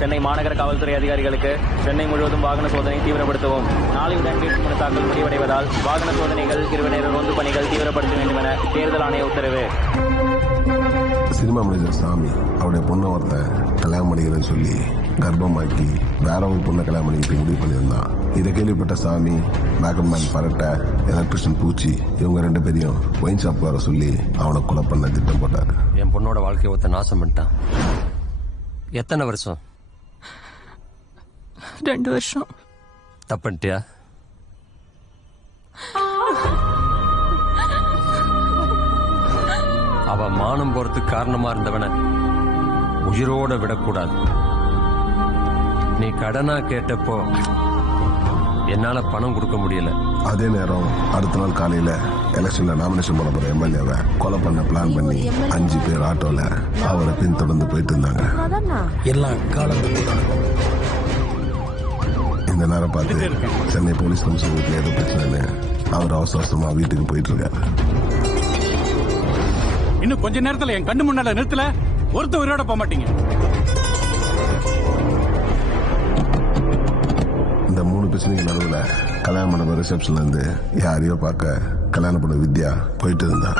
சென்னை மாநகர காவல்துறை அதிகாரிகளுக்கு சென்னை முழுவதும் வாகன சோதனை தீவிரப்படுத்தவும். நாளையுடன் வேட்புமனு தாக்கல் முடிவடைவதால் வாகன சோதனைகள், இரவு நேர ரோந்து பணிகள் தீவிரப்படுத்த வேண்டும் என தேர்தல் ஆணைய உத்தரவு. சினிமா மனிதர் சாமி அவருடைய பொண்ணை ஒருத்தன் கல்யாணம் பண்ணிக்கிறேன்னு சொல்லி கர்ப்பமாக்கி வேற ஒரு பொண்ணை கல்யாணம் பண்ணிக்கிட்டு முடிவு பண்ணியிருந்தான். இதை கேள்விப்பட்ட சாமி, மேக்கப் மேன் பரட்ட, எலக்ட்ரிஷியன் பூச்சி இவங்க 2 பேரையும் ஒயின் ஷாப் வர சொல்லி அவனை கொலை பண்ண திட்டம் போட்டாரு. என் பொண்ணோட வாழ்க்கையை ஒருத்த நாசம் பண்ணிட்டான். எத்தனை வருஷம்? 2 வருஷம். தப்பிட்டியா? அவ மானம் போறதுக்கு காரணமா இருந்தவன உயிரோட விடக்கூடாது. நீ கடனா கேட்டப்போ என்னால பணம் கொடுக்க முடியல. அதே நேரம் அடுத்த நாள் காலையில எலெக்ஷன்ல நாமினேஷன் பண்ண போற எம்எல்ஏவை கொலை பண்ண பிளான் பண்ணி 5 பேர் ஆட்டோல அவரை பின்தொடர்ந்து போயிட்டு இருந்தாங்க. எல்லாம் இந்த நேரம் பார்த்து சென்னை போலீஸ் கமிஷனர் வீட்டுல ஏதோ பிரச்சனைன்னு அவர் அவசரமா வீட்டுக்கு போயிட்டு இருக்காரு. இன்னும் கொஞ்ச நேரத்துல என் கண்ணு முன்னால நிறுத்தல ஒருத்த உயிரோட போக மாட்டீங்க. இந்த 3 பிரச்சனைக்கு நடுவில் கல்யாணம் பண்ண ரிசப்ஷன்ல இருந்து யாரையோ பார்க்க கல்யாணம் பண்ண வித்யா போயிட்டு இருந்தா.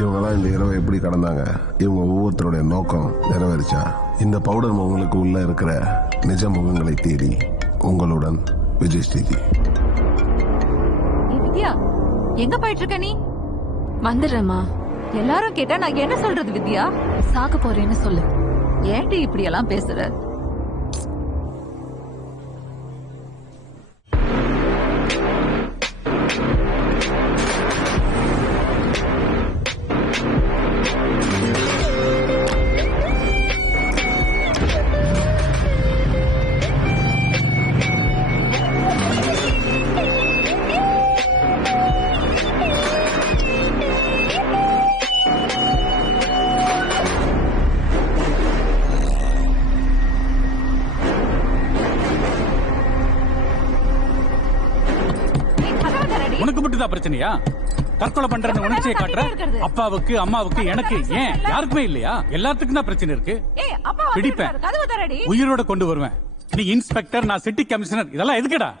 இவங்கெல்லாம் இந்த இரவை எப்படி கடந்தாங்க? இவங்க ஒவ்வொருத்தருடைய நோக்கம் நிறைவேறிச்சா? இந்த பவுடர் முகங்களுக்கு உள்ள இருக்கிற நிஜ முகங்களை தேடி உங்களுடன் விஜய் ஸ்ரீதி. வித்யா, எங்க போயிட்டு இருக்க நீ? வந்துடுறேம்மா. எல்லாரும் கேட்டா நான் என்ன சொல்றது வித்யா? சாக்க போறேன்னு சொல்லு. ஏன்டி இப்படி எல்லாம் பேசுற? உனக்கு மட்டும் தான் பிரச்சனையா? தற்கொலை பண்ற உணர்ச்சியை காட்டுற அப்பாவுக்கு, அம்மாவுக்கு, எனக்கு ஏன் யாருக்குமே இல்லையா? எல்லாத்துக்கும் தான் பிரச்சனை இருக்கு. பிடிப்பேன், உயிரோட கொண்டு வருவேன். நீ இன்ஸ்பெக்டர், நான் சிட்டி கமிஷனர், இதெல்லாம் எதுக்குடா?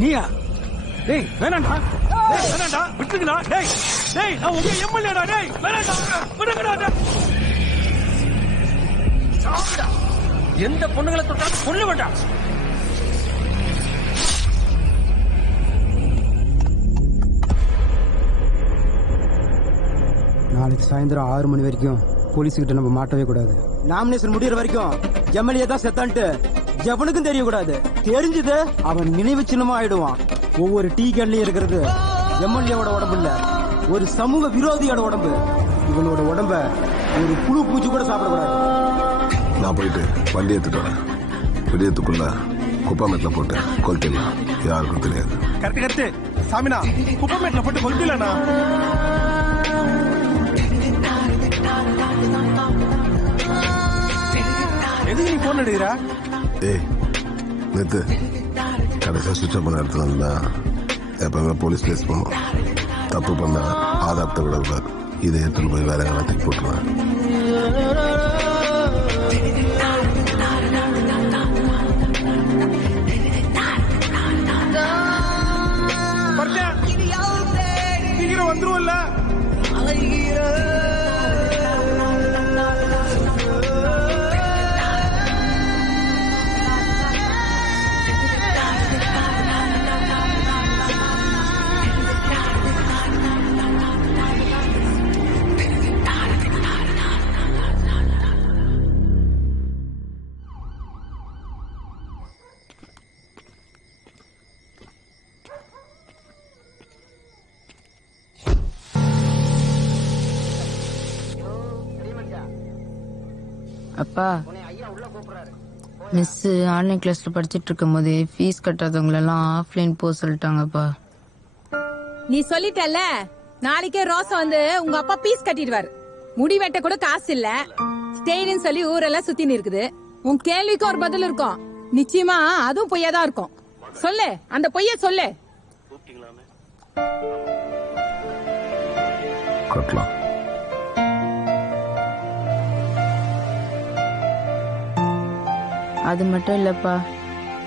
நீயா? டேய் வேணாண்டா, வேணாண்டா, விட்டுங்கடா. டேய் டேய், நான் உங்க எம்எல்ஏடா. டேய் வேணாண்டா, விடுங்கடா. சாவுடா. எந்த பொண்ணுங்களை தொட்டாலும் கொல்ல வேண்டாம். நாளைக்கு சாயந்தரம் 6 மணி வரைக்கும் போலீஸ்கிட்ட நம்ம மாட்டவே கூடாது. நாமினேஷன் முடியற வரைக்கும் எம்எல்ஏ தான் செத்தான்ட்டு எவனுக்கும் தெரியக்கூடாது. தெரிஞ்சது அவன் நினைவு சின்னமா ஆயிடுவான். ஒவ்வொரு டீ கேன்லயும் இருக்கிறது எம்எல்ஏவோட உடம்பு இல்ல, ஒரு சமூக விரோதியோட உடம்பு. இவனோட உடம்ப ஒரு புழு பூச்சி கூட சாப்பிடக்கூடாது. நான் போயிட்டு வண்டி எடுத்துட்டு வரேன். விடியத்துக்குள்ள குப்பமேட்ல போட்டு கொளுத்திடலாம், யாருக்கும் தெரியாது. கரெக்ட் கரெக்ட் சாமினா, குப்பமேட்ல போட்டு கொளுத்திடலண்ணா. எதுக்கு நீ போன் எடுக்கிறா? ஏய் நேத்து கடைசியா சுவிட்ச் ஆஃப் பண்ண இடத்துல இருந்தா எப்பவுமே போலீஸ் கேஸ் பண்ணும். தப்பு பண்ண ஆதாரத்தை விடக்கூடாது. இதை எடுத்துன்னு போய் வேற எங்கத்துக்கு போட்டுருவேன். சீக்கிரம் வந்துருவல்ல. அப்பா, மிஸ் ஆன்லைன் கிளாஸ்ல படிச்சுட்டு இருக்கும் போதே ஃபீஸ் கட்டாதவங்களெல்லாம் ஆஃப்லைன் போக சொல்லிட்டாங்கப்பா. நீ சொல்லிட்டல்ல, நாளைக்கே ரோசம் வந்து உங்க அப்பா பீஸ் கட்டிடுவாரு. முடி வெட்ட கூட காசு இல்ல, ஸ்டெயின்னு சொல்லி ஊரெல்லாம் சுத்தி இருக்குது. உன் கேள்விக்கு ஒரு பதில் இருக்கும். நிச்சயமா அதுவும் பொய்யாதான் இருக்கும். சொல்லு, அந்த பொய்ய சொல்லு. கட்டலாம். அது மட்டும் இல்லப்பா,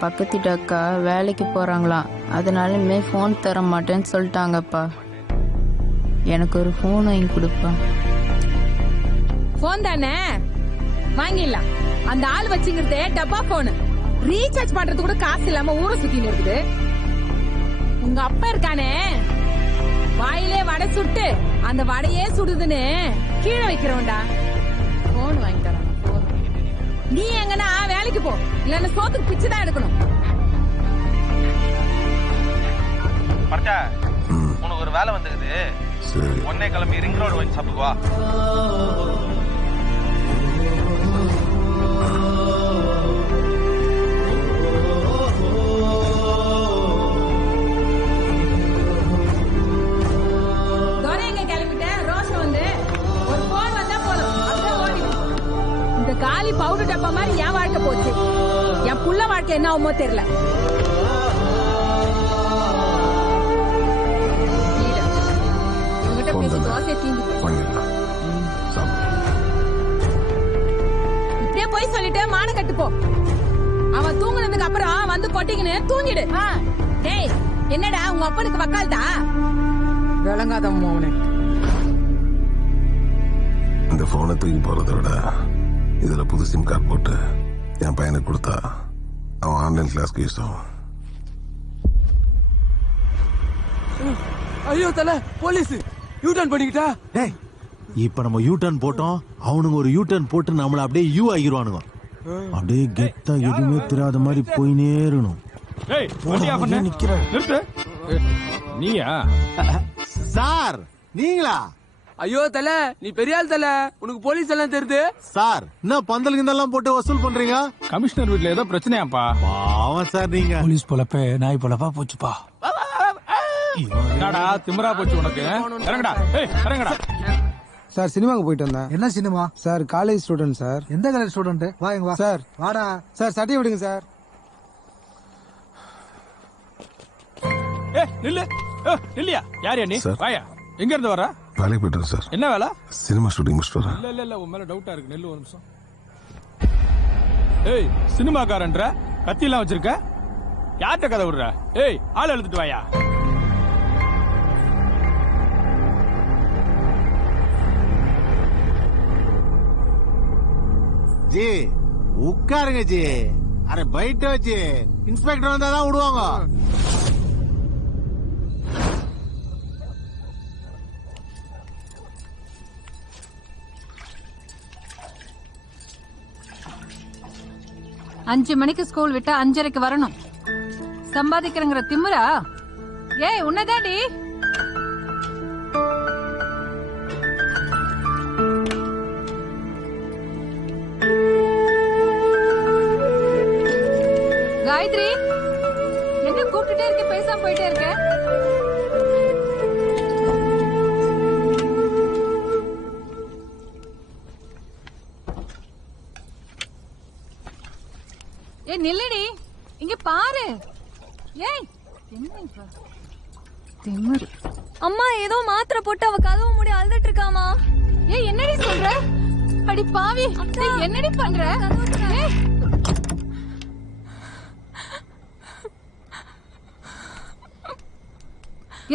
பக்கத்து வீட்டு அக்கா வேலைக்கு போறாங்களாம், அதனாலுமே ஃபோன் தர மாட்டேன்னு சொல்லிட்டாங்கப்பா. எனக்கு ஒரு ஃபோன் வாங்கி கொடுப்பா. போன் தானே வாங்கிடலாம். அந்த ஆள் வச்சுங்கிறதே டப்பா போனு. ரீசார்ஜ் பண்றது கூட காசு இல்லாம ஊரை சுத்தின்னு இருக்குது. உங்க அப்பா இருக்கானே, வாயிலே வடை சுட்டு அந்த வடையே சுடுதுன்னு கீழே வைக்கிறோம்டா. போன் வாங்கி தரேன். நீ எங்கன்னா வேலைக்கு போ, இல்லன்னா சோத்துக்கு பிச்சுதான் எடுக்கணும். உனக்கு ஒரு வேலை வந்துருக்குது. சரி, ஒன்னே கிளம்பி ரிங் ரோடு வந்து சாப்பிட்டு வா. காலி பவுடர் டப்பா மாதிரி என் வாழ்க்கை போச்சு. என் புள்ள வாழ்க்கை என்ன ஆகுமோ தெரியல. இவங்கிட்ட பேசி தோசை தீந்து இப்படியே போய் சொல்லிட்டு மான கட்டுப்போ. அவன் தூங்குனதுக்கு அப்புறம் வந்து கொட்டிக்கின்னு தூங்கிடு. டேய், என்னடா உங்க அப்பனுக்கு வக்கால்தா? விளங்காத மோனே. இந்த போனை தூக்கி போறதை விட இதுல புது சிம் கார்டு போட்டு என் பையனுக்கு கொடுத்தா அவன் ஆன்லைன் கிளாஸ்க்கு யூஸ் ஆகும். ஐயோ தல, போலீஸ் யூ டர்ன் பண்ணிக்கிட்டா. டேய், இப்ப நம்ம யூ டர்ன் போட்டோம், அவனுங்க ஒரு யூ டர்ன் போட்டு நம்மள அப்படியே யூ ஆகிருவானுங்க. அப்படியே கெத்தா எதுவுமே தெரியாத மாதிரி போயினே இருக்கணும். நீயா சார்? நீங்களா? ஐயோ தல, நீ பெரிய ஆள் தல, உனக்கு போலீஸ் எல்லாம் தெரியுது. சார், என்ன பந்தல் கிந்தெல்லாம் போட்டு வசூல் பண்றீங்க? கமிஷனர் வீட்ல ஏதோ பிரச்சனையாப்பா? பாவம் சார் நீங்க. போலீஸ் பொழப்ப நாய் பொழப்பா போச்சுப்பா. என்னடா திமிரா போச்சு உனக்கு? இறங்கடா, இறங்கடா. சார் சினிமாக்கு போயிட்டு வந்தேன். என்ன cinema? Sir college student sir. எந்த காலேஜ் ஸ்டூடெண்ட்? வா இங்க வா. சார் வாடா. சார் சட்டையை விடுங்க சார். நில்லு. நில்லியா? யார் நீ? சார். வாயா. எங்க இருந்து வர? வேலைக்கு போயிட்டு சார். என்ன வேலை? சினிமா ஷூட்டிங் முடிச்சுட்டு வரேன். இல்ல உன் மேல டவுட்டா இருக்கு. நெல்லு ஒரு நிமிஷம். ஏய், சினிமாக்காரன்ற கத்தி எல்லாம் வச்சிருக்க, யார்கிட்ட கதை விடுற? ஏய், ஆள் எழுதிட்டு வாயா. ஜி உட்காருங்க ஜி. அரே பைட்ட வச்சு இன்ஸ்பெக்டர் வந்தாதான் விடுவாங்க. அஞ்சு மணிக்கு ஸ்கூல் விட்டா 5:30 வரணும். சம்பாதிக்கிறங்கிற திமிரா? ஏய், உன்னதாடி. காயத்ரி, என்ன கூப்பிட்டுட்டே இருக்க, பேசாம போயிட்டே இருக்க? ஏ நில்லடி, இங்க பாரு. ஏய், என்ன திமிரு? அம்மா ஏதோ மாத்திரை போட்டு அவ கதவு மூடி அழுதுட்டு இருக்காமா. ஏய், என்னடி சொல்ற? அடி பாவி, ஏய், என்னடி பண்ற? ஏய்,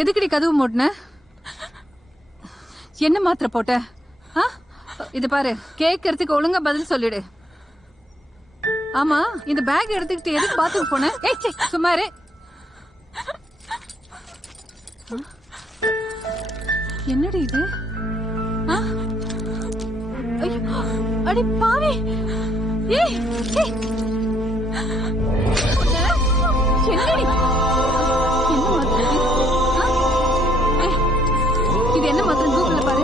எதுக்குடி கதவு மூடின? என்ன மாத்திரை போட்ட? இது பாரு, கேட்கறதுக்கு ஒழுங்கா பதில் சொல்லிடு. ஆமா, இந்த பேக் எடுத்துக்கிட்டு எதுக்கு பாத்ரூம் போன? ஏய், சும்மாரு. என்னடி இது? அடி பாவி. ஏய், என்னடி? இது என்ன மாத்திரம்? கூகுள்ல பாரு.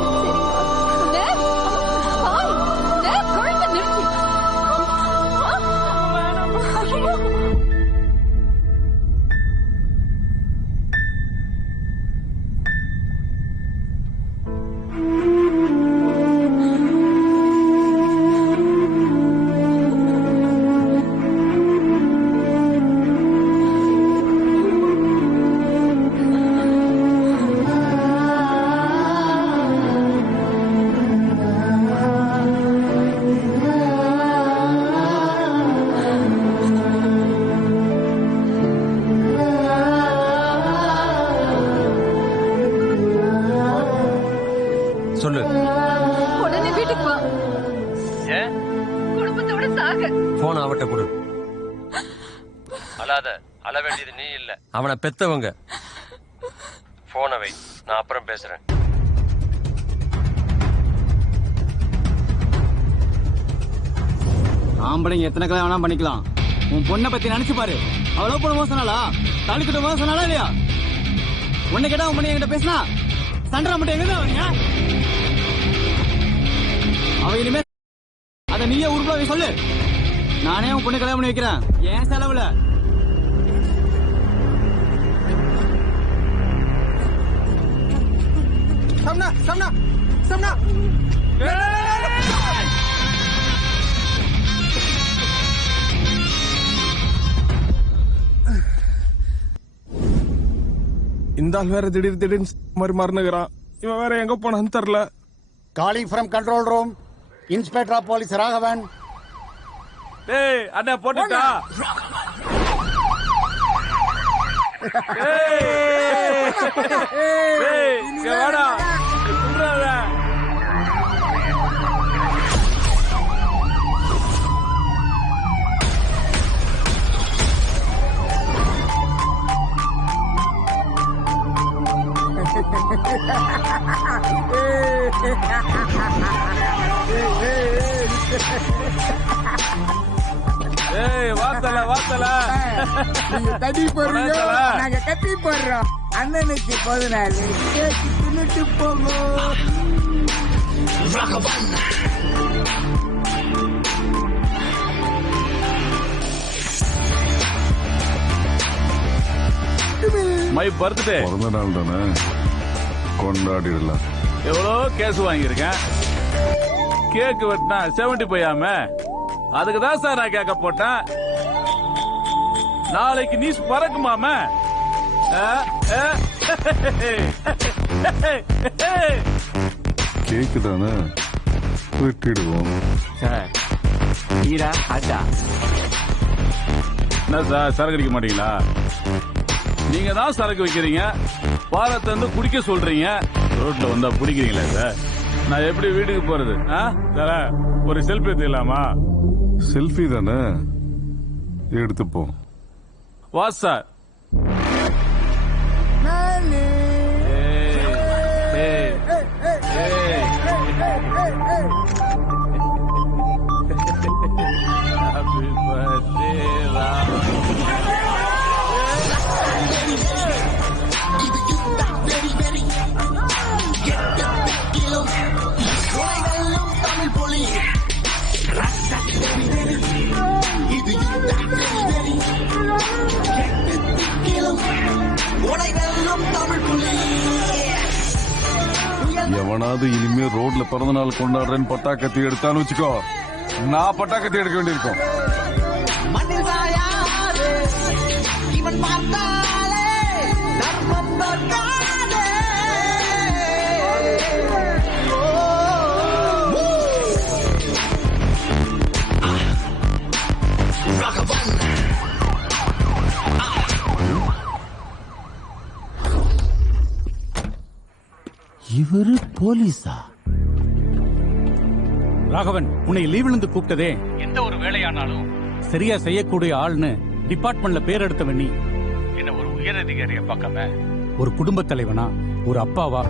கூட சாக. போன் அவட்ட கொடு. அழாத, அழ வேண்டியது நீ இல்ல, அவனை பெத்தவங்க. போனை வை, நான் அப்புறம் பேசுறேன். ஆம்பளைங்க எத்தனை கல்யாணம் வேணா பண்ணிக்கலாம். உன் பொண்ணை பத்தி நினைச்சு பாரு. அவ்வளவு போன சொன்னாலா? தாலி கட்ட சொன்னாலா இல்லையா? உன்னை கேட்டா உன் பண்ணி என்கிட்ட பேசினா சண்டை மட்டும் எங்க வரீங்க? அவ இனிமே அத நீயே உருப்படாவே சொல்லு. நானே உன் பொண்ணு கல்யாணம் பண்ணி வைக்கிறேன் ஏன் செலவுல. சம்னா சம்னா சம்னா இந்த ஆள் வேற திடீர்னு மாதிரி மறந்துக்கிறான். இவன் வேற எங்க போனான்னு தெரியல. Calling from control room, inspector of police Raghavan. டேய் அண்ணா போட்டுட்டா. வாடா வாத்தல தடி போடுறோம், நாங்க கட்டி போடுறோம். அண்ணனுக்கு 14 கேக்கு தின்னுட்டு போகும். மை பர்த்டே பிறந்த நாள் தானே, கொண்டாடிடலாம். எவ்வளோ கேஸ் வாங்கியிருக்கேன். கேக்கு வெட்டினா 70 போயாம, அதுக்கு தான் சார் நான் கேட்க போட்டேன். நாளைக்கு நீஸ் பறக்குமாம. கேக்கு தானே, வெட்டிடுவோம். என்ன சார் சரக்கு அடிக்க மாட்டீங்களா? நீங்க தான் சரக்கு வைக்கிறீங்க, வாரத்தை வந்து குடிக்க சொல்றீங்க, ரோட்ல வந்தா பிடிக்கிறீங்களா சார்? நான் எப்படி வீட்டுக்கு போறது? சார் ஒரு செல்ஃபி எடுத்துக்கலாமா? செல்ஃபி தானே, எடுத்துப்போம். வா சார். Happy birthday, Ram. எவனாவது இனிமே ரோட்ல பிறந்த நாள் கொண்டாடுறேன்னு பட்டாக்கத்தி எடுத்தான்னு வச்சுக்கோ, நான் பட்டாக்கத்தி எடுக்க வேண்டியிருக்கும். இவரு போலீஸா? ராகவன், உன்னை லீவ்ல இருந்து கூப்பிட்டதே எந்த ஒரு வேலையானாலும் சரியா செய்யக்கூடிய ஆள்னு டிபார்ட்மெண்ட்ல பேர் எடுத்தவன் நீ. என்ன ஒரு உயரதிகாரியை பார்க்காம ஒரு குடும்ப தலைவனா, ஒரு அப்பாவா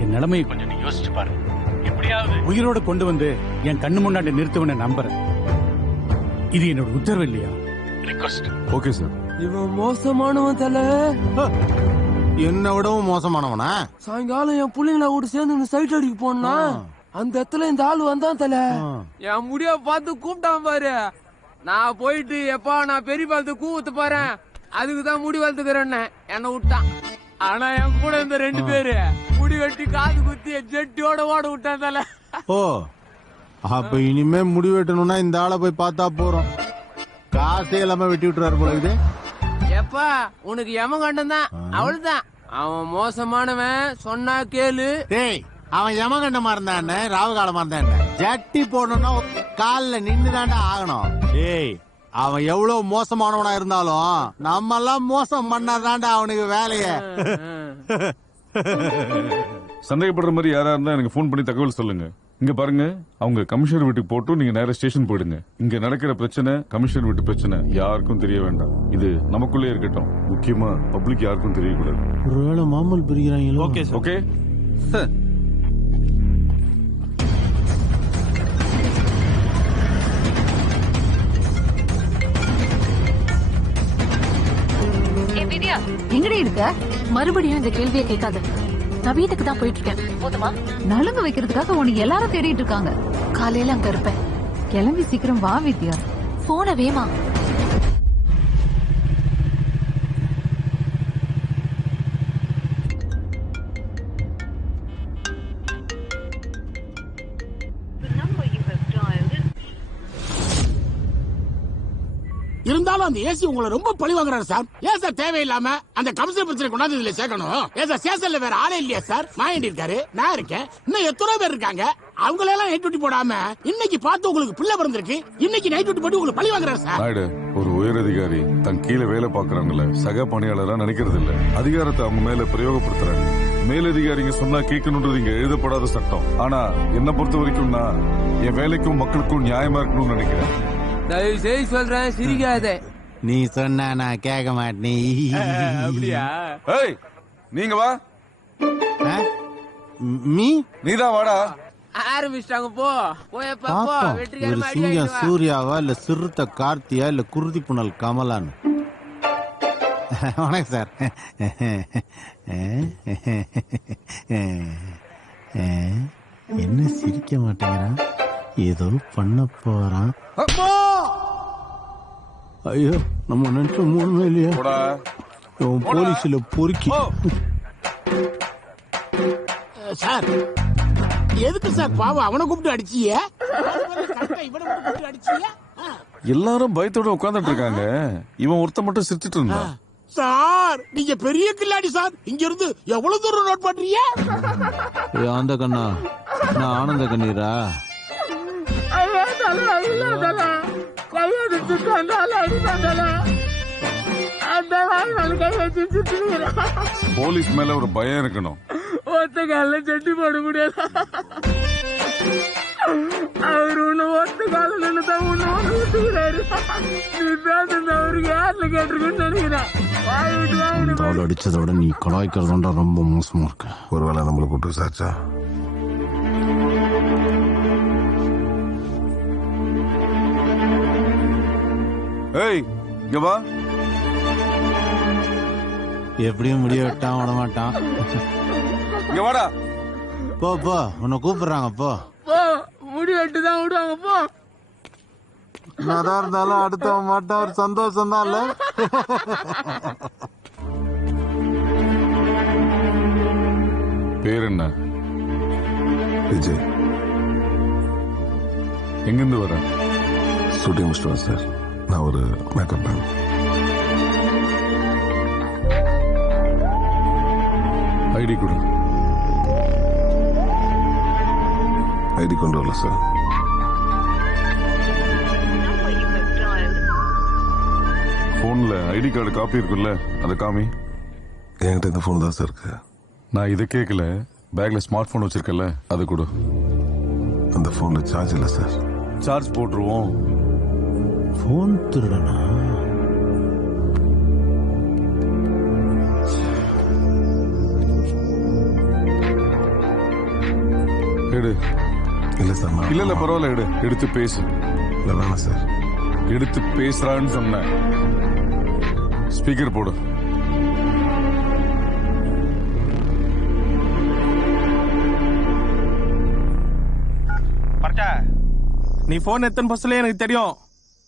என் நிலைமையை கொஞ்சம் நீ யோசிச்சு பாரு. எப்படியாவது உயிரோட கொண்டு வந்து என் கண்ணு முன்னாடி நிறுத்துவன நம்புறேன். இது என்னோட உத்தரவு இல்லையா? ரிக்வெஸ்ட். Okay sir. இவன் மோசமானவன் தல. என்ன விடவும் மோசமானவனா? சாயங்காலம் என் பிள்ளைங்கள கூட சேர்ந்து சைட் அடிக்க போனா அந்த இடத்துல இந்த ஆள் வந்தான் தல. என் முடிய பார்த்து கூப்பிட்டான் பாரு. நான் போயிட்டு எப்பா நான் பெரிய பார்த்து கூத்து பாறேன், அதுக்குதான் முடி வளர்த்துக்கிறேன் என்ன விட்டான். ஆனா என் கூட இந்த 2 பேரு முடி வெட்டி காது குத்தி ஜெட்டியோட ஓட விட்டான் தல. ஓ, அப்ப இனிமே முடி வெட்டணும்னா இந்த ஆளை போய் பார்த்தா போறோம். காசே இல்லாம வெட்டி விட்டுறாரு போல இது. எப்பா உனக்கு யமகண்டம் தான், அவள்தான். அவன் மோசமானவன், சொன்னா கேளு. டேய், அவன் யமகண்டமா இருந்தானே, ராவு காலமா இருந்தானே, ஜட்டி போடணும்னா காலில் நின்று தாண்டா ஆகணும். டேய், அவன் எவ்வளவு மோசமானவனா இருந்தாலும் நம்ம எல்லாம் மோசம் பண்ணாதாண்டா அவனுக்கு வேலைய. சந்தேகப்படுற மாதிரி யாரா இருந்தா எனக்கு ஃபோன் பண்ணி தகவல் சொல்லுங்க. இங்க பாருங்க, அவங்க கமிஷனர் வீட்டுக்கு போட்டும் நீங்க நேரா ஸ்டேஷன் போயிடுங்க. இங்க நடக்கிற பிரச்சனை கமிஷனர் வீட்டு பிரச்சனை, யாருக்கும் தெரிய வேண்டாம். இது நமக்குள்ளே இருக்கட்டும். முக்கியமா பப்ளிக் யாருக்கும் தெரியக்கூடாது. ஒருவேளை மாமல் பிரிக்கிறாங்களோ? Okay okay. எங்கடி இருக்க? மறுபடியும் இந்த கேள்வியை கேட்காத. நான் வீட்டுக்கு தான் போயிட்டு இருக்கேன். போதுமா? நலுங்கு வைக்கிறதுக்காக உனக்கு எல்லாரும் தேடிட்டு இருக்காங்க. காலையில அங்க இருப்பேன். கிளம்பி சீக்கிரம் வா வித்யா. போன வேமா. இருந்தாலும் அந்த ஏசி உங்களை ரொம்ப பழி வாங்குறாரு சார். ஏன் சார் தேவையில்லாம அந்த கமிஷன் பிரச்சனை கொண்டாந்து இதுல சேர்க்கணும்? ஏன் சார் ஸ்டேஷன்ல வேற ஆளே இல்லையா சார்? மாயண்டி இருக்காரு, நான் இருக்கேன், இன்னும் எத்தனை பேர் இருக்காங்க. அவங்களெல்லாம் நைட் டியூட்டி போடாம இன்னைக்கு பார்த்து உங்களுக்கு பிள்ளை பிறந்திருக்கு, இன்னைக்கு நைட் டியூட்டி போட்டு உங்களுக்கு பழி வாங்குறாரு சார். நாயுடு, ஒரு உயர் அதிகாரி தன் கீழே வேலை பாக்குறாங்கல்ல, சக பணியாளரா நினைக்கிறது இல்ல, அதிகாரத்தை அவங்க மேல பிரயோகப்படுத்துறாங்க. மேலதிகாரிங்க சொன்னா கேட்கணுன்றது இங்க எழுதப்படாத சட்டம். ஆனா என்ன பொறுத்த வரைக்கும் நான் என் வேலைக்கும் மக்களுக்கும் நியாயமா இருக்கணும்னு நினைக்கிறேன். தயவு செய்து சொல்றேன், சிரிக்காத. நீ சொன்னா நான் கேட்க மாட்டேன். அப்படியா? ஏய், நீங்க வா. நீதான் வாடா. ஆரம்பிச்சிட்டாங்க, போ போயப்பா போ. ஒரு சிங்கம் சூர்யாவா இல்ல சிறுத்தை கார்த்தியா இல்ல குருதி புனல் கமலான்னு. வணக்கம் சார். என்ன சிரிக்க மாட்டேங்கிறான்? ஏதோ பண்ண போறான். ஐயோ, நம்ம நினைச்ச மூணு இல்லையா? போலீஸ்ல பொறுக்கி. சார் எதுக்கு சார் பாவம் அவனை கூப்பிட்டு அடிச்சிய? இவனை கூப்பிட்டு அடிச்சிய? எல்லாரும் பயத்தோட உட்கார்ந்துட்டு இருக்காங்க, இவன் ஒருத்த மட்டும் சிரிச்சிட்டு இருந்தான். சார் நீங்க பெரிய கில்லாடி சார். இங்க இருந்து எவ்வளவு தூரம் நோட் பண்றீங்க? அந்த கண்ணா, நான் ஆனந்த கண்ணீரா? போலீஸ் மேல ஒரு பயம் இருக்கணும். ஒத்த கால சட்டி போட முடியாது. அவரு உன்னை ஒத்த கால நினைத்தான் உன்னை ஒண்ணு விட்டுக்கிறாரு. நீ பேசுறது அவருக்கு யாருல கேட்டிருக்குன்னு நினைக்கிறேன். அவளை அடிச்சதோட நீ கலாய்க்கிறதா ரொம்ப மோசமா இருக்கு. ஒருவேளை நம்மளை கூப்பிட்டு விசாரிச்சா? ஏய், இங்க வா. எப்படியும் முடிய விட்டான், விட மாட்டான். இங்க வாடா. போ போ, உன்னை கூப்பிடுறாங்க போ. முடி வெட்டு தான் விடுவாங்க, போ. என்னதான் இருந்தாலும் அடுத்தவன் மாட்டான், ஒரு சந்தோஷம் தான் இல்ல? பேர் என்ன? விஜய். எங்கிருந்து வர? ஷூட்டிங் முடிச்சுட்டு சார். நான் ஒரு மேக்கப் மேன். ஐடி கொடு. ஐடி கொண்டு வரல சார். போன்ல ஐடி கார்டு காப்பி இருக்குல்ல, அதை காமி. என்கிட்ட இந்த போன் தான் சார் இருக்கு. நான் இதை கேட்கல, பேக்ல ஸ்மார்ட் போன் வச்சிருக்கல, அதை கொடு. அந்த போன்ல சார்ஜ் இல்லை சார். சார்ஜ் போட்டுருவோம். போன் திருடனா? எடு. இல்லை சார். இல்ல பரவாயில்ல, எடு. எடுத்து பேசு. இல்லை வேணாம் சார். எடுத்து பேசுறான்னு சொன்ன. ஸ்பீக்கர் போடு. நீ போன் எத்தனை பஸ்ல எனக்கு தெரியும்.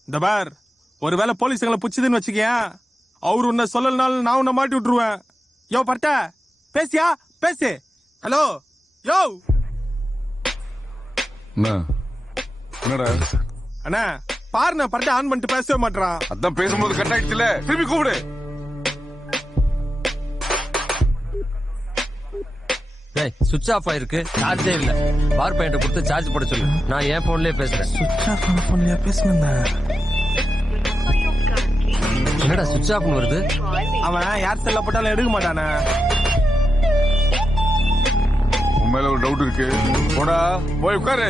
இந்த பார், ஒருவேளை போலீஸுங்களை புடிச்சதுன்னு வச்சுக்கேன், அவரு உன்னை சொல்லலனாலும் நான் உன்னை மாட்டி விட்டுருவேன். யோ பர்ட்டா, பேசியா? பேசு. ஹலோ யோ. என்னடா அண்ணா பாருண்ணா, பர்ட்டா ஆன் பண்ணிட்டு பேசவே மாட்டான். அதான் பேசும்போது கட் ஆயிடுச்சுல, திருப்பி கூப்பிடு. சுவிட்ச் ஆஃப் ஆயிருக்கு, சார்ஜே இல்ல. பவர் பாயிண்ட் கொடுத்து சார்ஜ் போட சொல்லு. நான் என் போன்லயே பேசுறேன். சுவிட்ச் ஆஃப் ஆன போன்லயா பேசுனேன்? என்னடா சுவிட்ச் ஆஃப்னு வருது? அவன் யார் செல்ல போட்டாலும் எடுக்க மாட்டானே. உன் மேல ஒரு டவுட் இருக்கு. போடா போய் உட்காரு.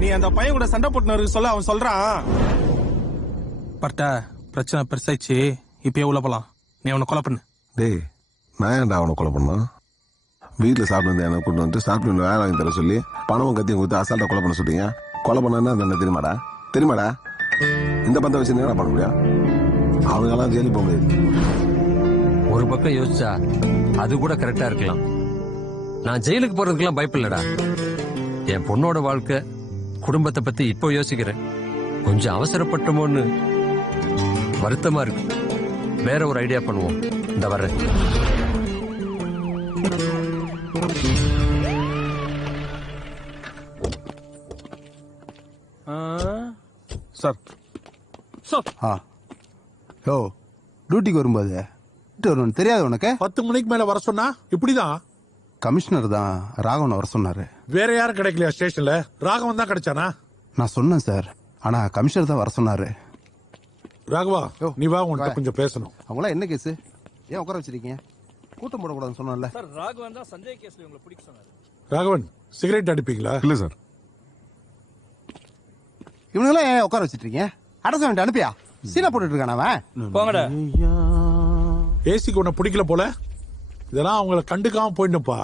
நீ அந்த பையன் கூட சண்டை போட்டுனருக்கு சொல்ல அவன் சொல்றான். பர்ட்ட பிரச்சனை பெருசாயிடுச்சு, இப்பயே உள்ள போலாம். நீ அவனை கொலை பண்ணு. டேய், நான் ஏன்டா அவனை கொலை பண்ணான்? வீட்டில் சாப்பிட்டு வந்து எனக்கு கூட்டு வந்து சாப்பிட்டு வேலை வாங்கி தர சொல்லி பணமும் கத்தியும் கொடுத்து அசால்ட்டா கொலை பண்ண சொல்றீங்க. கொலை பண்ணா என்ன தெரியுமாடா? தெரியுமாடா? இந்த பந்த வச்சு என்ன பண்ண முடியும்? அவங்கெல்லாம் ஜெயிலுக்கு போக முடியாது. ஒரு பக்கம் யோசிச்சா அது கூட கரெக்டா இருக்கலாம். நான் ஜெயிலுக்கு போறதுக்கெல்லாம் பயப்படலடா. என் பொண்ணோட வாழ்க்கை குடும்பத்தை பத்தி இப்போ யோசிக்கிறேன். கொஞ்சம் அவசரப்பட்டோமோன்னு வருத்தமா இருக்கு. வேற ஒரு ஐடியா பண்ணுவோம். இந்த வர்றேன். சார் ஓ, டியூட்டிக்கு வரும்போது தெரியாது உனக்கு? 10 மணிக்கு மேல வர சொன்னா இப்படிதான். கமிஷனர் தான் ராகவன் வர சொன்னாரு. வேற யாரும் கிடைக்கலையா ஸ்டேஷன்ல? ராகவன் தான் கிடைச்சானா? நான் சொன்னேன் சார், ஆனா கமிஷனர் தான் வர சொன்னாரு. ராகவா, நீ வா, உன்கிட்ட கொஞ்சம் பேசணும். அவங்களா என்ன கேஸ்? ஏன் உட்கார வச்சிருக்கீங்க? கூட்டம் போடக்கூடாதுன்னு சொன்னேன்ல. சார் ராகவன் தான் சஞ்சய் கேஸ்ல உங்களை பிடிக்க சொன்னாரு. ராகவன், சிகரெட் அடிப்பீங்களா? இல்ல சார். இவனுங்களாம் ஏன் உட்கார வச்சிட்டு இருக்கீங்க? அடச வேண்டிய அனுப்பியா? சீனா போட்டுட்டு இருக்கான அவன். போங்கடா. ஏசிக்கு உன்னை பிடிக்கல போல. இதெல்லாம் அவங்கள கண்டுக்காம போயிடுப்பா.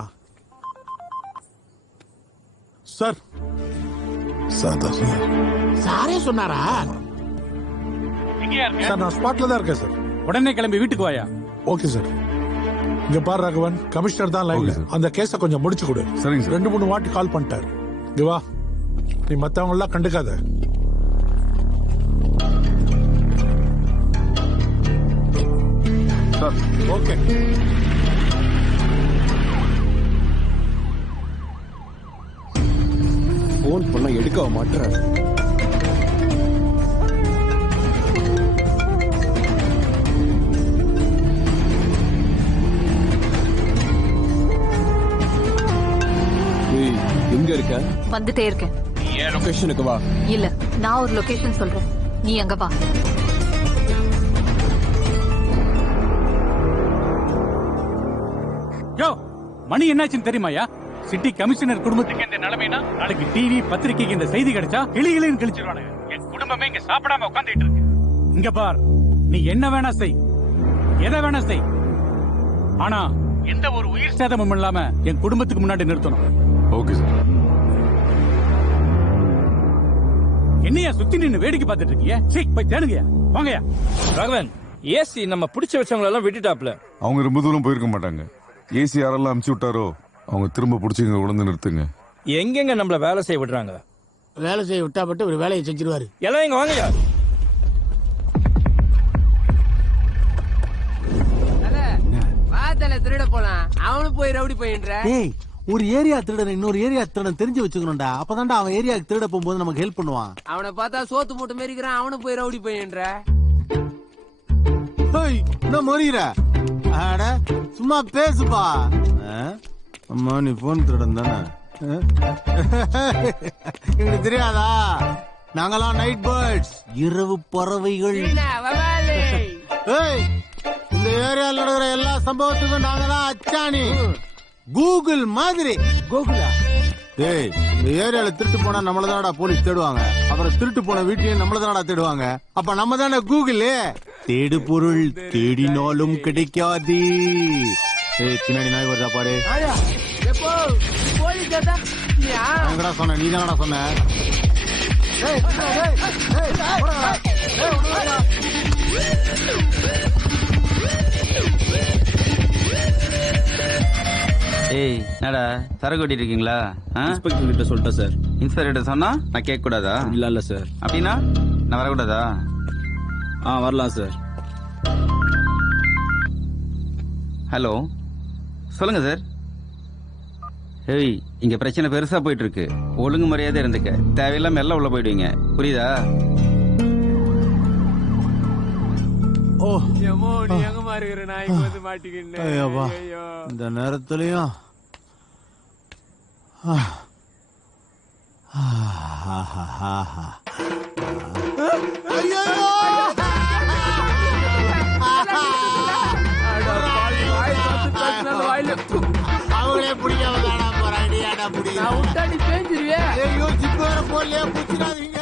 சார் சார் தான் சொன்னார். சாரே சொன்னாரா? சார், நான் ஸ்பாட்ல தான் இருக்கேன் சார். உடனே கிளம்பி வீட்டுக்கு வாயா. Okay sir. இங்க பாரு ராகவன், கமிஷனர் தான் லைன்ல. அந்த கேஸ கொஞ்சம் முடிச்சு கொடு. சரிங்க சார். 2-3 வாட்டி கால் பண்ணிட்டாரு. இங்க வா, நீ மத்தவங்க எல்லாம் கண்டுக்காத. ஓகே. போன் பண்ண எடுக்க மாட்டேன். எங்க இருக்க? வந்துட்டே இருக்கேன். ஏன் லொகேஷனுக்கு வா. இல்ல, நான் ஒரு லொகேஷன் சொல்றேன், நீ அங்க வா. யோ, மணி என்னாச்சுன்னு தெரியுமாயா? சிட்டி கமிஷனர் குடும்பத்துக்கு இந்த நிலைமைனா நாளைக்கு டிவி பத்திரிக்கைக்கு இந்த செய்தி கிடைச்சா கிளிகளின்னு கிழிச்சிருவானுங்க. என் குடும்பமே இங்க சாப்பிடாம உட்காந்துட்டு இருக்கு. இங்க பார், நீ என்ன வேணா செய், எதை வேணா செய், ஆனா எந்த ஒரு உயிர் சேதமும் இல்லாம என் குடும்பத்துக்கு முன்னாடி நிறுத்தணும். Okay sir. என்னையா சுத்தி நின்னு வேடிக்கை பார்த்துட்டு இருக்கீங்க? சீ, போய் தேடுங்கயா, வாங்கயா. ராகவன், ஏசி நம்ம பிடிச்ச வச்சவங்க எல்லாம் விட்டுட்டாப்ல. அவங்க ரொம்ப தூரம் போயிருக்க மாட்டாங்க. ஏசி யாரெல்லாம் அமுச்சு விட்டாரோ அவங்க திரும்ப பிடிச்சிங்க உடந்து நிறுத்துங்க. எங்கெங்க நம்மள வேலை செய்ய விடுறாங்க? வேலை செய்ய விட்டா பட்டு ஒரு வேலையை செஞ்சிருவாரு. எல்லாம் இங்க வாங்கயா. திருட போலாம். அவனு போய் ரவுடி போயின்ற. ஒரு ஏரியா திருடன் இன்னொரு ஏரியா திருடன் தெரிஞ்சு வச்சுக்கணும்டா. அப்பதான்டா அவன் ஏரியாவுக்கு திருட போகும்போது நமக்கு ஹெல்ப் பண்ணுவான். அவனை பார்த்தா சோத்து மூட்டை மாரி இருக்கிறான். அவனு போய் ரவுடி போயின்ற. என்ன மொழிகிற? அட சும்மா பேசுப்பா. அம்மா, நீ போன் திருடன் தானே? எங்களுக்கு தெரியாதா? நாங்கெல்லாம் நைட் பேர்ட்ஸ், இரவு பறவைகள். இந்த ஏரியாவில் நடக்கிற எல்லா சம்பவத்துக்கும் நாங்க தான் அச்சாணி. கூகுள் மாதிரி. கூகுளா? டேய், இந்த ஏரியால திருட்டு போனா நம்மளதானடா போலீஸ் தேடுவாங்க. அப்புறம் திருட்டு போன வீட்டையும் நம்மளதானடா தேடுவாங்க. அப்ப நம்ம தானே கூகுள். தேடு பொருள் தேடினாலும் கிடைக்காது. பின்னாடி நாய் வருதா பாரு. சொன்ன நீ தானடா சொன்ன. ஏய், என்னடா சரக்கு ஓட்டிட்டு இருக்கீங்களா? இன்ஸ்பெக்டர் கிட்ட சொல்லிட்டேன் சார். இன்ஸ்பெக்டர் சொன்னா நான் கேட்க கூடாதா? இல்ல சார். அப்படின்னா நான் வரக்கூடாதா? வரலாம் சார். ஹலோ, சொல்லுங்க சார். ஏய், இங்க பிரச்சனை பெருசா போயிட்டு இருக்கு. ஒழுங்கு மரியாதை இருந்துக்க. தேவையில்லாம எல்லாம் உள்ள போயிடுவீங்க, புரியுதா? நீ எங்க மாறுகிற நாய்க்கு வந்து மாட்டிக்கின்னு. இந்த நேரத்துலயும் நான் விட்டா நீ பேஞ்சிருவே. ஐயோ ஜிப் வேற போடலையா, புடிச்சிடாதீங்க.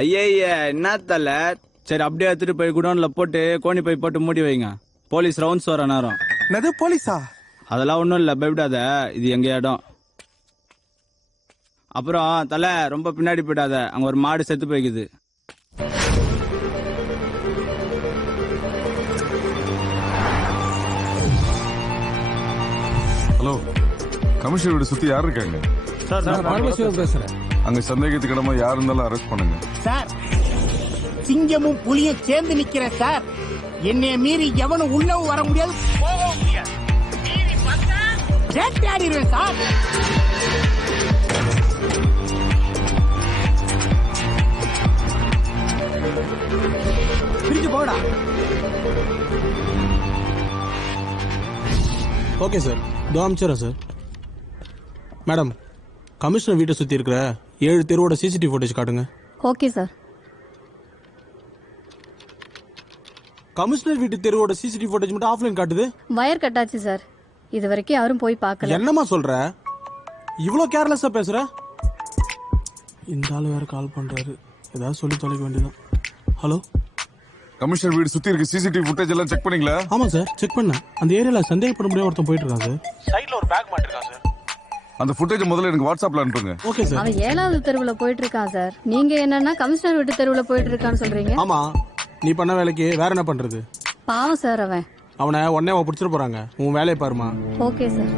ஐயா என்ன தல? சரி அப்படியே எடுத்துட்டு போய் குடோன்ல போட்டு கோணி பை போட்டு மூடி வைங்க. போலீஸ் ரவுண்ட்ஸ் வர நேரம். என்னது போலீஸா? அதெல்லாம் ஒண்ணும் இல்ல, பயப்படாத, இது எங்க இடம். அப்புறம் தல ரொம்ப பின்னாடி போயிடாத, அங்க ஒரு மாடு செத்து போய்க்குது. ஹலோ, கமிஷனர் வீடு சுத்தி யார் இருக்காங்க? சார் நான் பரமசிவம் பேசுறேன். அங்க சந்தேகத்துக்கிடமா யார் இருந்தாலும் அரெஸ்ட் பண்ணுங்க. சார் சிங்கமும் புலியும் சேர்ந்து நிக்கிறேன் சார். என்னைய மீறி எவனும் உள்ளவும் வர முடியாது, போகவும் முடியாது. மீறி வந்தா வேட்டையாடிடுவேன் சார். பிரிச்சு போடா. ஓகே சார், தோ அமிச்சிடறேன் சார். மேடம், கமிஷனர் வீட்டை சுற்றி இருக்கிற 7 தெருவோட சிசிடிவி ஃபுட்டேஜ் காட்டுங்க. Okay sir. கமிஷனர் வீட்டு தெருவோட சிசிடிவி ஃபுட்டேஜ் மட்டும் ஆஃப்லைன் காட்டுது. வயர் கட்டாச்சு சார், இது வரைக்கும் யாரும் போய் பார்க்கல. என்னம்மா சொல்ற? இவ்வளோ கேர்லெஸ்ஸாக பேசுற? இந்த ஆள் வேற கால் பண்றாரு, ஏதாவது சொல்லி தொலைக்க வேண்டியதான். ஹலோ, கமிஷனர் வீடு சுத்தி இருக்க சிசிடிவி ஃபுட்டேஜ் எல்லாம் செக் பண்ணீங்களா? ஆமா சார், செக் பண்ணேன். அந்த ஏரியால சந்தேகப்பட முடியாத ஒருத்தன் போயிட்டு இருக்கான் சார். சைடுல ஒரு பேக் மாட்டிருக்கான் சார். அந்த ஃபுட்டேஜ் முதல்ல எனக்கு வாட்ஸ்அப்ல அனுப்புங்க. Okay sir. அவன் 7வது தெருவுல போயிட்டு இருக்கான் சார். நீங்க என்னன்னா கமிஷனர் வீட்டு தெருவுல போயிட்டு இருக்கான்னு சொல்றீங்க? ஆமா, நீ பண்ண வேலைக்கு வேற என்ன பண்றது? பாவம் சார் அவன். அவனை உடனே பிடிச்சிட்டு போறாங்க. உன் வேலையை பாருமா. Okay sir.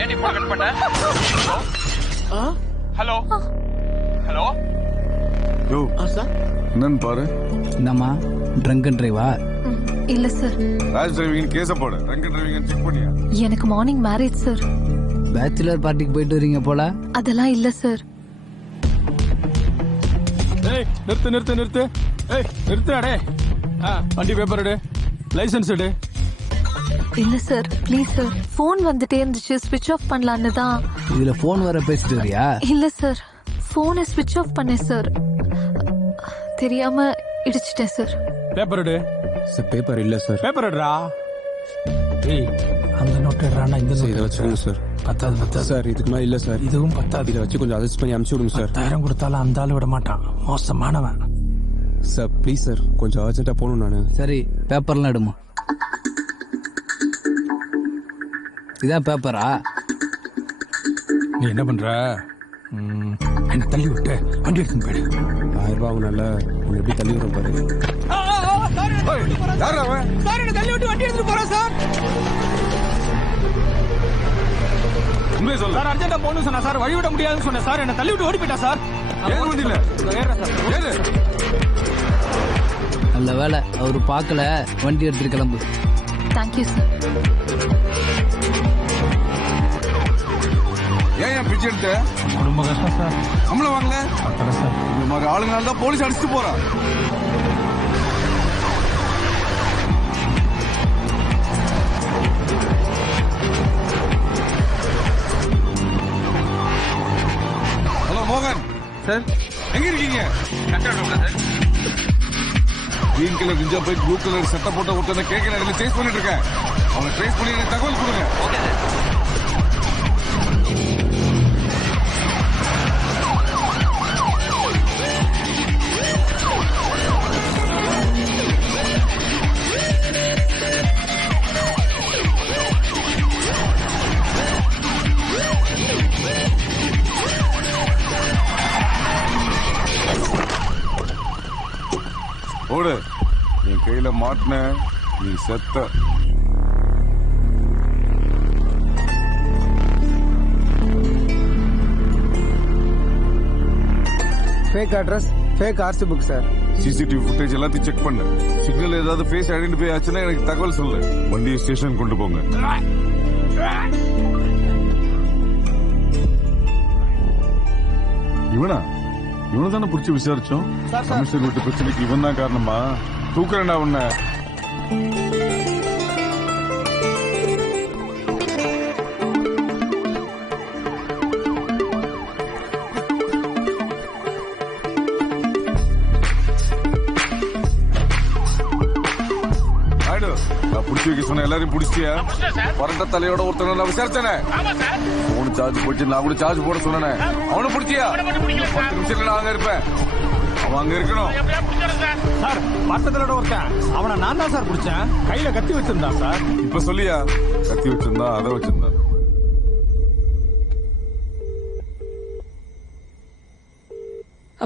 ஏன் இப்போ கட் பண்ண? ஹலோ ஹலோ யோ சார் என்னன்னு பாரு. என்னம்மா ட்ரங்க் அண்ட் டிரைவா? இல்ல சார். ராஜ் டிரைவிங் கேஸ போடு. ட்ரங்க் டிரைவிங் செக் பண்ணியா? எனக்கு மார்னிங் மேரேஜ் சார். பேச்சுலர் பார்ட்டிக்கு போயிட்டு வரீங்க போல. அதெல்லாம் இல்ல சார். ஏய் நிறுத்து நிறுத்து நிறுத்து. ஏய் நிறுத்துடா டேய். வண்டி பேப்பர் எடு, லைசென்ஸ் எடு. இல்ல சார், ப்ளீஸ் சார். ஃபோன் வந்துட்டே இருந்துச்சு, ஸ்விட்ச் ஆஃப் பண்ணலான்னு தான். இதுல போன் வர பேசிட்டு வரியா? இல்ல சார், ஃபோனை ஸ்விட்ச் ஆஃப் பண்ணேன் சார். தெரியாம இடிச்சிட்டேன் சார். பேப்பர் எடு. சார் பேப்பர் இல்ல சார். பேப்பர் எடுடா. ஏய் அந்த நோட் எடுறானா? இந்த நோட் இதை வச்சுக்கோங்க சார். பத்தாது சார், இதுக்கு மேலே இல்லை சார். இதுவும் பத்தாது. இதை வச்சு கொஞ்சம் அட்ஜஸ்ட் பண்ணி அனுப்பிச்சு விடுங்க சார். 10,000 கொடுத்தாலும் அந்த ஆள் விட மாட்டான், மோசமானவன் சார். ப்ளீஸ் சார், கொஞ்சம் அர்ஜென்ட்டாக போகணும் நான். சரி, பேப்பர்லாம் எடுமா. இதான் பேப்பரா? நீ என்ன பண்ற? என்ன தள்ளி விட்டு வண்டி எடுத்துன்னு போயிடு. 1000 ரூபா ஆகுனால உன்னை எப்படி தள்ளி விட பாரு. யார் அவன்? சார் என்ன தள்ளி விட்டு வண்டி எடுத்துட்டு போறான் சார். உண்மையை சொல்லு. சார் அர்ஜென்ட்டா போகணும் சொன்னா சார், வழி விட முடியாதுன்னு சொன்னேன் சார். என்ன தள்ளி விட்டு ஓடி போயிட்டா சார். ஏன் வண்டியில ஏறு. நல்ல வேலை அவரு பார்க்கல, வண்டி எடுத்துட்டு கிளம்பு. Thank you sir. ஏன் பிச்சை எடுத்த? குடும்ப கஷ்டம் சார். சம்பளம் வாங்கல சார். இந்த மாதிரி ஆளுங்களால தான் போலீஸ் அடிச்சுட்டு போறான். ஹலோ மோகன் சார் எங்க இருக்கீங்க? கிரீன் கலர் கிஞ்சா போய் ப்ளூ கலர் சட்டை போட்ட ஒருத்தனை கேட்க இடத்துல சேஸ் பண்ணிட்டு இருக்கேன். அவனை ட்ரேஸ் பண்ணி எனக்கு தகவல் கொடுங்க. ஓடு. என் கையில மாட்டின நீ செத்த. Fake address, fake RC book sir. CCTV footage எல்லாத்தையும் செக் பண்ணு. சிக்னல் ஏதாவது ஃபேஸ் ஐடென்டிஃபை ஆச்சுன்னா எனக்கு தகவல் சொல்லு. வண்டியை ஸ்டேஷன் கொண்டு போங்க. இவனா? இவனை தானே பிடிச்சி விசாரிச்சோம். கமிஷனர் வீட்டு பிரச்சனைக்கு இவன் தான் காரணமா? தூக்குறேன்டா உன்னை. புடிச்சு வைக்க சொன்ன எல்லாரையும் புடிச்சியா? பரண்ட தலையோட ஒருத்தன நான் விசாரிச்சேனே. போன் சார்ஜ் போச்சு, நான் கூட சார்ஜ் போட சொன்னேன். அவனை புடிச்சியா? 10 நிமிஷத்துல நான் அங்க இருப்பேன். அவன் அங்க இருக்கணும். சார் பக்கத்துல ஒருத்தன் அவனை நான் தான் சார் பிடிச்சேன். கையில கத்தி வச்சிருந்தான் சார். இப்ப சொல்லியா? கத்தி வச்சிருந்தா, அதை வச்சிருந்தா.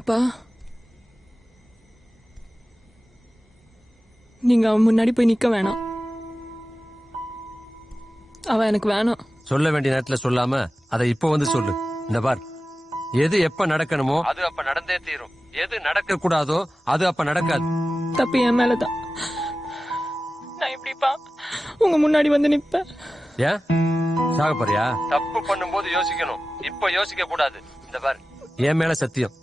அப்பா நீங்க அவன் முன்னாடி போய் நிக்க வேணாம். அவன் எனக்கு வேணாம். சொல்ல வேண்டிய நேரத்துல சொல்லாம அதை இப்ப வந்து சொல்லு. இந்த பார், எது எப்ப நடக்கணுமோ அது அப்ப நடந்தே தீரும். எது நடக்க கூடாதோ அது அப்ப நடக்காது. தப்பு என் மேலதான். நான் எப்படிப்பா உங்க முன்னாடி வந்து நிப்பேன்? ஏன் சாக போறியா? தப்பு பண்ணும்போது யோசிக்கணும், இப்ப யோசிக்க கூடாது. இந்த பார், என் மேல சத்தியம்,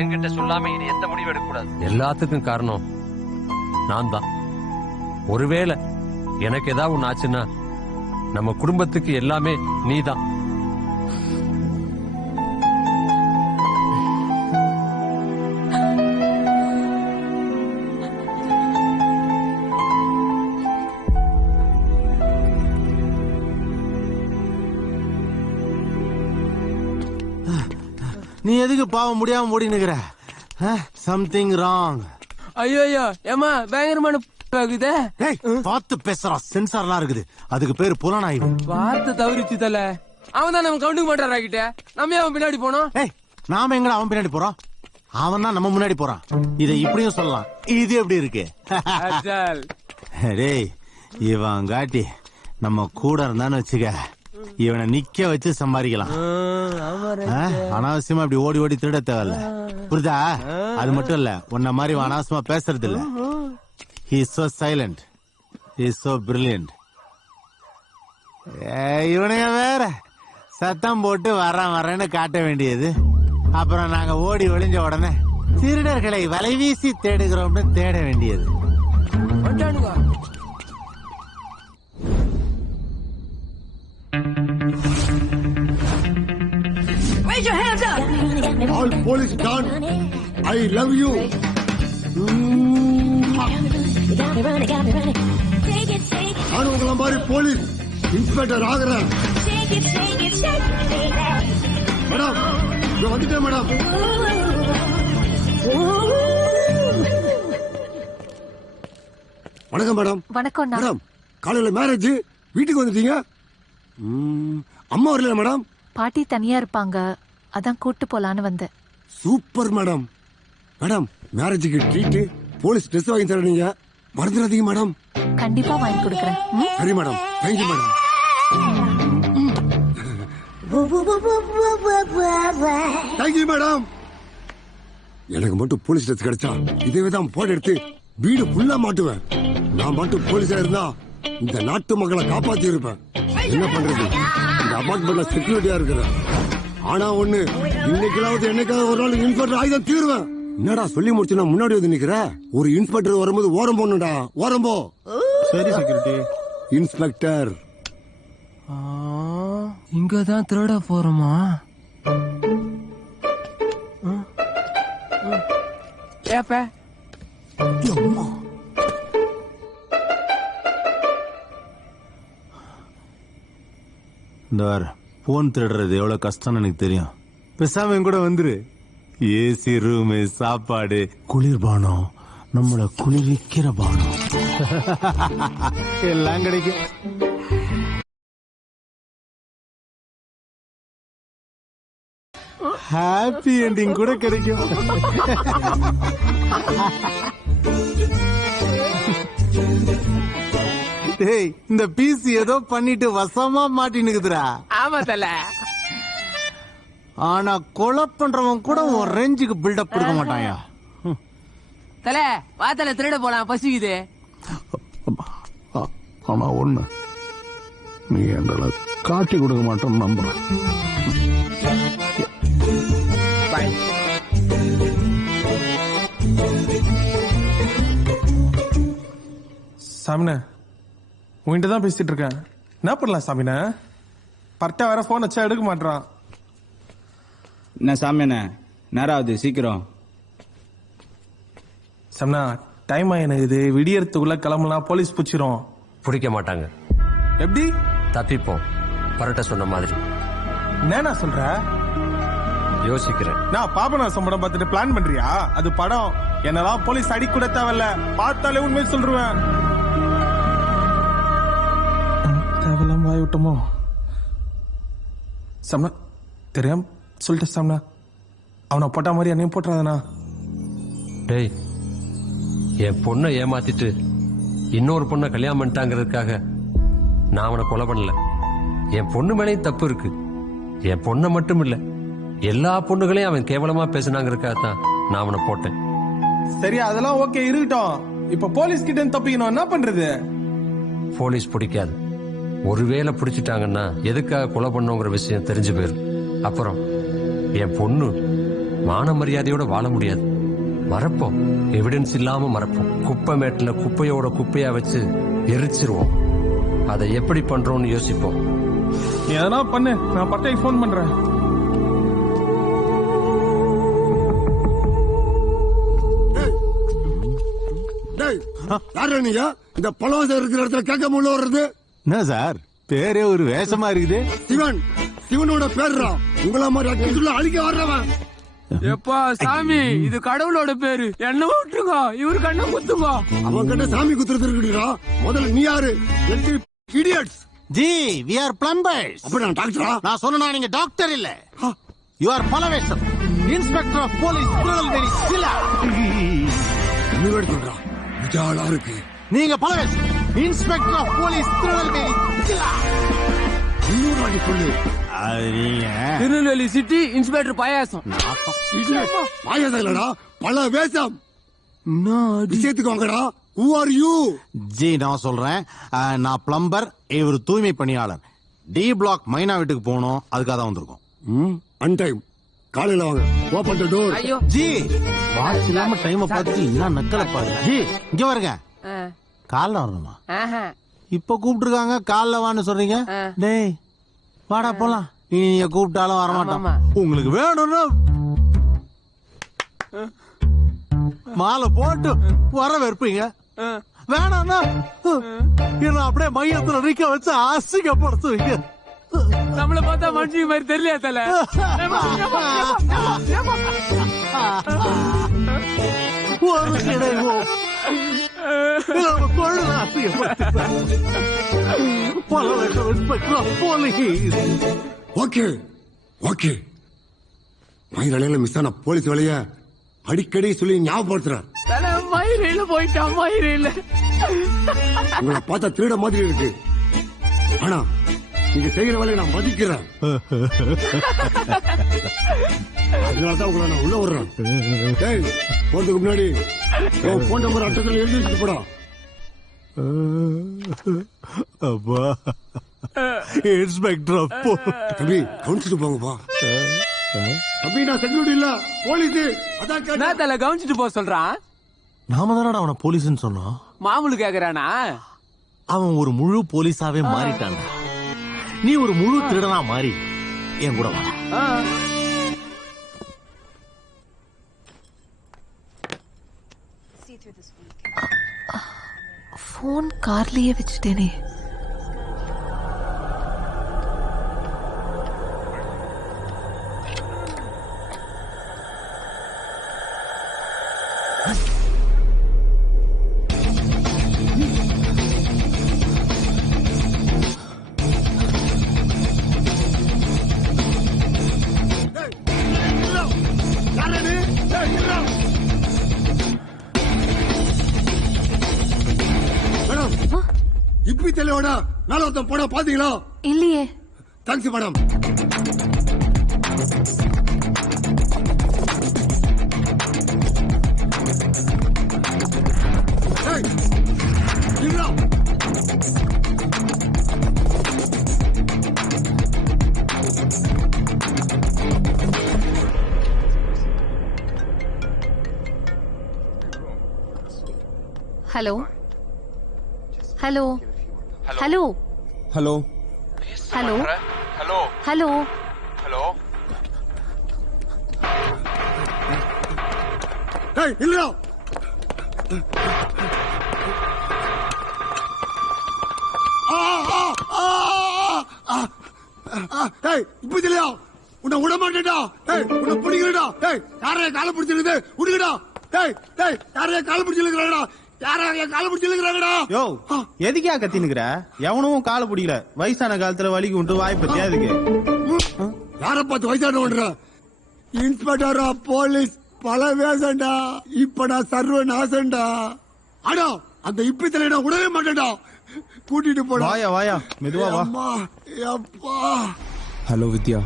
என்கிட்ட சொல்லாம இனி எந்த முடிவு எடுக்க கூடாது. எல்லாத்துக்கும் காரணம் நான் தான். ஒருவேளை எனக்கு ஏதாவது ஒண்ணு ஆச்சுன்னா நம்ம குடும்பத்துக்கு எல்லாமே நீதான். நீ எதுக்கு பாவம் முடியாம ஓடி நிக்கிற? Something wrong. ஐயோ ஏமா பயங்கரமான ஆகுதே. பார்த்து பேசுறா, சென்சார்லாம் இருக்குது. அதுக்கு பேரு புலனாய்வு. வார்த்தை தவறிச்சு தல. அவன் தான் நம்ம கவுண்டுக்கு மாட்டாராக்கிட்ட. நம்ம அவன் பின்னாடி போனோம். நாம எங்க அவன் பின்னாடி போறோம்? அவன் தான் நம்ம முன்னாடி போறான். இதை இப்படியும் சொல்லலாம். இது எப்படி இருக்கு? டேய், இவன் காட்டி நம்ம கூட இருந்தான்னு வச்சுக்க, இவனை நிக்க வச்சு சம்பாதிக்கலாம். அனாவசியமா இப்படி ஓடி ஓடி திருட தேவையில்ல, புரியுதா? அது மட்டும் இல்ல, உன்ன மாதிரி அனாவசியமா பேசுறது இல்ல. He is so silent. He is so brilliant. இவனைய வேற சத்தம் போட்டு வரேன்னு காட்ட வேண்டியது. அப்புறம் நாங்க ஓடி ஒளிஞ்ச உடனே திருடர்களை வலைவீசி தேடுகிறோம்னு தேட வேண்டியது. Raise your hands up. All police done. I love you. நான் உங்களை மாதிரி போலீஸ் இன்ஸ்பெக்டர் ஆகிறேன். மேடம், வந்துட்டேன் மேடம். வணக்கம் மேடம். வணக்கம் மேடம், காலையில மேரேஜ், வீட்டுக்கு வந்துட்டீங்க. அம்மா வரல மேடம்? பாட்டி தனியா இருப்பாங்க, அதான் கூட்டு போலான்னு வந்தேன். Super madam. மேடம், மேரேஜுக்கு ட்ரீட், போலீஸ் ட்ரெஸ் வாங்கி தரீங்க, மறந்துடாதீங்க மேடம். கண்டிப்பா வாங்கி கொடுக்கறேன். சரி madam, thank you madam. Thank you madam. எனக்கு மட்டும் போலீஸ் ட்ரெஸ் கிடைச்சா இதே தான் போட்டோ எடுத்து வீடு ஃபுல்லா மாட்டுவேன். நான் மட்டும் போலீஸா இருந்தா இந்த நாட்டு மக்களை காப்பாத்தி இருப்பேன். என்ன பண்றது, இந்த அபார்ட்மெண்ட்ல செக்யூரிட்டியா இருக்கிறேன். ஆனா ஒண்ணு, இன்னைக்காவது என்னைக்காவது ஒரு நாள் இன்ஸ்பெக்டர் ஆயுதம் தீருவேன். என்னடா சொல்லி முடிச்சுனா முன்னாடி வந்து நிக்கிற? ஒரு இன்ஸ்பெக்டர் வரும்போது ஓரம் போடணும்டா, ஓரம் போ. சரி செக்யூரிட்டி. இன்ஸ்பெக்டர், இங்கதான் திருட போறோமா? ஏப்ப இந்த போன் திருடுறது எவ்வளவு கஷ்டம்னு எனக்கு தெரியும். பேசாம என் கூட வந்துரு. ஏசி ரூமு, சாப்பாடு, குளிர்பானம், நம்மள குளிர்விக்கிற பானம் எல்லாம் கிடைக்கும். ஹாப்பி என்டிங் கூட கிடைக்கும். டேய், இந்த பீஸ் ஏதோ பண்ணிட்டு வசமா மாட்டினுக்குதுடா. ஆமா தல. ஆனா கொலை பண்றவன் கூட ஒரு ரேஞ்சுக்கு பில்டப் கொடுக்க மாட்டாயா? தல வா தல, திருட போலாம், பசிக்குது. ஆனா ஒண்ணு, நீ எங்களை காட்டி கொடுக்க மாட்டோம் நம்புறேன். சாமின, உன்கிட்ட தான் பேசிட்டு இருக்கேன். என்ன பண்ணலாம் சாமின? பர்ட்டா வேற போன் வச்சா எடுக்க மாட்டான். என்ன சாமியான, நேரம் ஆகுது, சீக்கிரம். சாமினா, டைம் ஆயினுது, விடியறதுக்குள்ள கிளம்பலாம், போலீஸ் பிடிச்சிரும். பிடிக்க மாட்டாங்க. எப்படி தப்பிப்போம், பரட்ட சொன்ன மாதிரி. என்ன சொல்ற? யோசிக்கிறேன். நான் பாபநாசம் படம் பார்த்துட்டு பிளான் பண்றியா? அது படம். என்னதான் போலீஸ் அடி கூட தேவையில்ல, பார்த்தாலே உண்மை சொல்றேன். தேவையில்லாம வாய் விட்டோமோ? சம்னா தெரியாம சொல்லிட்டு சம்னா, அவனை போட்ட மாதிரி என்னையும் போட்டுறாதனா? டேய், என் பொண்ணை ஏமாத்திட்டு இன்னொரு பொண்ணை கல்யாணம் பண்ணிட்டாங்கிறதுக்காக நான் அவனை கொலை பண்ணல. என் பொண்ணு மேலேயும் தப்பு இருக்கு. என் பொண்ணை மட்டும் இல்ல, எல்லா பொண்ணுகளையும் அவன் கேவலமா பேசினாங்கிறதுக்காக தான் நான் அவனை போட்டேன். சரி, அதெல்லாம் ஓகே, இருக்கட்டும். இப்ப போலீஸ் கிட்ட தப்பிக்கணும், என்ன பண்றது? போலீஸ் பிடிக்காது. ஒருவேளை பிடிச்சிட்டாங்கன்னா எதுக்காக கொலை பண்ணோங்கிற விஷயம் தெரிஞ்சு போயிடும். அப்புறம் என் பொண்ணு மான மரியாதையோட வாழ முடியாது. மறப்போம், எவிடன்ஸ் இல்லாம மறப்போம். குப்பை மேட்டுல குப்பையோட குப்பையா வச்சு எரிச்சிருவோம். அதை எப்படி பண்றோம்னு யோசிப்போம். நீ எதனா பண்ணு, நான் பட்டைக்கு போன் பண்றேன். யாரு நீங்க? இந்த பழவாசம் இருக்கிற இடத்துல கேட்க முடியல வர்றது என்ன சார், பேரே ஒரு வேஷமா இருக்குது. சிவன், சிவனோட பேர்றா. உங்கள மாதிரி அக்கிட்டுள்ள அழிக்க வர்றவன். எப்பா சாமி, இது கடவுளோட பேரு, என்ன விட்டுருங்க, இவரு கண்ணை குத்துங்க. அவன் கிட்ட சாமி குத்துறது இருக்குடா. முதல்ல நீ யாரு? Idiots. G, we are plumbers. அப்ப நான் டாக்டரா? நான் சொன்னா நீங்க டாக்டர் இல்ல. You are Palavesam, inspector of police Tirunelveli ஜில்லா. நீ சொல்றா, விஜயாலா இருக்கு. நீங்க Palavesam, inspector of police Tirunelveli ஜில்லா. இன்னொரு வாட்டி சொல்லு. Tirunelveli city inspector payasam. பாயாசம் இல்லடா, பல வேஷம். விஷயத்துக்கு வாங்கடா. Who are you? ஜி, நான் சொல்றேன், நான் பிளம்பர், இவர் தூய்மை பணியாளர். டி பிளாக் மைனா வீட்டுக்கு போகணும், அதுக்காக தான் வந்திருக்கோம். An time. காலையில வாங்க. ஓபன் தி டோர். ஜி, வாட்ச் இல்லாம டைம் பார்த்துட்டு என்ன நக்கல பாருங்க. ஜி, இங்க வருங்க. காலைல வரணுமா? இப்ப கூப்பிட்டுருக்காங்க, காலைல வான்னு சொல்றீங்க. டேய் வாடா போலாம். நீங்க கூப்பிட்டாலும் வரமாட்டோம். உங்களுக்கு வேணும்னா மாலை போட்டு வர வெறுப்பீங்க, வேணாம்னா என்ன அப்படியே மையத்துல நிக்க வச்சு அசிங்கப்படுத்துவீங்க. நம்மள பார்த்தா மனுஷங்க மாதிரி தெரியலையா தல? ஒரு கிடைவோம் தொழில் அசிங்கப்படுத்த பல லட்சம் இன்ஸ்பெக்டர் போலீஸ். Okay okay. மயிரில மிஸ் ஆன போலீஸ் வேலைய அடிக்கடி சொல்லி ஞாபகப்படுத்துறேன். மயிரில போயிட்டான், மயிரில. உங்களை பார்த்தா திருட மாதிரி இருக்கு, ஆனா நீங்க செய்யற வேலையை நான் மதிக்கிறேன். அதனாலதான் உங்களை நான் உள்ள விடுறேன். போறதுக்கு முன்னாடி போன் நம்பர் அட்டத்தில் எழுதி வச்சுட்டு போடா. அப்பா, இன்ஸ்பெக்டர் தம்பி கவனிச்சுட்டு போங்கப்பா. தம்பி நான் செக்யூரிட்டி இல்ல, போலீஸ். அதான் தல கவனிச்சுட்டு போக சொல்றான். நாம தானடா அவனை போலீஸ்ன்னு சொன்னோம். மாமூலு கேக்குறானா? அவன் ஒரு முழு போலீஸாவே மாறிட்டான். நீ ஒரு முழு திருடனா மாறி என் கூட வா. ஃபோன் கார்லயே வச்சுட்டேனே. இப்படி தெளிவோட மேல ஒருத்தன் போட பாத்தீங்களா? இல்லையே. Thanks madam. Hello hello hello hello hello hello hello hello. இல்ல ஏய் இப்ப இல்லையா உன்னை விட மாட்டேடா. ஏய் உன்னை பிடிக்கிறடா. ஏய் யாரைய காலை பிடிச்சிருக்குது விடுங்கடா. ஏய் ஏய் யாரைய காலை பிடிச்சிருக்கிறாங்கடா. யாரைய காலை பிடிச்சிருக்கிறாங்கடா. யோ எதுக்கா கத்தினுக்குற? எவனும் காலை பிடிக்கல. வயசான காலத்துல வலிக்கு விட்டு வாய் பத்தியா அதுக்கு யார பார்த்து வயசானவன்ற? இன்ஸ்பெக்டரா போலீஸ் பல வேசண்டா. இப்ப நான் சர்வ நாசண்டா. அடா அந்த இப்பத்துல நான் விடவே மாட்டேன்டா. கூட்டிட்டு போடா. வாயா வாயா மெதுவா வா. அம்மா அப்பா. ஹலோ வித்யா,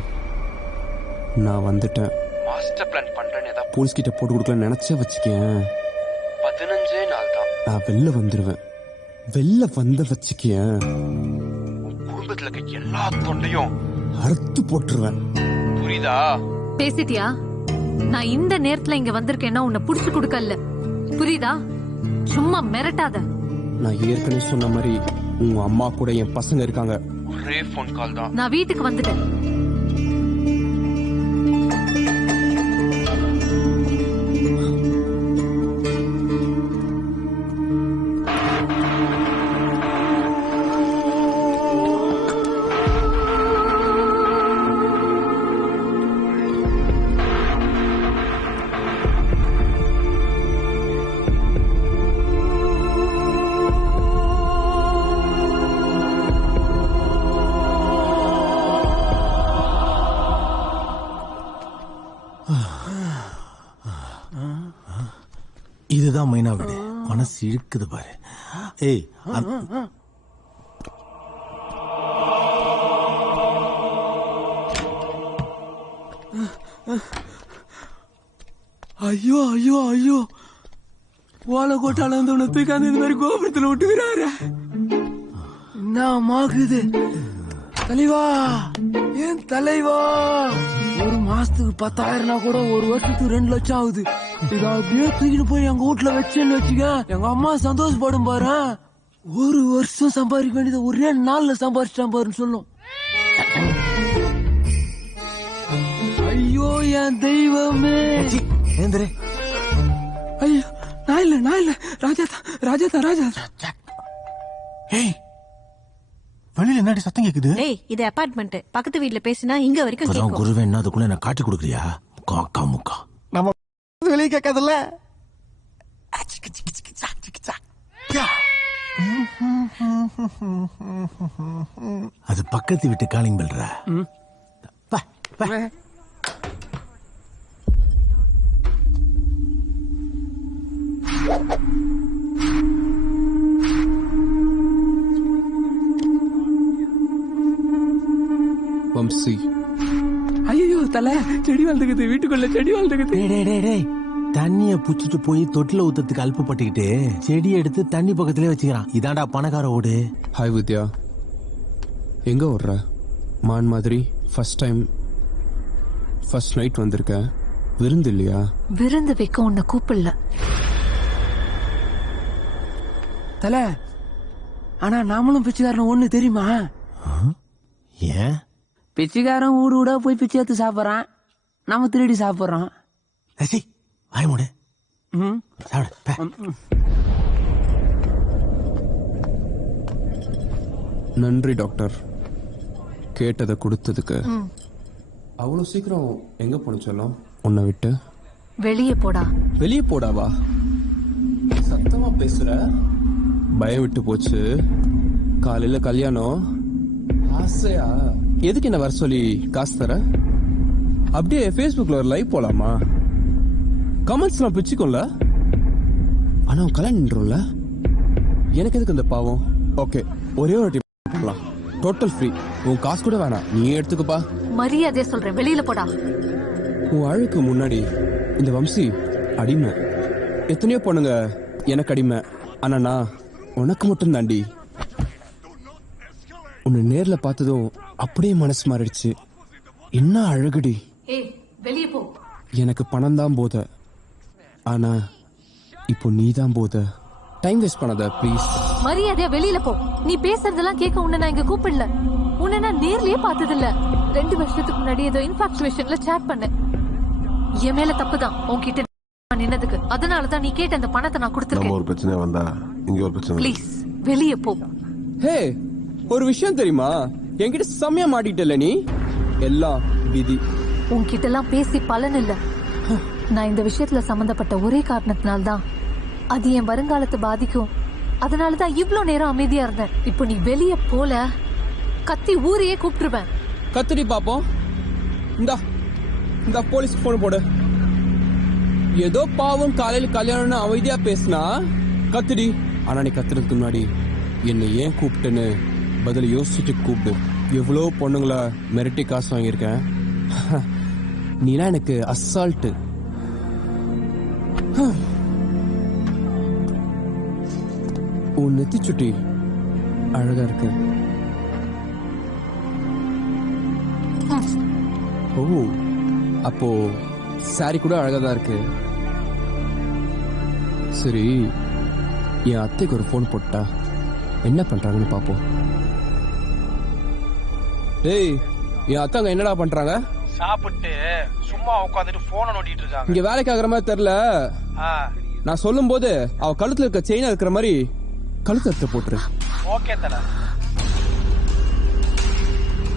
நான் வந்துட்டேன். மாஸ்டர் பிளான் பண்றேன்னு ஏதாவது போலீஸ் கிட்ட போட்டு கொடுக்கலாம்னு நினைச்சே வச்சுக்கேன். 15 நாள் தான். நான் வெளில வந்துருவேன். வெளில வந்த வச்சுக்கேன், குடும்பத்துல இருக்க எல்லா தொண்டையும் அறுத்து போட்டுருவேன். புரியுதா? பேசிட்டியா? நான் இந்த நேரத்துல இங்க வந்திருக்கேன்னா உன்னை புடிச்சு கொடுக்கல, புரியுதா? சும்மா மிரட்டாத. நான் ஏற்கனவே சொன்ன மாதிரி உங்க அம்மா கூட என் பசங்க இருக்காங்க. ஒரே போன் கால் தான். நான் வீட்டுக்கு வந்துட்டேன். இதுதான் மைனா வீடு. மனசு இழுக்குது பாரு. ஏய் ஐயோ ஐயோ ஐயோ, ஓலை கோட்டால வந்து உன்னை தூக்காந்து இந்த மாதிரி கோபுரத்துல விட்டுக்கிறாரு. என்ன மாக்குது தலைவா, ஏன் தலைவா? ஒரு மாசத்துக்கு 10,000 கூட ஒரு வருஷத்துக்கு 2 லட்சம் ஆகுது. இதை அப்படியே தூக்கிட்டு போய் எங்க வீட்டுல வச்சேன்னு வச்சுக்க, எங்க அம்மா சந்தோஷப்படும் பாரு. ஒரு வருஷம் சம்பாதிக்க வேண்டியது ஒரே நாள்ல சம்பாதிச்சிட்டான் பாருன்னு சொல்லும். ஐயோ என் தெய்வமே. ஐயோ நான் இல்ல ராஜா. ஏய் வெளியில என்னடி சத்தம் கேக்குது? ஏய் இது அபார்ட்மெண்ட். பக்கத்து வீட்ல பேசினா இங்க வரைக்கும் அதான் கேக்கும். குருவே என்ன அதுக்குள்ள என்ன காட்டி கொடுக்குறியா? காக்கா முக்கா நம்ம வெளியே கேட்காதுல்ல. அது பக்கத்து வீட்டு காலிங் பெல்றா. வம்சி. ஐயோ தலை, செடி வளர்ந்துக்குது வீட்டுக்குள்ள, செடி வளர்ந்துக்குது. தண்ணிய புடிச்சிட்டு போய் தொட்டில ஊத்துறதுக்கு அல்பப்பட்டுக்கிட்டு செடியை எடுத்து தண்ணி பக்கத்திலே வச்சுக்கிறான். இதான்டா பணக்கார ஓடு. ஹாய் வித்யா, எங்க ஓடுற? மான் மாதிரி ஃபர்ஸ்ட் டைம் ஃபர்ஸ்ட் நைட் வந்திருக்க. விருந்து இல்லையா? விருந்து வைக்க உன்னை கூப்பிடல. தலை, ஆனா நாமளும் பிச்சைக்காரன் ஒண்ணு தெரியுமா? ஏன்? பிச்சைக்காரன் ஊடு ஊடா போய் பிச்சை எடுத்து சாப்பிட்றான், நம்ம திருடி சாப்பிட்றோம். வாய் மூடு. நன்றி டாக்டர், கேட்டதை கொடுத்ததுக்கு. அவ்வளோ சீக்கிரம் எங்க போன சொல்லும் உன்னை விட்டு? வெளியே போடா. வெளியே போடாவா? சத்தமா பேசுற. பயம் விட்டு போச்சு. காலையில கல்யாணம் ஆசையா? எதுக்கு என்ன வர சொல்லி காசு தர? அப்படியே ஃபேஸ்புக்ல ஒரு லைவ் போலாமா? கமெண்ட்ஸ்லாம் பிச்சுக்கும்ல. ஆனா உன் கல்யாணம் நின்றோம்ல, எனக்கு எதுக்கு அந்த பாவம்? ஓகே, ஒரே ஒரு போலாம், டோட்டல் ஃப்ரீ. உன் காசு கூட வேணாம், நீ எடுத்துக்கப்பா. மரியாதையா சொல்றேன், வெளியில போடா. உன் அழுக்கு முன்னாடி இந்த வம்சி அடிமை. எத்தனையோ பொண்ணுங்க எனக்கு அடிமை, ஆனா நான் உனக்கு மட்டும் தாண்டி. உன்னை நேர்ல பார்த்ததும் அப்படியே மனசு மாறிடுச்சு. என்ன அழகுடி. ஏய் வெளியே போ. எனக்கு பணம் தான் போத, ஆனா இப்போ நீ தான் போத. டைம் வேஸ்ட் பண்ணாத ப்ளீஸ். மரியாதையா வெளியில போ. நீ பேசுறதெல்லாம் கேட்க உன்னை நான் இங்க கூப்பிடல. உன்னை நான் நேர்லயே பார்த்ததில்ல. 2 வருஷத்துக்கு முன்னாடி ஏதோ இன்ஃபாக்சுவேஷன்ல சேட் பண்ணேன். என் மேல தப்புதான் உன்கிட்ட நின்னதுக்கு. அதனாலதான் நீ கேட்ட அந்த பணத்தை நான் கொடுத்துருக்கேன். ஒரு பிரச்சனை வந்தா இங்க ஒரு பிரச்சனை. ப்ளீஸ் வெளியே போ. ஹே, ஒரு விஷயம் தெரியுமா? என்கிட்ட செம்மையா மாட்டிட்டல நீ. எல்லாம் விதி. உன்கிட்ட எல்லாம் பேசி பலன் இல்ல. நான் இந்த விஷயத்துல சம்பந்தப்பட்ட ஒரே காரணத்தினால்தான் அது என் வருங்காலத்தை பாதிக்கும். அதனாலதான் இவ்ளோ நேரம் அமைதியா இருந்தேன். இப்போ நீ வெளியே போல கத்தி ஊரையே கூப்பிட்டுருவேன். கத்துடி பாப்போம். இந்த போலீஸ் போன் போடு. ஏதோ பாவம் காலையில கல்யாணம்னு அமைதியா பேசினா கத்துடி. ஆனா நீ கத்துறதுக்கு முன்னாடி என்னை ஏன் கூப்பிட்டுன்னு பதில் யோசிச்சுட்டு கூப்பிடு. எவ்வளோ பொண்ணுங்களை மிரட்டி காசு வாங்கியிருக்கேன். நீலாம் எனக்கு அசால்ட்டு. உன் நெத்திச்சுட்டி அழகா இருக்கு. ஓ, அப்போ சாரி கூட அழகா தான் இருக்கு. சரி, என் அத்தைக்கு ஒரு போன் போட்டா என்ன பண்றாங்கன்னு பாப்போம். டேய், என் அத்தாங்க என்னடா பண்றாங்க? சாப்பிட்டு சும்மா உட்காந்துட்டு போனை நோண்டிட்டு இருக்காங்க. இங்க வேலைக்கு ஆகுற மாதிரி தெரியல. நான் சொல்லும் போது அவ கழுத்துல இருக்க செயினா இருக்கிற மாதிரி கழுத்து எடுத்து போட்டுரு. ஓகே தல.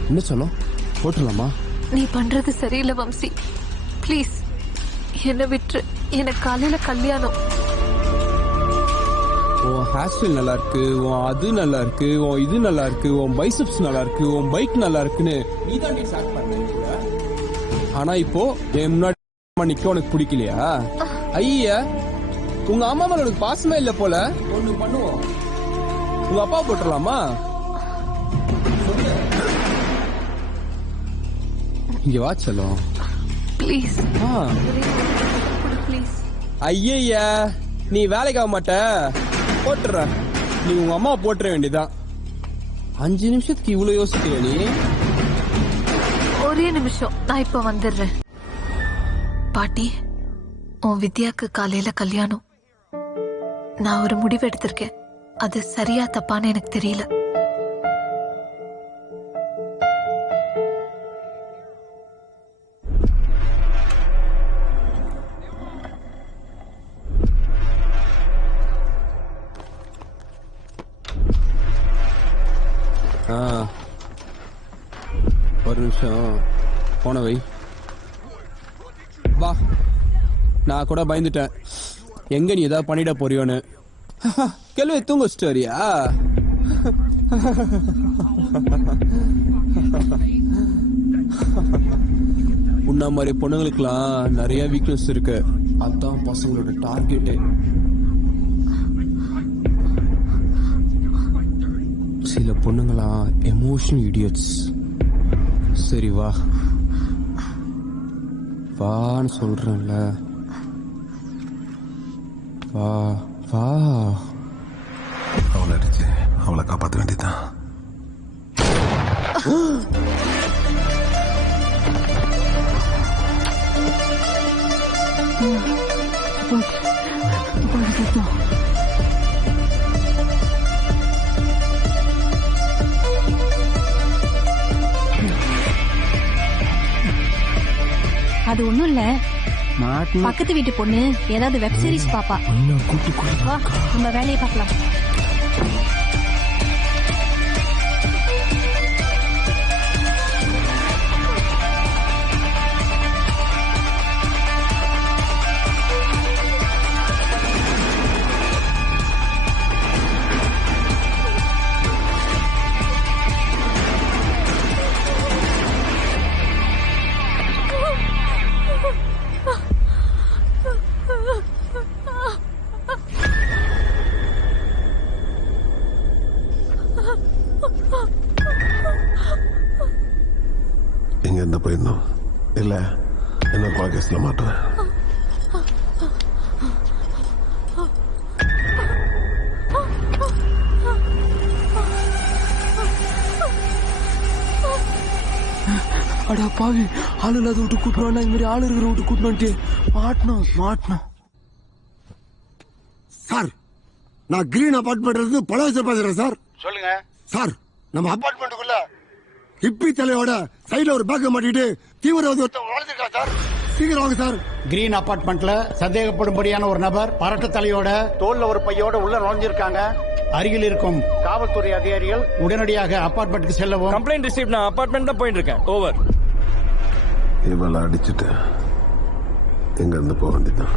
என்ன சொல்லும்? போட்டுடலாமா? நீ பண்றது சரியில்லை வம்சி. ப்ளீஸ் என்ன விட்டு. எனக்கு காலையில கல்யாணம். உன் ஹேர் ஸ்டைல் நல்லா இருக்கு, உன் அது நல்லா இருக்கு, உன் இது நல்லா இருக்கு, உன் பைசப்ஸ் நல்லா இருக்கு, உன் பைக் நல்லா இருக்குன்னு நீ தான் ஸ்டார்ட் பண்ண. ஆனா இப்போ என் முன்னாடி நிக்க உனக்கு பிடிக்கலையா? ஐயா, உங்க அம்மா மேல உனக்கு பாசமே இல்ல போல. ஒண்ணு பண்ணுவோம், உங்க அப்பா போட்டுடலாமா? இங்க வா செல்லம். Please please. ஐயா, நீ வேலைக்கு ஆக மாட்ட. போட்டுற. நீ உங்க அம்மா போட்டுற வேண்டியதான். 5 நிமிஷத்துக்கு இவ்வளவு யோசிக்கிற நீ? ஒரே நிமிஷம், நான் இப்ப வந்துடுறேன். பாட்டி, உன் வித்யாக்கு காலையில கல்யாணம். நான் ஒரு முடிவு எடுத்திருக்கேன். அது சரியா தப்பான்னு எனக்கு தெரியல. ஒரு நிமிஷம் போன வை. வா, நான் கூட பயந்துட்டேன் எங்க நீ ஏதாவது பண்ணிட போறியோன்னு. கேள்வி தூங்க ஸ்டோரியா? உன்ன மாதிரி பொண்ணுங்களுக்குலாம் நிறைய வீக்னஸ் இருக்கு. அதான் பசங்களோட டார்கெட்டே. சில பொண்ணுங்களா எமோஷனல் இடியட்ஸ். சரி வா வான்னு சொல்றேன்ல. வா வா. அவளை அடிச்சு அவளை காப்பாற்ற வேண்டியதான். அது ஒண்ணும் இல்ல, பக்கத்து வீட்டு பொண்ணு ஏதாவது வெப் சீரிஸ் பாப்பா. வா, நம்ம வேலையை பார்க்கலாம். இங்க இருந்து போயிருந்தோம் இல்ல என்ன கொலை கேஸ்ல மாட்டுவேன். அடா பாவி, ஆளு இல்லாத விட்டு கூட்டணும். இந்த மாதிரி ஆளு இருக்கிற விட்டு கூட்டணும். மாட்டணும். சார், நான் கிரீன் அபார்ட்மெண்ட்ல இருந்து பழவச்ச பேசுறேன் சார். சொல்லுங்க சார், நம்ம அபார்ட்மெண்ட்டுக்குள்ள ஹிப்பி தலையோட சைடுல ஒரு பேக்க மாட்டிட்டு தீவிரவாதி ஒருத்தன் நுழைஞ்சிருக்கான் சார். சீக்கிரம் வாங்க சார். கிரீன் அபார்ட்மெண்ட்ல சந்தேகப்படும்படியான ஒரு நபர் பரட்ட தலையோட தோல்ல ஒரு பையோட உள்ள நுழைஞ்சிருக்காங்க. அருகில் இருக்கும் காவல்துறை அதிகாரிகள் உடனடியாக அபார்ட்மெண்ட்டுக்கு செல்லவும். Complaint receive. நான் அபார்ட்மெண்ட் தான் போயிட்டு இருக்கேன். ஓவர். இவளை அடிச்சுட்டு எங்க இருந்து போக வேண்டியதான்.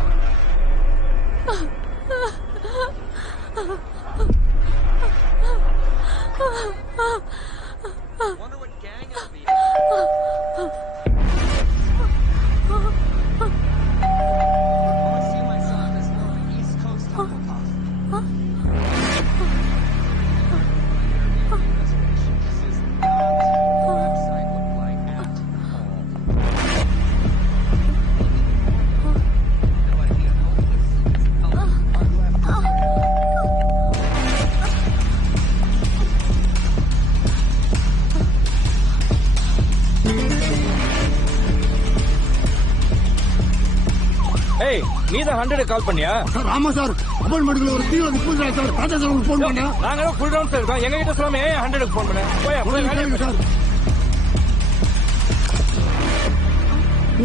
ஏய், நீ தான் 100 கால் பண்ணியா? சார் ஆமா சார், அபார்ட்மெண்ட்ல ஒரு தீவிர பூஜை சார். டாடா சார் உங்களுக்கு ஃபோன் பண்ணா. நாங்க ஃபுல் டவுன் சார் இருக்கோம். எங்க கிட்ட சொல்லாம ஏன் 100க்கு ஃபோன் பண்ண? போய் சார்.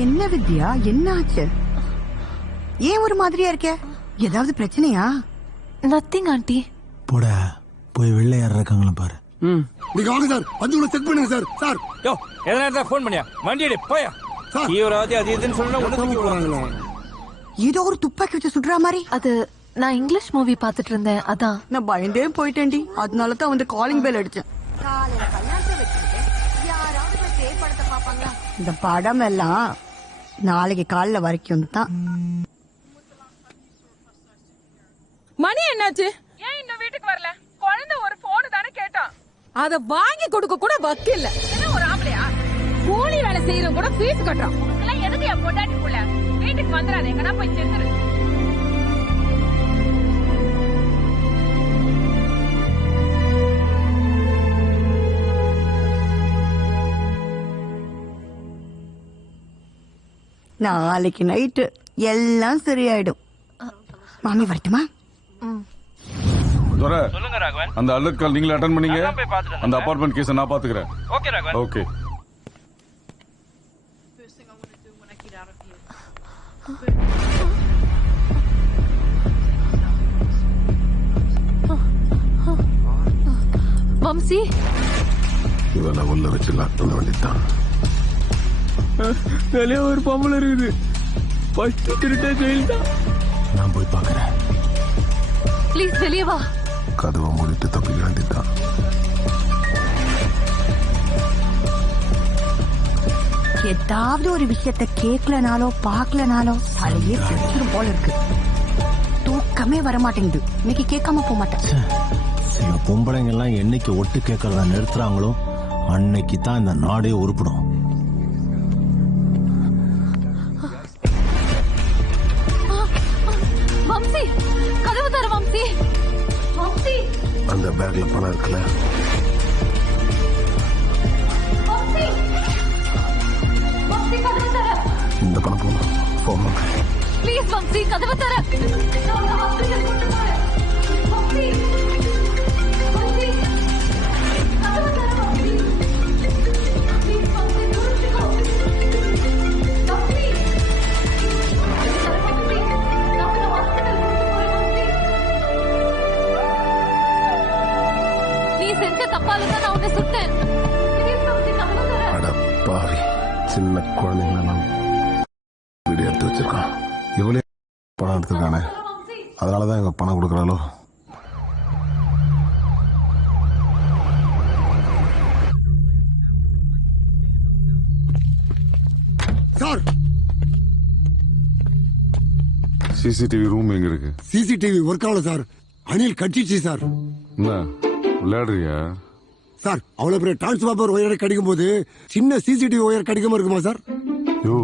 என்ன வித்யா, என்ன ஆச்சு? ஏன் ஒரு மாதிரியா இருக்க? ஏதாவது பிரச்சனையா? Nothing aunty. போட போய் வெள்ளை யார் இருக்காங்களா பாரு. நீங்க வாங்க சார், வந்து உள்ள செக் பண்ணுங்க சார். சார் யோ, எதனா ஃபோன் பண்ணியா? வண்டி எடு போயா. தீவிரவாதி அது இதுன்னு சொன்னா உடனே போறாங்களே. ஏதோ ஒரு துப்பாக்கி வச்சு சுடுற மாதிரி. அது நான் இங்கிலீஷ் மூவி பார்த்துட்டு இருந்தேன், அதான். நான் பயந்தே போயிட்டேன்டி, அதனால தான் வந்து காலிங் பெல் அடிச்சேன். இந்த படம் எல்லாம் நாளைக்கு காலைல வரைக்கும் தான். மணி என்னாச்சு? ஏன் இன்னும் வீட்டுக்கு வரல? குழந்தை ஒரு போன் தானே கேட்டான். அத வாங்கி கொடுக்க கூட வக்கில்ல. என்ன ஒரு ஆம்பளையா? கூலி வேலை செய்யறவங்க கூட ஃபீஸ் கட்டறான். இதெல்லாம் எதுக்கு என் பொண்டாட்டி புள்ள? வீட்டுக்கு வந்துறாத, எங்கனா போய் செத்துரு. நாளைக்கு நைட்டு எல்லாம் சரியாயிடும். மாமி வரட்டுமா? சொல்லுங்க ராகவன். அந்த அலர்ட் கால் நீங்களே அட்டெண்ட் பண்ணீங்க. அந்த அபார்ட்மெண்ட் கேஸ் நான் பாத்துக்கிறேன். ஓகே ராகவன். ஓகே. வம்சி, இவளை உள்ள வச்சு லாக் பண்ண வேண்டியதான். வெளியே ஒரு பொம்பளை இருக்குது. ஃபர்ஸ்ட் திருட்ட ஜெயில் தான். நான் போய் பார்க்கறேன். ப்ளீஸ் வெளியே வா. கதவை மூடிட்டு தப்பிக்க வேண்டியதான். ஏதாவது ஒரு விஷயத்த கேட்கலனாலோ பாக்கலனாலோ தலையே செத்துரும் போல இருக்கு. தூக்கமே வரமாட்டேங்குது. இன்னைக்கு கேட்காம போக மாட்டேன். சில பொம்பளைங்க எல்லாம் என்னைக்கு ஒட்டு கேட்கறத நிறுத்துறாங்களோ அன்னைக்கு தான் இந்த நாடே உருப்படும். வம்சி, கதவு தர வம்சி. வம்சி, அந்த பேக்ல பணம் இருக்குல்ல, வம்சி, வம்சி கதவு தர. இந்த பணம் போகணும். போமா ப்ளீஸ் வம்சி, கதவு தர. ஹாஸ்பிடல் கொண்டு போற. வம்சி, வம்சி, கதவு தர வம்சி. ப்ளீஸ் வம்சி, தூரத்துக்கு போ. வம்சி, நீ செஞ்ச தப்பால தான் நான் உன்னை சுட்டேன். அட பாவி, சின்ன குழந்தைங்களெல்லாம் வீடியோ எடுத்து வச்சிருக்கான். இவளே பணம் எடுத்துருக்கானே, அதனாலதான் இவங்க பணம் கொடுக்குறாளோ. சார் சிசிடிவி ரூம் எங்க இருக்கு? சிசிடிவி ஒர்க் ஆகல சார். அணில் கட்டிச்சு சார். என்ன விளையாடுறியா? சார் அவ்வளவு பெரிய டிரான்ஸ்பார்மர் ஒயரை கடிக்கும் போது சின்ன சிசிடிவி ஒயர் கடிக்காம இருக்குமா சார்? யோ,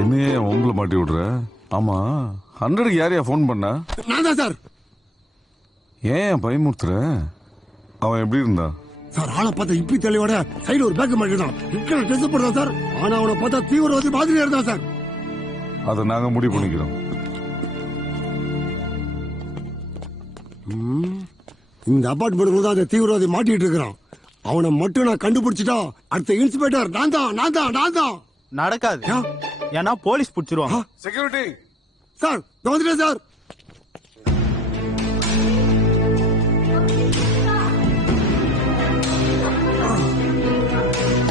என்னையே உங்களை மாட்டி விடுற? ஆமா, 100க்கு யாரையா போன் பண்ணா? நான் தான் சார். ஏன் பயமுறுத்துற? அவன் எப்படி இருந்தா சார்? ஆளை பார்த்தா இப்படி தெளிவோட சைடு ஒரு பேக் மாட்டி தான் ட்ரெஸ் போடுறான் சார். ஆனா அவனை பார்த்தா தீவிரவாதி மாதிரியா இருந்தான் சார். அதை நாங்க முடிவு பண்ணிக்கிறோம். இந்த அபார்ட்மெண்ட் தான் அந்த தீவிரவாதி மாட்டிட்டு இருக்கிறான். அவனை மட்டும் நான் கண்டுபிடிச்சிட்டா அடுத்த இன்ஸ்பெக்டர் நான் தான். நடக்காது. ஏன்னா போலீஸ் பிடிச்சிருவாங்க. செக்யூரிட்டி சார் வந்துட்டேன் சார்.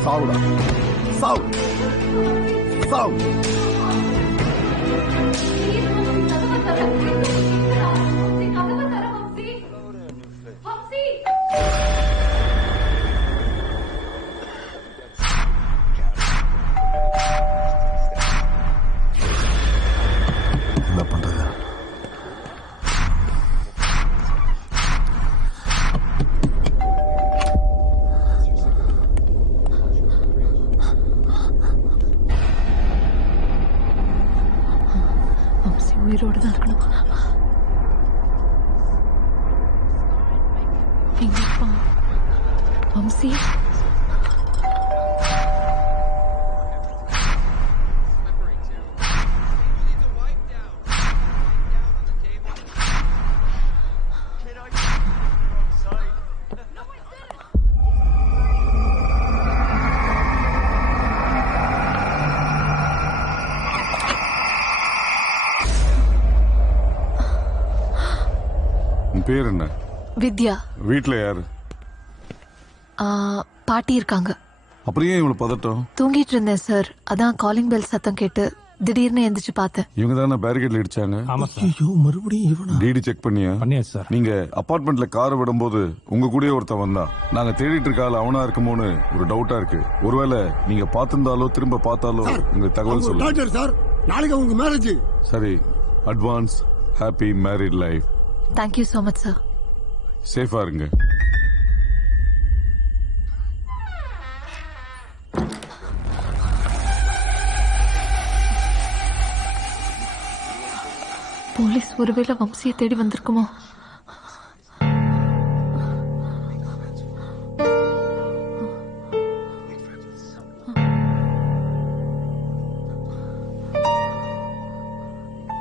சாவுடா சாவு சாவு. என்ன பண்றது? உயிரோடு தான் இருக்கணும். எங்க அப்பா வம்சி பேர் என்ன? வித்யா. வீட்ல யாரு? பாட்டி இருக்காங்க. அப்புறம் ஏன் இவ்வளவு பதட்டம்? தூங்கிட்டு இருந்தேன் சார், அதான் காலிங் பெல் சத்தம் கேட்டு திடீர்னு எந்திரிச்சு பார்த்தேன். இவங்க தானே பேரிகேட்ல இடிச்சாங்க? ஐயோ, மறுபடியும் இவனா? டிடி செக் பண்ணியா சார்? நீங்க அபார்ட்மெண்ட்ல கார் விடும்போது உங்க கூடயே ஒருத்தன் வந்தான். நாங்க தேடிட்டு இருக்கால அவனா இருக்குமோன்னு ஒரு டவுட்டா இருக்கு. ஒருவேளை நீங்க பார்த்திருந்தாலோ திரும்ப பார்த்தாலோ உங்க தகவல் சொல்லுங்க சார். நாளைக்கு உங்க மேரேஜ். சரி, advance happy married life. Thank you so much sir. சேஃபா இருங்க. போலீஸ் ஒருவேளை வம்சியை தேடி வந்திருக்குமோ?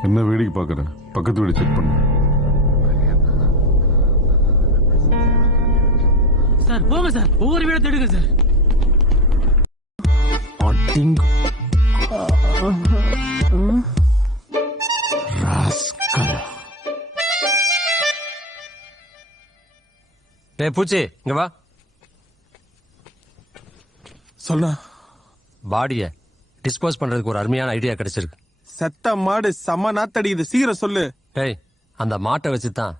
என்ன வேடிக்கை பாக்குற? பக்கத்து வீடு செக் பண்ணு. சார் போங்க சார், ஒவ்வொரு வீட தேடுங்க சார். பூச்சி இங்க வா. சொல்ல பாடிய டிஸ்போஸ் பண்றதுக்கு ஒரு அருமையான ஐடியா கிடைச்சிருக்கு. செத்த மாடு செம்ம நாத்தடிக்குது, சீக்கிரம் சொல்லு. டேய், அந்த மாட்டை வச்சுதான்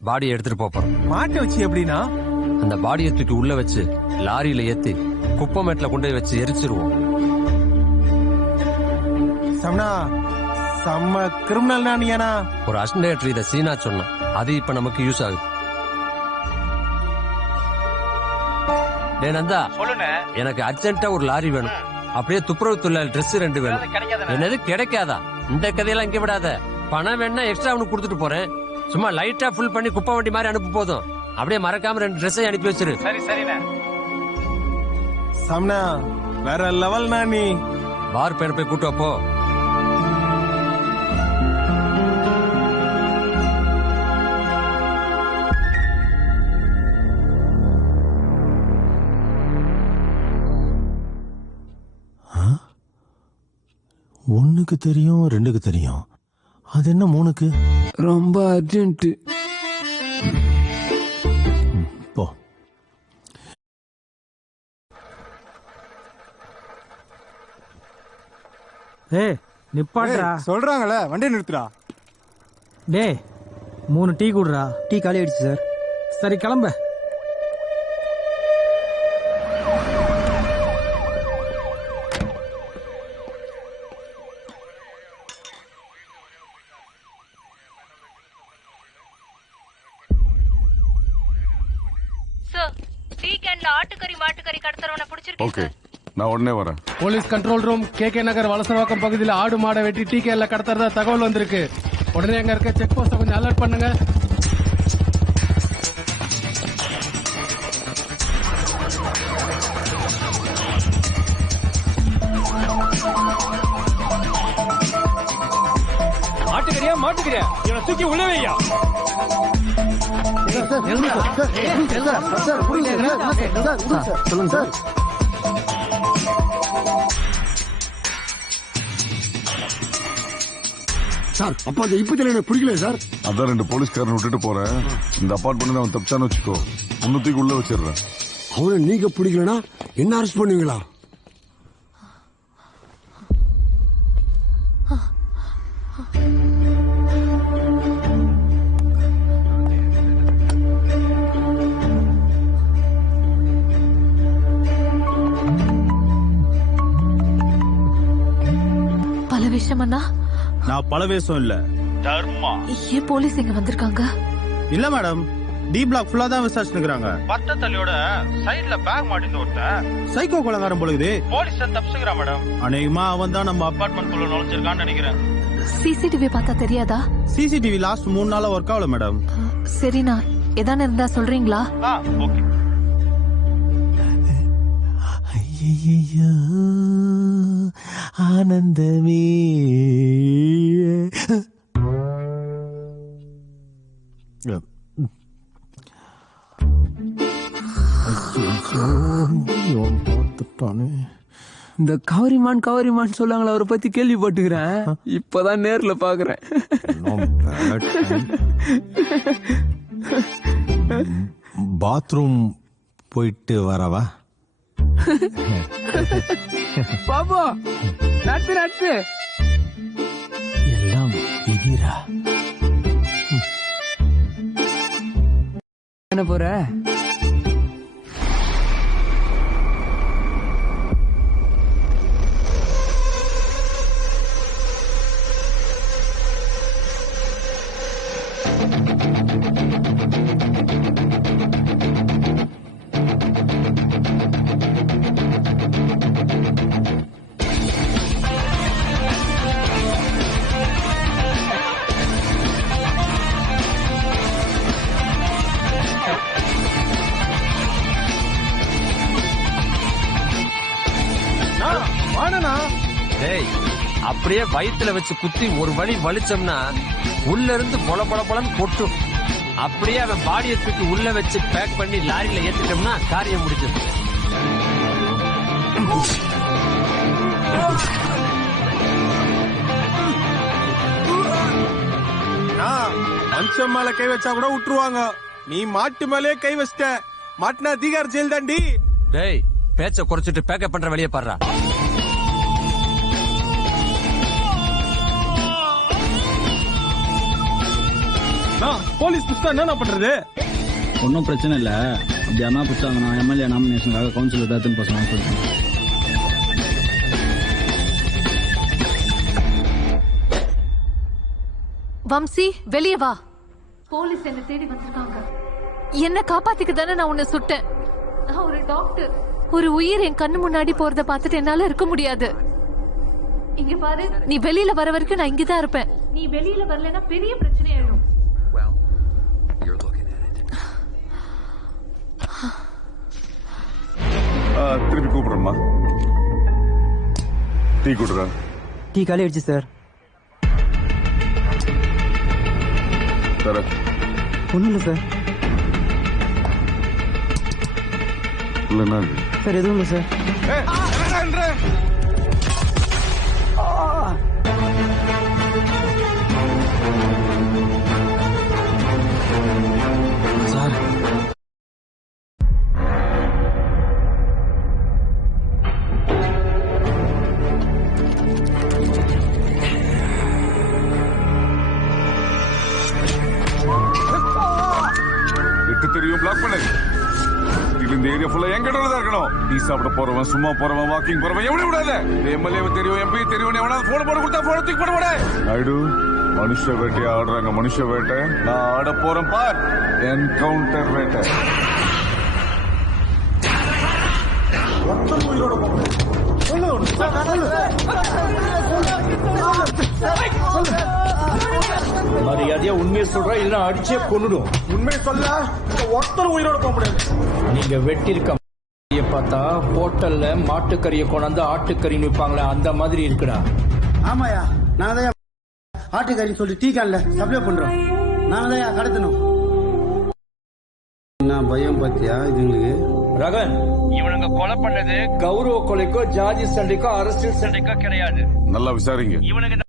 பாடியை எடுத்துட்டு போறோம். மாட்டை வச்சு எப்படின்னா? அந்த பாடியை தூக்கி உள்ள வச்சு லாரியில ஏத்தி குப்பமேட்ல கொண்டு போய் வச்சு எரிச்சிருவோம். சம்னா செம்ம கிரிமினல் நீனா? ஒரு அஸ்டேட்டர் இதை சீனா சொன்ன, அது இப்ப நமக்கு யூஸ் ஆகுது. டே நந்தா, எனக்கு அர்ஜென்ட்டா ஒரு லாரி வேணும். அப்படியே துப்புரவு தொழிலாளி ட்ரெஸ் 2 வேணும். என்னது கிடைக்காதா? இந்த கதையெல்லாம் இங்க விடாத. பணம் வேணா எக்ஸ்ட்ரா அவனுக்கு கொடுத்துட்டு போறேன். சும்மா லைட்டா ஃபுல் பண்ணி குப்பை வண்டி மாதிரி அனுப்பு போதும். அப்படியே மறக்காம 2 ட்ரெஸ் அனுப்பி வச்சிரு. சரி சரிண்ணே. சம்னா வேற லெவல் நீ. பார் பேர் போய் கூட்டு அப்போ. ஒண்ணுக்கு தெரியும், 2க்கு தெரியும், அது என்ன 3க்கு? ரொம்ப அர்ஜென்ட். போ. ஏய் நிப்பாட்றா. சொல்றாங்களே, வண்டி நிறுத்துறா. டேய் 3 டீ குடுறா. டீ காலி ஆயிடுச்சு சார். சரி கிளம்ப. ஆட்டுக்கறி மாட்டுக்கறி கடத்துறவனை பிடிச்சிருக்கேன். ஓகே, நான் உடனே வரேன். போலீஸ் கண்ட்ரோல் ரூம், KK நகர் வலசரவாக்கம் பகுதியில் ஆடு மாடை வெட்டி TKல கடத்துறதா தகவல் வந்திருக்கு. உடனே அங்க இருக்க செக் போஸ்ட கொஞ்சம் அலர்ட் பண்ணுங்க. ஆட்டுக்கறியா மாட்டுக்கறியா? இவனை தூக்கி உள்ள வையா. சொல்லுங்க சார். சார் அப்ப அந்த இப்பத்துல எனக்கு பிடிக்கல சார். அதான் 2 போலீஸ்காரன் விட்டுட்டு போறேன். இந்த அபார்ட்மெண்ட் அவன் தப்பிச்சான்னு வச்சுக்கோ, 3 உள்ள வச்சிடுறேன். அவனை நீங்க பிடிக்கலனா என்ன அரெஸ்ட் பண்ணுவீங்களா? பல விஷயம் அண்ணா. நான் பல வேஷம் இல்ல, ஏன் போலீஸ் இங்க வந்திருக்காங்க? இல்ல மேடம், டி பிளாக் ஃபுல்லா தான் விசாரிச்சுக்கிறாங்க. பட்டத்தலியோட சைடுல பேக் மாட்டிட்டு ஒருத்தன் சைக்கோ கொலைகாரன் போலுது. Police தப்பிச்சுக்கிறான் madam. அநேகமா அவன் தான் நம்ம அபார்ட்மெண்ட் குள்ள நுழைஞ்சிருக்கான்னு நினைக்கிறேன். சிசிடிவி பார்த்தா தெரியாதா? சிசிடிவி லாஸ்ட் 3 நாளா ஒர்க் ஆகல மேடம். சரிண்ணா, எதான இருந்தா சொல்றீங்களா? ஓகே. ஆனந்தமே இந்த கவரிமான் சொல்லாங்களா, அவரை பத்தி கேள்விப்பட்டுக்கிறேன். இப்பதான் நேர்ல பாக்குறேன். பாத்ரூம் போயிட்டு வரவா? பாபு, நட்பு எல்லாம் விதிரா. என்ன போற? டேய், அப்படியே வயித்துல வச்சு குத்தி ஒரு வழி வலிச்சோம்னா உள்ள இருந்து பொலன்னு கொட்டும். அப்படியே அவன் பாடியை தூக்கி உள்ள வச்சு பேக் பண்ணி லாரியில ஏத்திட்டோம்னா காரியம் முடிஞ்சது. மனுஷன் மேல கை வச்சா கூட விட்டுருவாங்க. நீ மாட்டு மேலே கை வச்சிட்ட, மாட்டினா தீகார் ஜெயில் தாண்டி. டேய், பேச்ச குறைச்சிட்டு பேக்கப் பண்ற வெளியே பாடுறா. போலீஸ் புஸ்தா என்ன பண்றது? ஒன்னும் பிரச்சனை இல்ல. அப்படி யாரா புடிச்சாங்கன்னா எம்எல்ஏ நாமினேஷனுக்காக கவுன்சில் ஏதாச்சும் பசங்க சொல்றேன். வம்சி, வெளியே வா. போலீஸ் என்ன தேடி வந்திருக்காங்க. என்ன காப்பாத்திக்க தானே நான் உன்னை சுட்டேன். நான் ஒரு டாக்டர். ஒரு உயிர் என் கண்ணு முன்னாடி போறத பார்த்துட்டு என்னால இருக்க முடியாது. இங்க பாரு, நீ வெளியில வர வரைக்கும் நான் இங்கதான் இருப்பேன். நீ வெளியில வரலன்னா பெரிய பிரச்சனை ஆயிடும். திருப்பி கூப்பிடுறமா. டீ குடுறா. டீ காலி ஆயிடுச்சு சார். ஒண்ணும் இல்லை சார். சார் எதுவும் இல்லை சார். சார், தெரியும் பிளாக் பண்ணு. இந்த ஏரியா ஃபுல்லா எங்கிட்ட தான் இருக்கணும். டீ சாப்பிட போறவன், சும்மா போறவன், வாக்கிங் போறவன் எவனையும் விடாத. எம்எல்ஏ தெரியும், எம்பி தெரியும், எவனாவது போன் போட கொடுத்தா போன தூக்கி போட. நாயுடு, மனுஷ வேட்டையா ஆடுறாங்க. மனுஷ வேட்டை நான் ஆட போறேன் பார். என்கவுண்டர் வேட்டை. மரியாதையா உண்மையை சொல்ற, இல்ல அடிச்சே கொன்னுடும். உண்மையை சொல்ல ஒருத்தர் உயிரோட போக முடியாது. நீங்க வெட்டிருக்க பார்த்தா ஹோட்டல்ல மாட்டுக்கறியை கொண்டாந்து ஆட்டுக்கறி விற்பாங்களே, அந்த மாதிரி இருக்குடா. ஆமாயா, நாங்க தான் ஆட்டுக்கறி சொல்லி டீ கான்ல சப்ளை பண்றோம். நாங்க தான் கடத்தணும். என்ன பயம் பத்தியா இதுங்களுக்கு? ரகன், இவனுங்க கொலை பண்ணது கௌரவ கொலைக்கோ ஜாதி சண்டைக்கோ அரசியல் சண்டைக்கோ கிடையாது. நல்லா விசாரிங்க. இவனுங்க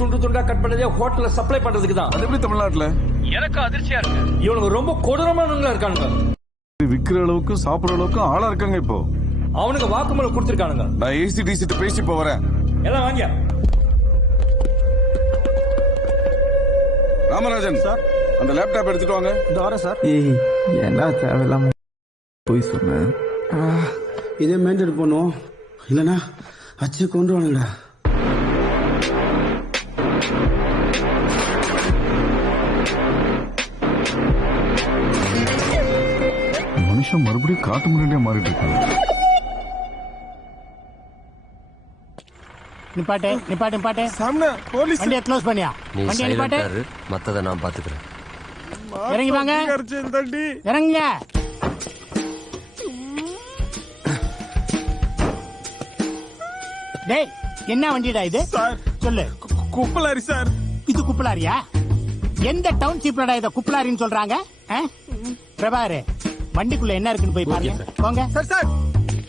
துண்டு துண்டா கட் பண்ணதே ஹோட்டல்ல சப்ளை பண்றதுக்கு தான். அது எப்படி தமிழ்நாட்டுல? எனக்கு அதிர்ச்சியா இருக்கு. இவனுங்க ரொம்ப கொடூரமானவங்களா இருக்காங்க. விக்கிற அளவுக்கு சாப்பிடுற அளவுக்கு ஆளா இருக்காங்க இப்போ. அவனுக்கு வாக்குமூலம் கொடுத்திருக்கானுங்க. நான் ஏசி டிசிட்டு பேசி இப்போ வரேன். எல்லாம் வாங்க. ராமராஜன் சார், அந்த லேப்டாப் எடுத்துட்டு வாங்க. இந்த வரேன் சார். ஏய் என்ன தேவையில்லாம போய் சொன்னேன். இதே மெயின்டைன் பண்ணுவோம், இல்லைன்னா அச்சு கொண்டு வானுங்கடா. மனுஷன் மறுபடியும் காட்டு முன்னாடியே மாறிட்டு இருக்காங்க. நிப்பாட்டு நிப்பாட்டு நிப்பாட்டு. சாமனா போலீஸ் வண்டியை க்ளோஸ் பண்ணியா? நீ வண்டியை நிப்பாட்டு. சைலண்டா இரு, மத்தத நான் பாத்துக்கிறேன். இறங்கி வாங்க. இறங்குங்க. டேய் என்ன வண்டிடா இது? சார் சொல்லு. குப்பலாரி சார். இது குப்பலாரியா? எந்த டவுன்ஷிப்லடா இத குப்பலாரின்னு சொல்றாங்க? பிரபாரு, வண்டிக்குள்ள என்ன இருக்குன்னு போய் பாருங்க. போங்க. சார் சார்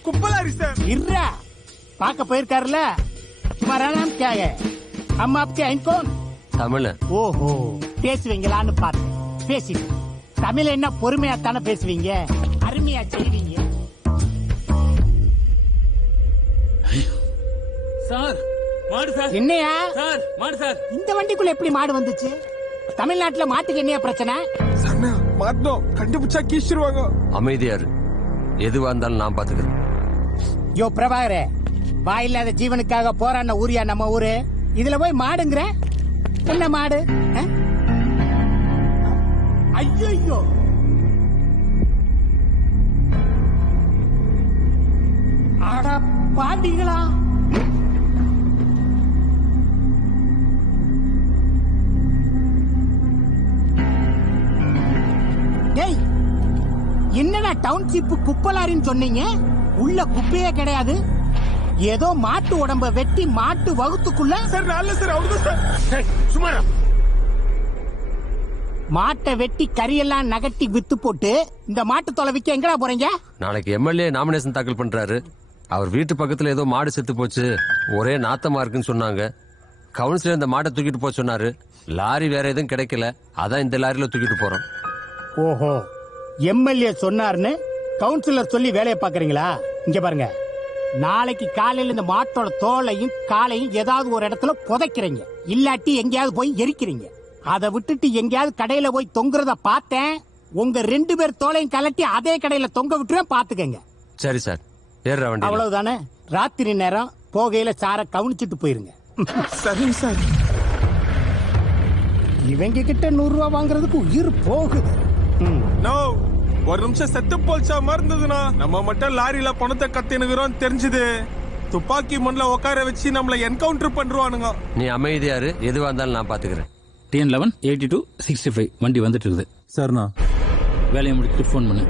குப்பலாரி சார். இர்ரா பாக்க போயிருக்காருல. तुम्हारा नाम क्या है? हम आपके हैं कौन? தமிழ். ஓஹோ, பேசுவீங்களான்னு பார்த்து பேசிட்டு. தமிழ் என்ன பொறுமையா தானே பேசுவீங்க, அருமையா செய்வீங்க. சார் மாடு சார். என்னையா சார் மாடு சார். இந்த வண்டிக்குள்ள எப்படி மாடு வந்துச்சு? தமிழ்நாட்டுல மாட்டுக்கு என்னையா பிரச்சனை? சார் மாட்டோம், கண்டுபிடிச்சா கீச்சிருவாங்க. அமைதியா இரு, எதுவா இருந்தாலும் நான் பாத்துக்கிறேன். யோ பிரபாகரே, வாயில்லாத ஜீவனுக்காக போராடின ஊரியா நம்ம ஊரு. இதுல போய் மாடுங்கிற என்ன மாடு? ஐயோ, அட பாண்டிங்களா. டேய் என்னடா டவுன்ஷிப் குப்பலாரின்னு சொன்னீங்க? உள்ள குப்பையே கிடையாது. ஏதோ மாட்டு உடம்ப வெட்டி மாட்டு வகுத்துக்குள்ள. சார் நல்ல சார், அவ்வளவுதான் சார். சும்மா மாட்டை வெட்டி கரியெல்லாம் நகட்டி வித்து போட்டு இந்த மாட்டு தொலை விக்க எங்கடா போறீங்க? நாளைக்கு எம்எல்ஏ நாமினேஷன் தாக்கல் பண்றாரு. அவர் வீட்டு பக்கத்துல ஏதோ மாடு செத்து போச்சு, ஒரே நாத்தமா இருக்குன்னு சொன்னாங்க. கவுன்சிலர் இந்த மாட்டை தூக்கிட்டு போக சொன்னாரு. லாரி வேற எதுவும் கிடைக்கல, அதான் இந்த லாரியில தூக்கிட்டு போறோம். ஓஹோ, எம்எல்ஏ சொன்னார்னு கவுன்சிலர் சொல்லி வேலையை பாக்குறீங்களா? இங்க பாருங்க, நாளைக்கு காலையில இந்த மாட்டோட தோலையும் காலையும் ஏதாவது ஒரு இடத்துல புதைக்கிறீங்க, இல்லாட்டி எங்கேயாவது போய் எரிக்கிறீங்க. அதை விட்டுட்டு எங்கேயாவது கடையில போய் தொங்குறத பார்த்தேன், உங்க 2 பேர் தோலையும் கலட்டி அதே கடையில தொங்க விட்டுருவேன், பாத்துக்கங்க. சரி சார், ஏறுற வண்டி. அவ்வளவுதானே? ராத்திரி நேரம் போகையில சார கவனிச்சுட்டு போயிருங்க. சரிங்க சார். இவங்க கிட்ட 100 ரூபாய் வாங்குறதுக்கு உயிர் போகுது. நோ, ஒரு நிமிஷம் செத்து போல்ச்சா மாதிரி இருந்ததுன்னா நம்ம மட்டும் லாரியில பணத்தை கத்தினுக்கிறோம் தெரிஞ்சது. துப்பாக்கி முன்ல உட்கார வச்சு நம்மள என்கவுண்டர் பண்றானுங்க. நீ அமைதியா இரு, எதுவா இருந்தாலும் நான் பாத்துக்கிறேன். TN11 82 65 வண்டி வந்துட்டு இருக்குது. சரிண்ணா, வேலையை முடிச்சுட்டு ஃபோன் பண்ணு.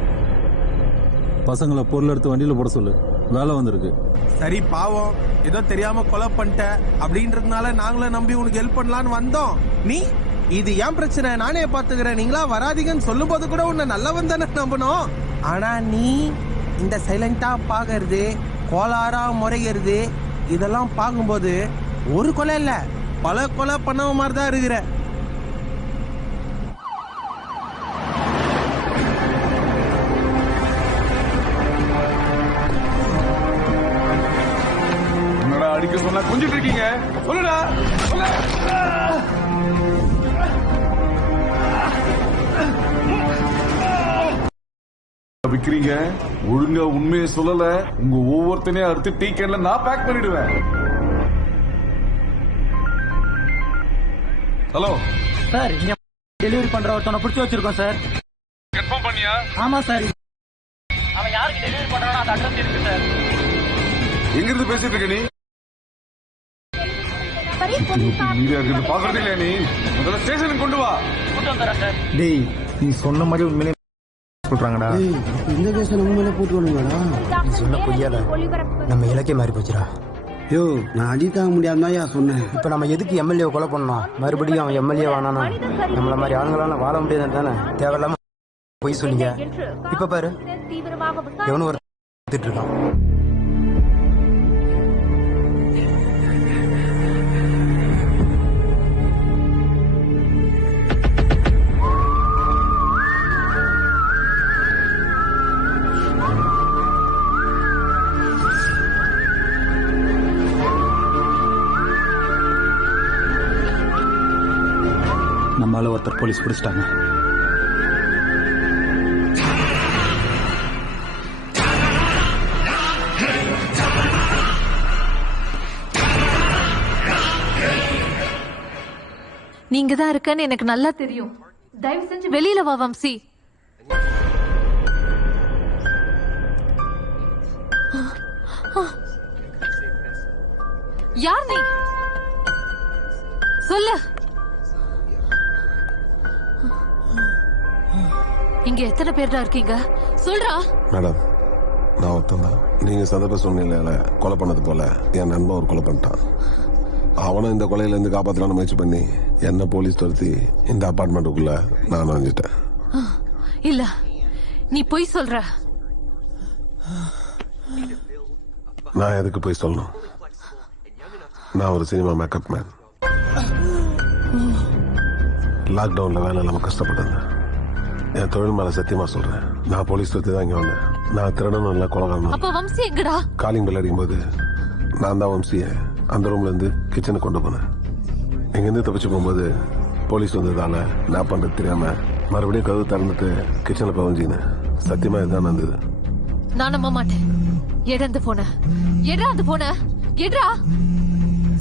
பசங்களை பொருள் எடுத்து வண்டியில போட சொல்லு, வேலை வந்திருக்கு. சரி பாவம், ஏதோ தெரியாம கொலை பண்ணிட்ட அப்படின்றதுனால நாங்களும் நம்பி உனக்கு ஹெல்ப் பண்ணலான்னு வந்தோம். நீ இது ஏன் பிரச்சனை, நானே பாத்துக்கிறேன், நீங்களா வராதீங்கன்னு சொல்லும் போது கூட உன்னை நல்லவன் தானே நம்பணும். ஆனா நீ இந்த சைலண்டா பாக்குறது, கோளாரா முறைகிறது, இதெல்லாம் பார்க்கும்போது ஒரு கொலை இல்ல பல கொலை பண்ண மாதிரி தான் இருக்கிற. என்னடா அடிக்க சொன்னா கொஞ்சிட்டு இருக்கீங்க, சொல்லுடா. விக்கிறீங்க, ஒழுங்கா உண்மையை சொல்லல, உங்க ஒவ்வொருத்தனையும் அடுத்து டீ கேன்ல நான் பேக் பண்ணிடுவேன். ஹலோ சார், இங்க டெலிவரி பண்ற ஒருத்தனை பிடிச்சி வச்சிருக்கோம் சார். கன்ஃபார்ம் பண்ணியா? ஆமா சார். அவன் யாருக்கு டெலிவரி பண்றானோ அந்த அட்ரஸ் இருக்கு சார். எங்க இருந்து பேசிட்டு இருக்க நீ? மீடியா இருக்கு பாக்குறது இல்லையா நீ? முதல்ல ஸ்டேஷனுக்கு கொண்டு வா. டேய் நீ சொன்ன மாதிரி உண்மையிலே சொல்றாங்கடா. இந்த கேஸ் நம்ம மேல போட்டு வருவாங்கடா. சொன்ன பொய்யால நம்ம இலக்கே மாறி போச்சுடா. யோ, நான் அடி தாங்க முடியாதுதான் சொன்னேன். இப்ப நம்ம எதுக்கு எம்எல்ஏ கொலை பண்ணோம்? மறுபடியும் அவன் எம்எல்ஏ வானானா நம்மள மாதிரி ஆளுங்களால வாழ முடியாது தானே? தேவையில்லாம பொய் சொன்னீங்க. இப்ப பாரு, எவனும் ஒரு இருக்கான். போலீஸ் பிடிச்சிட்டாங்க. நீங்க தான் இருக்கன்னு எனக்கு நல்லா தெரியும். தயவு செஞ்சு வெளியில வா வம்சி. யார் நீ? சொல்லு. இங்க எத்தனை பேர் தான் இருக்கீங்க? சொல்றா. மேடம், நான் ஒருத்தன் தான். நீங்க சந்தர்ப்ப சூழ்நிலையில கொலை பண்ணது போல என் நண்பன் ஒரு கொலை பண்ணிட்டான். அவனும் இந்த கொலையில இருந்து காப்பாற்றலான்னு முயற்சி பண்ணி என்ன போலீஸ் துரத்தி இந்த அபார்ட்மெண்ட்டுக்குள்ள நான் நுழைஞ்சிட்டேன். இல்ல, நீ பொய் சொல்ற. நான் எதுக்கு போய் சொல்லணும்? நான் ஒரு சினிமா மேக்கப் மேன். லாக்டவுன்ல வேலை இல்லாம கஷ்டப்பட்டேன். என் தொழில் மேல சத்தியமா சொல்றேன். நான் போலீஸ் துரத்தி தான் இங்க வந்தேன். நான் திருடனும் இல்ல, கொலைகாரனும். அப்ப வம்சி எங்கடா? காலிங் பெல் அடிக்கும் போது நான் தான் வம்சிய அந்த ரூம்ல இருந்து கிச்சனுக்கு கொண்டு போனேன். இங்கிருந்து தப்பிச்சு போகும்போது போலீஸ் வந்ததால நான் பண்றது தெரியாம மறுபடியும் கதவு திறந்துட்டு கிச்சன்ல பவஞ்சினேன். சத்தியமா இதுதான் நடந்தது. நான் நம்ப மாட்டேன். எடு அந்த போன. எடு அந்த போன. எடுறா.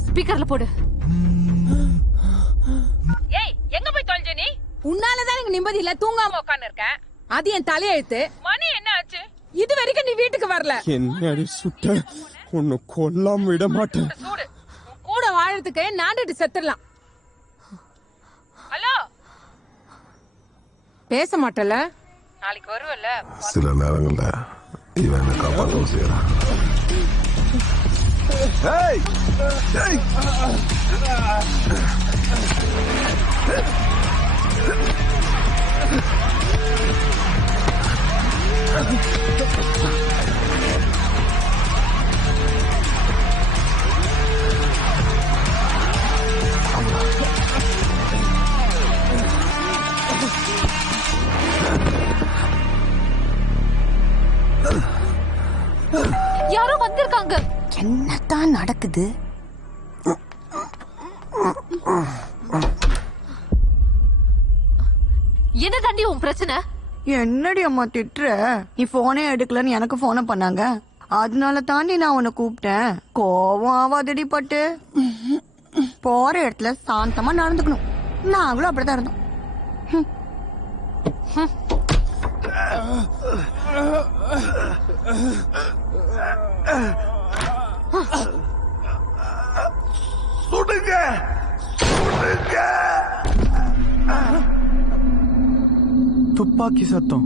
ஸ்பீக்கர்ல போடு. ஏய், எங்க போய் தொலைஞ்ச நீ? உன்னாலதான் எனக்கு நிம்மதி இல்ல, தூங்காம உட்கார்ந்து இருக்கேன். அது என் தலையெழுத்து. மணி என்ன ஆச்சு? இது வரைக்கும் நீ வீட்டுக்கு வரல. என்னடி சுட்ட? உன்னை கொல்லாம விட மாட்டேன். சூடு. கூட வாழறதுக்கு நாண்டுட்டு செத்துடலாம். ஹலோ, பேச மாட்டல? நாளைக்கு வருவல்ல? சில நேரங்கள்ல இவன் என்ன காப்பாற்றவும் செய்யறான். யாரோ வந்திருக்காங்க. என்னதான் நடக்குது? என்ன தாண்டி உன் பிரச்சனை? என்னடி அம்மா திட்டுற? நீ போனே எடுக்கலன்னு எனக்கு போன பண்ணாங்க. அதனால தாண்டி நான் உன்னை கூப்பிட்டேன். கோவம் ஆவாதடி பட்டு. போற இடத்துல சாந்தமா நடந்துக்கணும். நாங்களும் அப்படித்தான் இருந்தோம். சுடுங்க, சுடுங்க. துப்பாக்கி சத்தம்.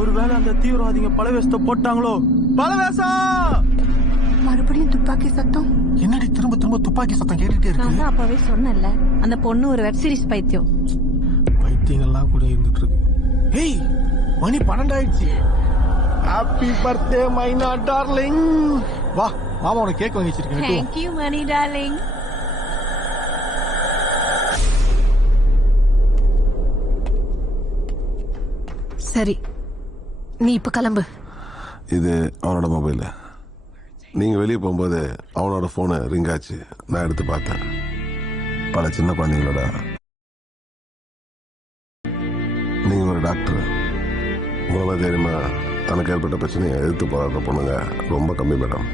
ஒருவேளை அந்த தீவிரவாதிங்க பலவேசத்தை போட்டாங்களோ? பலவேசம்! மறுபடியும் துப்பாக்கி சத்தம். என்னடி திரும்ப திரும்ப துப்பாக்கி சத்தம் கேட்டுட்டே இருக்கு? நான் அப்பவே சொன்னேன்ல, அந்த பொண்ணு ஒரு வெப் சீரிஸ் பைத்தியம். பைத்தியங்கள்லாம் கூட இருந்துட்டு இருக்கு. ஏய், மணி 12 ஆயிடுச்சு. ஹாப்பி பர்த்டே மைனா டார்லிங். வா, மாமா உனக்கு கேக் வாங்கி வச்சிருக்கேன். Thank you, money darling. சரி, நீ இப்ப கிளம்பு. இது அவனோட மொபைல். நீங்க வெளியே போகும்போது அவனோட போனு ரிங் ஆச்சு. நான் எடுத்து பார்த்தேன். பல சின்ன குழந்தைங்களோட. நீங்க ஒரு டாக்டர். உங்களை தைரியமா தனக்கு ஏற்பட்ட பிரச்சனையை எதிர்த்து போராடுற பொண்ணுங்க ரொம்ப கம்மி மேடம்.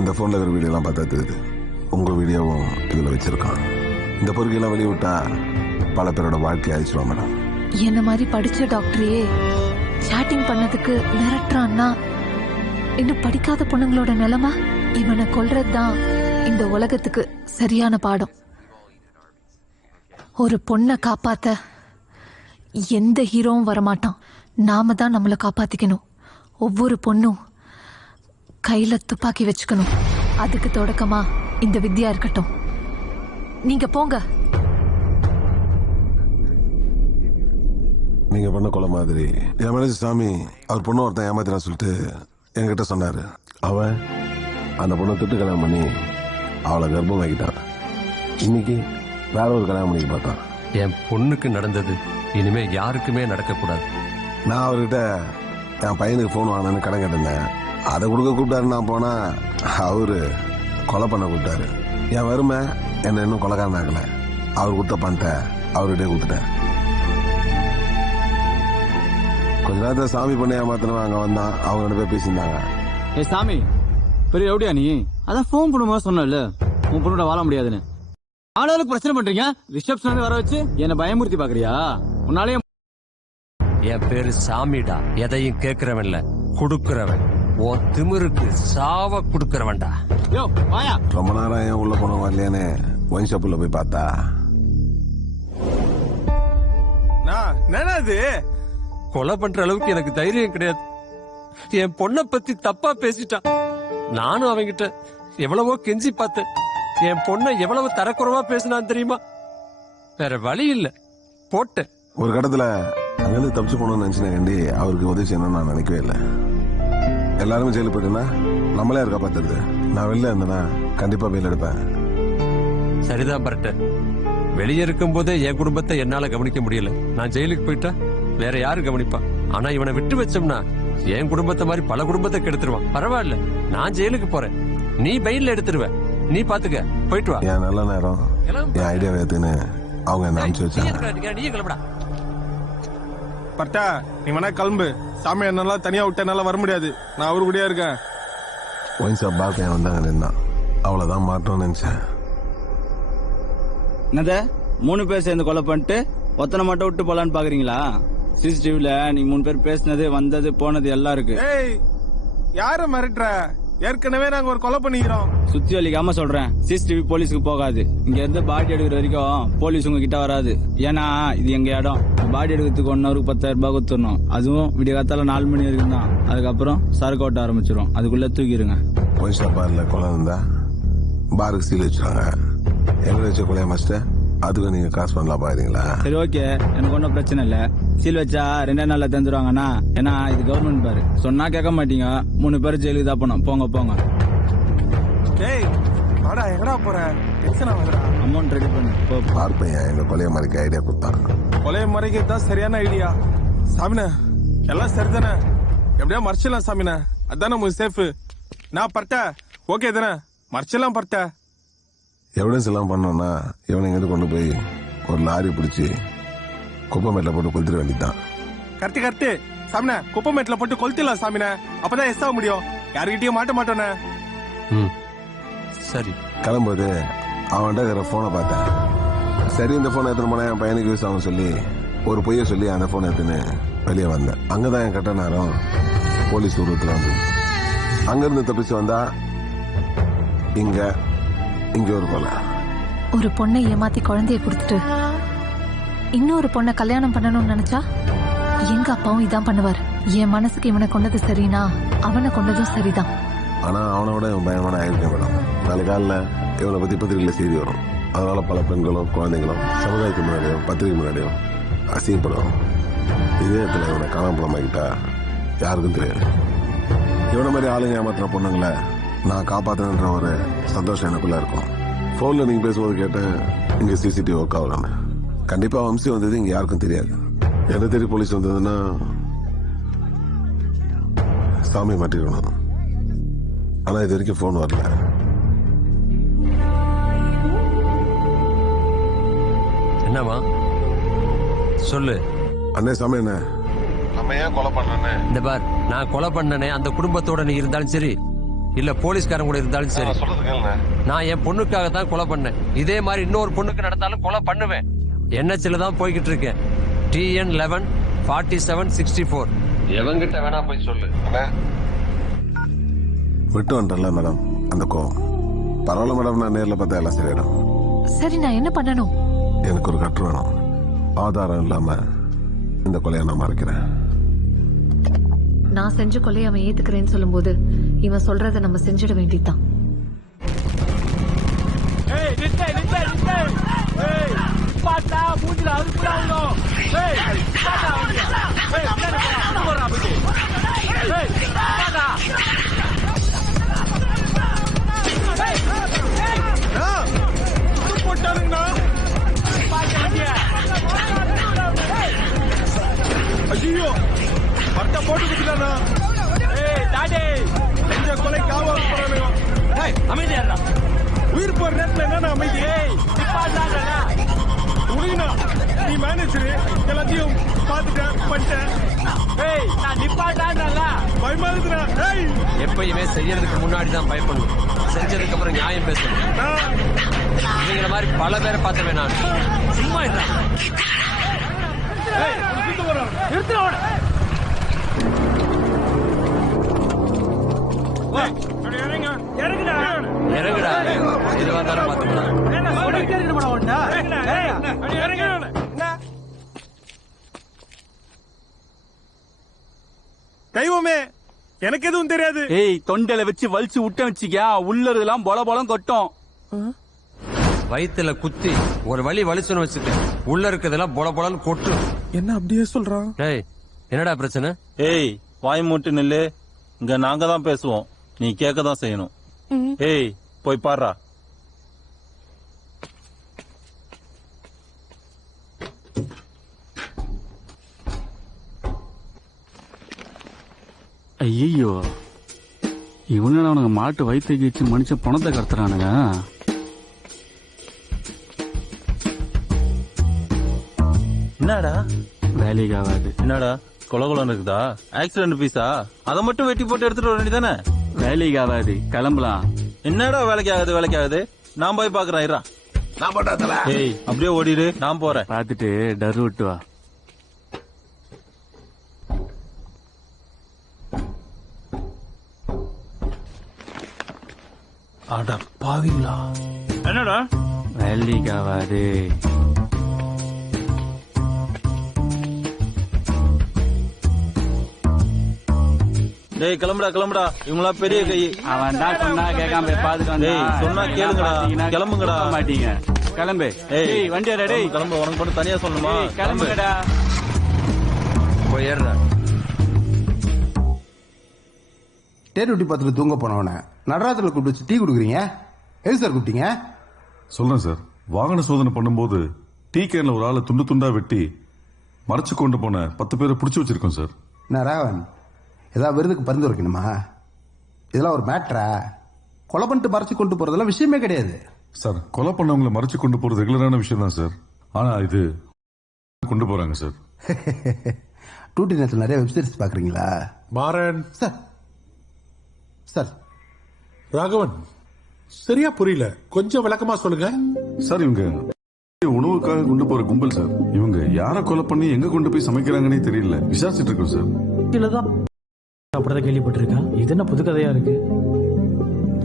இந்த போன்ல இருக்கிற வீடியோ எல்லாம் பார்த்தா தெரியுது. உங்க வீடியோவும் இதுல வச்சிருக்கான். இந்த பொறுக்கையெல்லாம் வெளியே விட்டா பல பேரோட வாழ்க்கை ஆயிடுச்சுவா மேடம். என்ன மாதிரி படிச்ச டாக்டரையே சாட்டிங் பண்ணதுக்கு மிரட்டுறான்னா இன்னும் படிக்காத பொண்ணுங்களோட நிலைமை. இவனை கொல்றதுதான் இந்த உலகத்துக்கு சரியான பாடம். ஒரு பொண்ணை காப்பாத்த எந்த ஹீரோவும் வரமாட்டான். நாம தான் நம்மளை காப்பாத்திக்கணும். ஒவ்வொரு பொண்ணும் கையில துப்பாக்கி வச்சுக்கணும். அதுக்கு தொடக்கமா இந்த வித்யா இருக்கட்டும். நீங்க போங்க. நீங்க பண்ண கொலை மாதிரி என் மேனேஜர் சாமி அவர் பொண்ணு ஒருத்தன் ஏமாத்தினா சொல்லிட்டு என்கிட்ட சொன்னாரு. அவன் அந்த பொண்ணை தொட்டு கல்யாணம் பண்ணி அவளை கர்ப்பம் ஆகிட்டான். இன்னைக்கு வேற ஒரு கல்யாணம் பண்ணி பார்த்தான். என் பொண்ணுக்கு நடந்தது இனிமே யாருக்குமே நடக்கக்கூடாது. நான் அவர்கிட்ட என் பையனுக்கு ஃபோன் வாங்கினேன்னு கடன் கேட்டிருந்தேன். அதை கொடுக்க கூப்பிட்டாரு. நான் போனா அவரு கொலை பண்ண கூப்பிட்டாரு. என் வறுமை என்னை இன்னும் கொலைக்காரன் ஆகல. அவர் கொடுத்த பணத்தை அவர்கிட்டே கொடுத்துட்டேன். கொஞ்ச நேரத்துல சாமி பண்ணி ஏமாத்தினவன் அங்க வந்தான். அவங்க 2 பேர் பேசியிருந்தாங்க. ஏ சாமி, பெரிய எப்படியா நீ? அதான் ஃபோன் பண்ணும்போது சொன்னல உன் பொண்ணோட வாழ முடியாதுன்னு. ஆளாளுக்கு பிரச்சனை பண்றீங்க. ரிசப்ஷன் வர வச்சு என்ன பயமுறுத்தி பாக்குறியா? உன்னாலே என் பேரு சாமிடா. எதையும் கேக்குறவன்ல, குடுக்கறவன். உன் திமிருக்கு சாவ குடுக்கறவன்டா. யோ வாயா. ரொம்ப நேரம் ஏன் உள்ள போனவங்க இல்லையானே ஒயின் ஷாப்புல போய் பார்த்தா என்னது கொலை பண்ற அளவுக்கு எனக்கு தைரியம் கிடையாது. என் பொண்ணை பத்தி தப்பா பேசிட்டான். நானும் அவங்கிட்ட எவ்வளவோ கெஞ்சி பார்த்தேன். என் பொண்ணை எவ்வளவு தரக்குறைவா பேசினான் தெரியுமா? வேற வழி இல்ல, போட்டேன். ஒரு கடத்துல அங்கிருந்து தப்பிச்சு போகணும்னு நினைச்சேன். அவருக்கு உதவி செய்யணும்னு நான் நினைக்கவே இல்லை. எல்லாருமே ஜெயிலுக்கு போயிட்டுனா நம்மளே இருக்கா பார்த்துருது. நான் வெளில இருந்தேன்னா கண்டிப்பா வெயில் எடுப்பேன். சரிதான் பரட்ட. வெளியே இருக்கும் போதே என் குடும்பத்தை என்னால கவனிக்க முடியல. நான் ஜெயிலுக்கு போயிட்டா வேற யாரு கவனிப்பா? ஆனா இவனை விட்டு வச்சோம்னா என் குடும்பத்தை மாதிரி பல குடும்பத்தை கெடுத்துருவான். பரவாயில்ல, நான் ஜெயிலுக்கு போறேன், நீ பெயில்ல எடுத்துருவ. நீ பாத்துக்க, போயிட்டு வா. என் நல்ல நேரம் என் ஐடியா ஏத்துன்னு அவங்க என்ன அனுப்பிச்சு வச்சாங்க. நீ கிளம்புடா. பட்டா, நீ வேணா கிளம்பு. சாமி என்னால தனியா விட்டு என்னால வர முடியாது. நான் அவரு கூடயா இருக்கேன். ஒயின் ஷாப் பார்க்க வந்தாங்க நின்னா. அவ்வளவுதான் மாட்டோம்னு நினைச்சேன். என்னத 3 பேர் சேர்ந்து கொலை பண்ணிட்டு ஒத்தனை மட்டும் விட்டு போலான்னு பாக்குறீங்களா? சிசிடிவில நீங்க 3 பேர் பேசினது, வந்தது, போனது எல்லாம் இருக்கு. ஏய், யார மிரட்டுற? ஏற்கனவே நாங்க ஒரு கொலை பண்ணிக்கிறோம். சுத்தி வலிக்காம சொல்றேன், சிசிடிவி போலீஸுக்கு போகாது. இங்க இருந்து பாடி எடுக்கிற வரைக்கும் போலீஸ் உங்க கிட்ட வராது. ஏன்னா இது எங்க இடம். பாடி எடுக்கிறதுக்கு 1 ஹவருக்கு 10,000 ரூபாய் கொடுத்துடணும். அதுவும் விடிய காத்தால 4 மணி வரைக்கும் தான். அதுக்கப்புறம் சரக்கு ஓட்ட ஆரம்பிச்சிடும். அதுக்குள்ள தூக்கிடுங்க. ஒயின் ஷாப் பார்ல கொலை இருந்தா பாருக்கு சீல் வச்சுருவாங்க. எங்க வச்ச கொலையா மஸ்ட அதுக்கு நீங்க காசு பண்ணலாம் பாக்குறீங்களா? சரி, ஓகே, எனக்கு ஒன்றும் பிரச்சனை இல்ல. சீல் வச்சா 2 நாள்ல தந்துருவாங்கண்ணா. ஏன்னா இது கவர்மெண்ட் பாரு. சொன்னா கேட்க மாட்டீங்க. 3 பேர் ஜெயிலுக்கு தான் போனோம். போங்க போங்க. டேய் வாடா, எங்கடா போற? டென்ஷன் ஆகுதுடா. அமௌண்ட் ரெடி பண்ணு. பார்ப்பையன் எங்க கொலைய மறைக்க ஐடியா கொடுத்தாங்க. கொலைய மறைக்கிறது தான் சரியான ஐடியா. சாமின எல்லாம் சரிதானே? எப்படியா மறைச்சிடலாம் சாமின. அதானே உங்களுக்கு சேஃப். நான் பர்ட்ட ஓகே தானே? மறைச்சிடலாம் பர்ட்ட. எவிடன்ஸ் எல்லாம் பண்ணோம்னா இவனை எங்கிட்ட கொண்டு போய் ஒரு லாரி பிடிச்சி குப்பமேட்டில் போட்டு கொளுத்திட வேண்டியதான். கரெக்ட் சாமின. குப்பமேட்டில் போட்டு கொளுத்திடலாம் சாமின. அப்பதான் எஸ் ஆக முடியும். யாருக்கிட்டயும் மாட்ட மாட்டோன்னே. சரி, கிளம்பும்போது அவன்கிட்ட இருக்கிற போனை பார்த்தேன். சரி, இந்த போனை எடுத்துன்னு போனா என் பையனுக்கு யூஸ் ஆகும் சொல்லி ஒரு பொய்ய சொல்லி அந்த போனை எடுத்துன்னு வெளியே வந்தேன். அங்கதான் என் கட்ட நேரம் போலீஸ் உருவத்தில் வந்து அங்கிருந்து தப்பிச்சு வந்தா இங்க ஒரு கொலை. ஒரு பொண்ணை ஏமாத்தி குழந்தைய கொடுத்துட்டு இன்னொரு பொண்ணை கல்யாணம் பண்ணணும்னு நினைச்சா எங்க அப்பாவும் இதான் பண்ணுவார். என் மனசுக்கு இவனை கொண்டது சரினா அவனை கொண்டதும் சரிதான். ஆனா அவனோட இவன் பயமான ஆயிருக்கேன் மேடம். நாளை காலில் இவனை பத்தி பத்திரிகையில செய்தி வரும். அதனால பல பெண்களும் குழந்தைகளும் சமுதாயத்துக்கு முன்னாடியும் பத்திரிகை முன்னாடியும் அசிங்கப்படுவோம். இதே இடத்துல இவனை காணாமக்கிட்டா யாருக்கும் தெரியாது. இவனை மாதிரி ஆளுங்க ஏமாத்துற பொண்ணுங்களை நான் காப்பாத்துன்ற ஒரு சந்தோஷம் எனக்குள்ள இருக்கும். போன்ல நீங்க பேசும்போது கேட்டேன், இங்க சிசிடிவி ஒர்க் ஆகலான்னு. கண்டிப்பா வம்சி வந்தது இங்க யாருக்கும் தெரியாது. என்ன தெரிய போலீஸ் வந்ததுன்னா சாமி மாட்டிக்கணும். ஆனா இது வரைக்கும் போன் வரல. என்னவா சொல்லு. அண்ணே சாமி, என்ன நம்ம ஏன் கொலை பண்ணனே? இந்த பார், நான் கொலை பண்ணனே அந்த குடும்பத்தோட நீ இருந்தாலும் சரி, இல்ல போலீஸ்காரன் கூட இருந்தாலும் சரி, நான் என் பொண்ணுக்காக தான் கொலை பண்ணேன். இதே மாதிரி இன்னொரு பொண்ணுக்கு நடந்தாலும் கொலை பண்ணுவேன். என்ஹெச்ல தான் போய்கிட்டு இருக்கேன். TN 11 47 64. எவங்கிட்ட வேணா போய் சொல்லு. விட்டு வந்துட்டல மேடம் அந்த கோவம். பரவாயில்ல மேடம், நான் நேரில் பார்த்தா எல்லாம் சரியிடும். சரி, நான் என்ன பண்ணணும்? எனக்கு ஒரு கட்டு வேணும். ஆதாரம் இல்லாம இந்த கொலையை நான் மறைக்கிறேன். நான் செஞ்ச கொலையை அவன் ஏத்துக்கிறேன்னு சொல்லும்போது இவன் சொல்றதை நம்ம செஞ்சிட வேண்டியதுதான். ஐயோ, பட்ட போட்டு குடிக்கலாம்னா. கொலை காவல் அமைதியா உயிர் போற நேரத்துல என்ன அமைதி? நீ மேனேஜரு எல்லாத்தையும் பாத்துட்டேன் பண்ணிட்டேன். நான் நிப்பாட்டான்றல பயமா இருக்குடா. ஏய் எப்பயுமே செய்யறதுக்கு முன்னாடி தான் பயப்படணும், செஞ்சதுக்கு அப்புறம் நியாயம் பேசணும். இவங்கள மாதிரி பல பேரை பார்த்தவன் நான். சும்மா இல்லை. இறங்குடா, இது வந்தாலும் பாத்துக்கலாம். தெய்வமே, எனக்கு எதுவும் தெரியாது. ஏய், தொண்டையில வச்சு வலிச்சு விட்ட வச்சுக்கியா, உள்ளதெல்லாம் பொல பொலம் கொட்டும். வயித்துல குத்தி ஒரு வலி வலிச்சுன்னு வச்சுக்க, உள்ள இருக்கிறதெல்லாம் பொல பொலன்னு கொட்டும். என்ன அப்படியே சொல்றான்? டேய், என்னடா பிரச்சனை? ஏய், வாய் மூட்டு நில்லு. இங்க நாங்க தான் பேசுவோம், நீ கேட்க தான் செய்யணும். ஏய், போய் பாருடா. ஐயோ, இவங்க அவனுங்க மாட்டு வயிற்றுக்கு வச்சு மனுஷன் பணத்தை கடத்துறானுங்க. என்னடா வேலைக்கு ஆகாது. என்னடா கொலகுலம் இருக்குதா? ஆக்சிடென்ட் பீஸா? அதை மட்டும் வெட்டி போட்டு எடுத்துட்டு வர வேண்டியதானே? வேலைக்கு ஆகாது, கிளம்பலாம். என்னடா வேலைக்கு ஆகுது? நான் போய் பாக்குறேன். இருடா. நான் பண்றதுல ஏய், அப்படியே ஓடிடு, நான் போறேன். பார்த்துட்டு டர் விட்டு வா. அட பாவிங்களா. என்னடா வேலைக்கு ஆகாது. டேய், கிளம்புடா. இவங்களா பெரிய கை. அவன் தான் சொன்னா கேட்காம போய் பாத்துட்டு டேய், சொன்னா கேளுங்கடா. கிளம்புங்கடா. மாட்டீங்க. கிளம்பு. ஏய், வண்டி டேய், கிளம்பு. உனக்கு மட்டும் தனியா சொல்லணுமா? கிளம்புடா. போய் ஏறுடா. டேரூட்டி பார்த்துட்டு தூங்க போனவன நடராத்திரில கூப்பிட்டு வச்சு டீ கொடுக்குறீங்க. எது சார் கூப்பிட்டீங்க? சொல்றேன் சார். வாகன சோதனை பண்ணும்போது டீ கேன்ல ஒரு ஆளை துண்டு துண்டா வெட்டி மறைச்சு கொண்டு போன 10 பேரை பிடிச்சி வச்சிருக்கோம் சார். நான் ராவன் ஏதாவது விருதுக்கு பரிந்து வைக்கணுமா? இதெல்லாம் ஒரு மேட்ரா? கொலை பண்ணிட்டு மறைச்சு கொண்டு போறதெல்லாம் விஷயமே கிடையாது சார். கொலை பண்ணவங்களை மறைச்சு கொண்டு போறது ரெகுலரான விஷயம் தான் சார். ஆனா இது கொண்டு போறாங்க சார். டூட்டி நேரத்தில் நிறைய வெப்சீரிஸ் பாக்குறீங்களா? மாறன் சார் சார் ராகவன், சரியா புரியல, கொஞ்சம் விளக்கமா சொல்லுங்க. சார், இவங்க உணவுக்காக கொண்டு போற கும்பல் சார். இவங்க யாரை கொலை பண்ணி எங்க கொண்டு போய் சமைக்கிறாங்கன்னே தெரியல. விசாரிச்சுட்டு இருக்கோம் சார். அப்படிதான் கேள்விப்பட்டிருக்கேன். இது என்ன புது கதையா இருக்கு?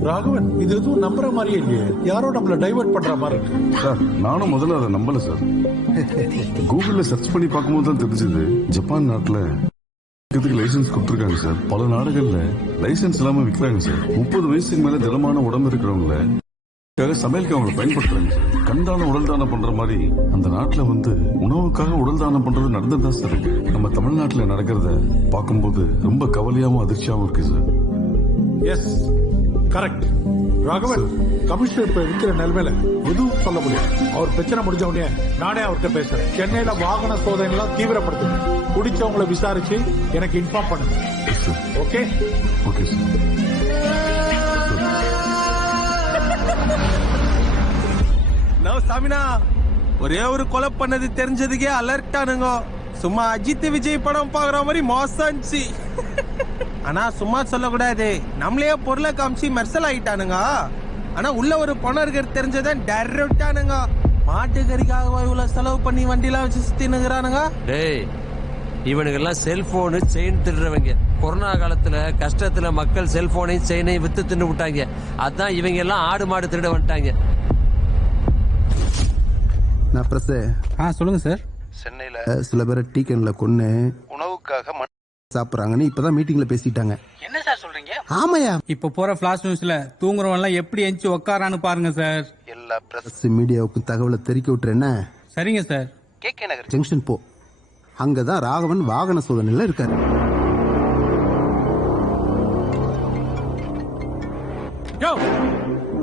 ராகவன், இது எதுவும் நம்புற மாதிரியே இல்லையே. யாரோ நம்மள டைவர்ட் பண்ற மாதிரி இருக்கு. சார், நானும் முதல்ல அதை நம்பல சார். கூகுள்ல சர்ச் பண்ணி பார்க்கும்போது தான் தெரிஞ்சது, ஜப்பான் நாட்டுல லைசன்ஸ் கொடுத்துருக்காங்க சார். பல நாடுகள்ல லைசன்ஸ் இல்லாம விற்கிறாங்க சார். 30 வயசுக்கு மேல திடமான உடம்பு இருக்கிறவங்கள சமையலுக்கு அவங்களை பயன்படுத்துறாங்க சார். கண்டான உடல் தானம் பண்ற மாதிரி அந்த நாட்டுல உணவுக்காக உடல் தானம் பண்றது நடந்துதான் சார் இருக்கு. நம்ம தமிழ்நாட்டுல நடக்கிறத பார்க்கும்போது ரொம்ப கவலையாவும் அதிர்ச்சியாவும் இருக்கு sir. Yes, correct. Raghavan, commissioner இப்ப இருக்கிற நிலைமையில எதுவும் சொல்ல முடியாது. அவர் பிரச்சனை முடிஞ்ச உடனே நானே அவர்கிட்ட பேசுறேன். சென்னையில வாகன சோதனை எல்லாம் தீவிரப்படுத்துங்க. குடிச்சவங்களை விசாரிச்சு எனக்கு இன்ஃபார்ம் பண்ணுங்க. ஓகே? Okay sir. சாமினா, ஒரே ஒரு கொலை பண்ணது தெரிஞ்சதுக்கே அலர்ட் ஆனுங்க. சும்மா அஜித் விஜய் படம் பாக்குற மாதிரி மோசம்ச்சு. ஆனா சும்மா சொல்லக்கூடாது, நம்மளே பொருளை காமிச்சு மெர்சல் ஆயிட்டானுங்க. ஆனா உள்ள ஒரு பணம் இருக்கிறது தெரிஞ்சதான் டெரட்டானுங்க. மாட்டுக்கறிக்காக இவ்வளவு செலவு பண்ணி வண்டிலாம் வச்சு சுத்தினுங்கிறானுங்க. டேய், இவனுங்கெல்லாம் செல்போனு செயின் திருடுறவங்க. கொரோனா காலத்துல கஷ்டத்துல மக்கள் செல்போனையும் செயினையும் வித்து தின்னு விட்டாங்க. அதான் இவங்க எல்லாம் ஆடு மாடு திருட வந்துட்டாங்க. நான் பிரஸ். சொல்லுங்க சார். சென்னையில சில பேரை டீ கேன்ல கொன்னு உணவுக்காக சாப்பிடுறாங்கன்னு இப்பதான் மீட்டிங்ல பேசிட்டாங்க. என்ன சார் சொல்றீங்க? ஆமாயா. இப்ப போற பிளாஷ் நியூஸ்ல தூங்குறவன் எல்லாம் எப்படி எஞ்சி உட்காரான்னு பாருங்க சார். எல்லா பிரஸ் மீடியாவுக்கும் தகவலை தெரிவிக்க விட்டுறேன்னா? சரிங்க சார். கேகே நகர் ஜங்ஷன் போ. அங்கதான் ராகவன் வாகன சோதனையில இருக்காரு. யோ,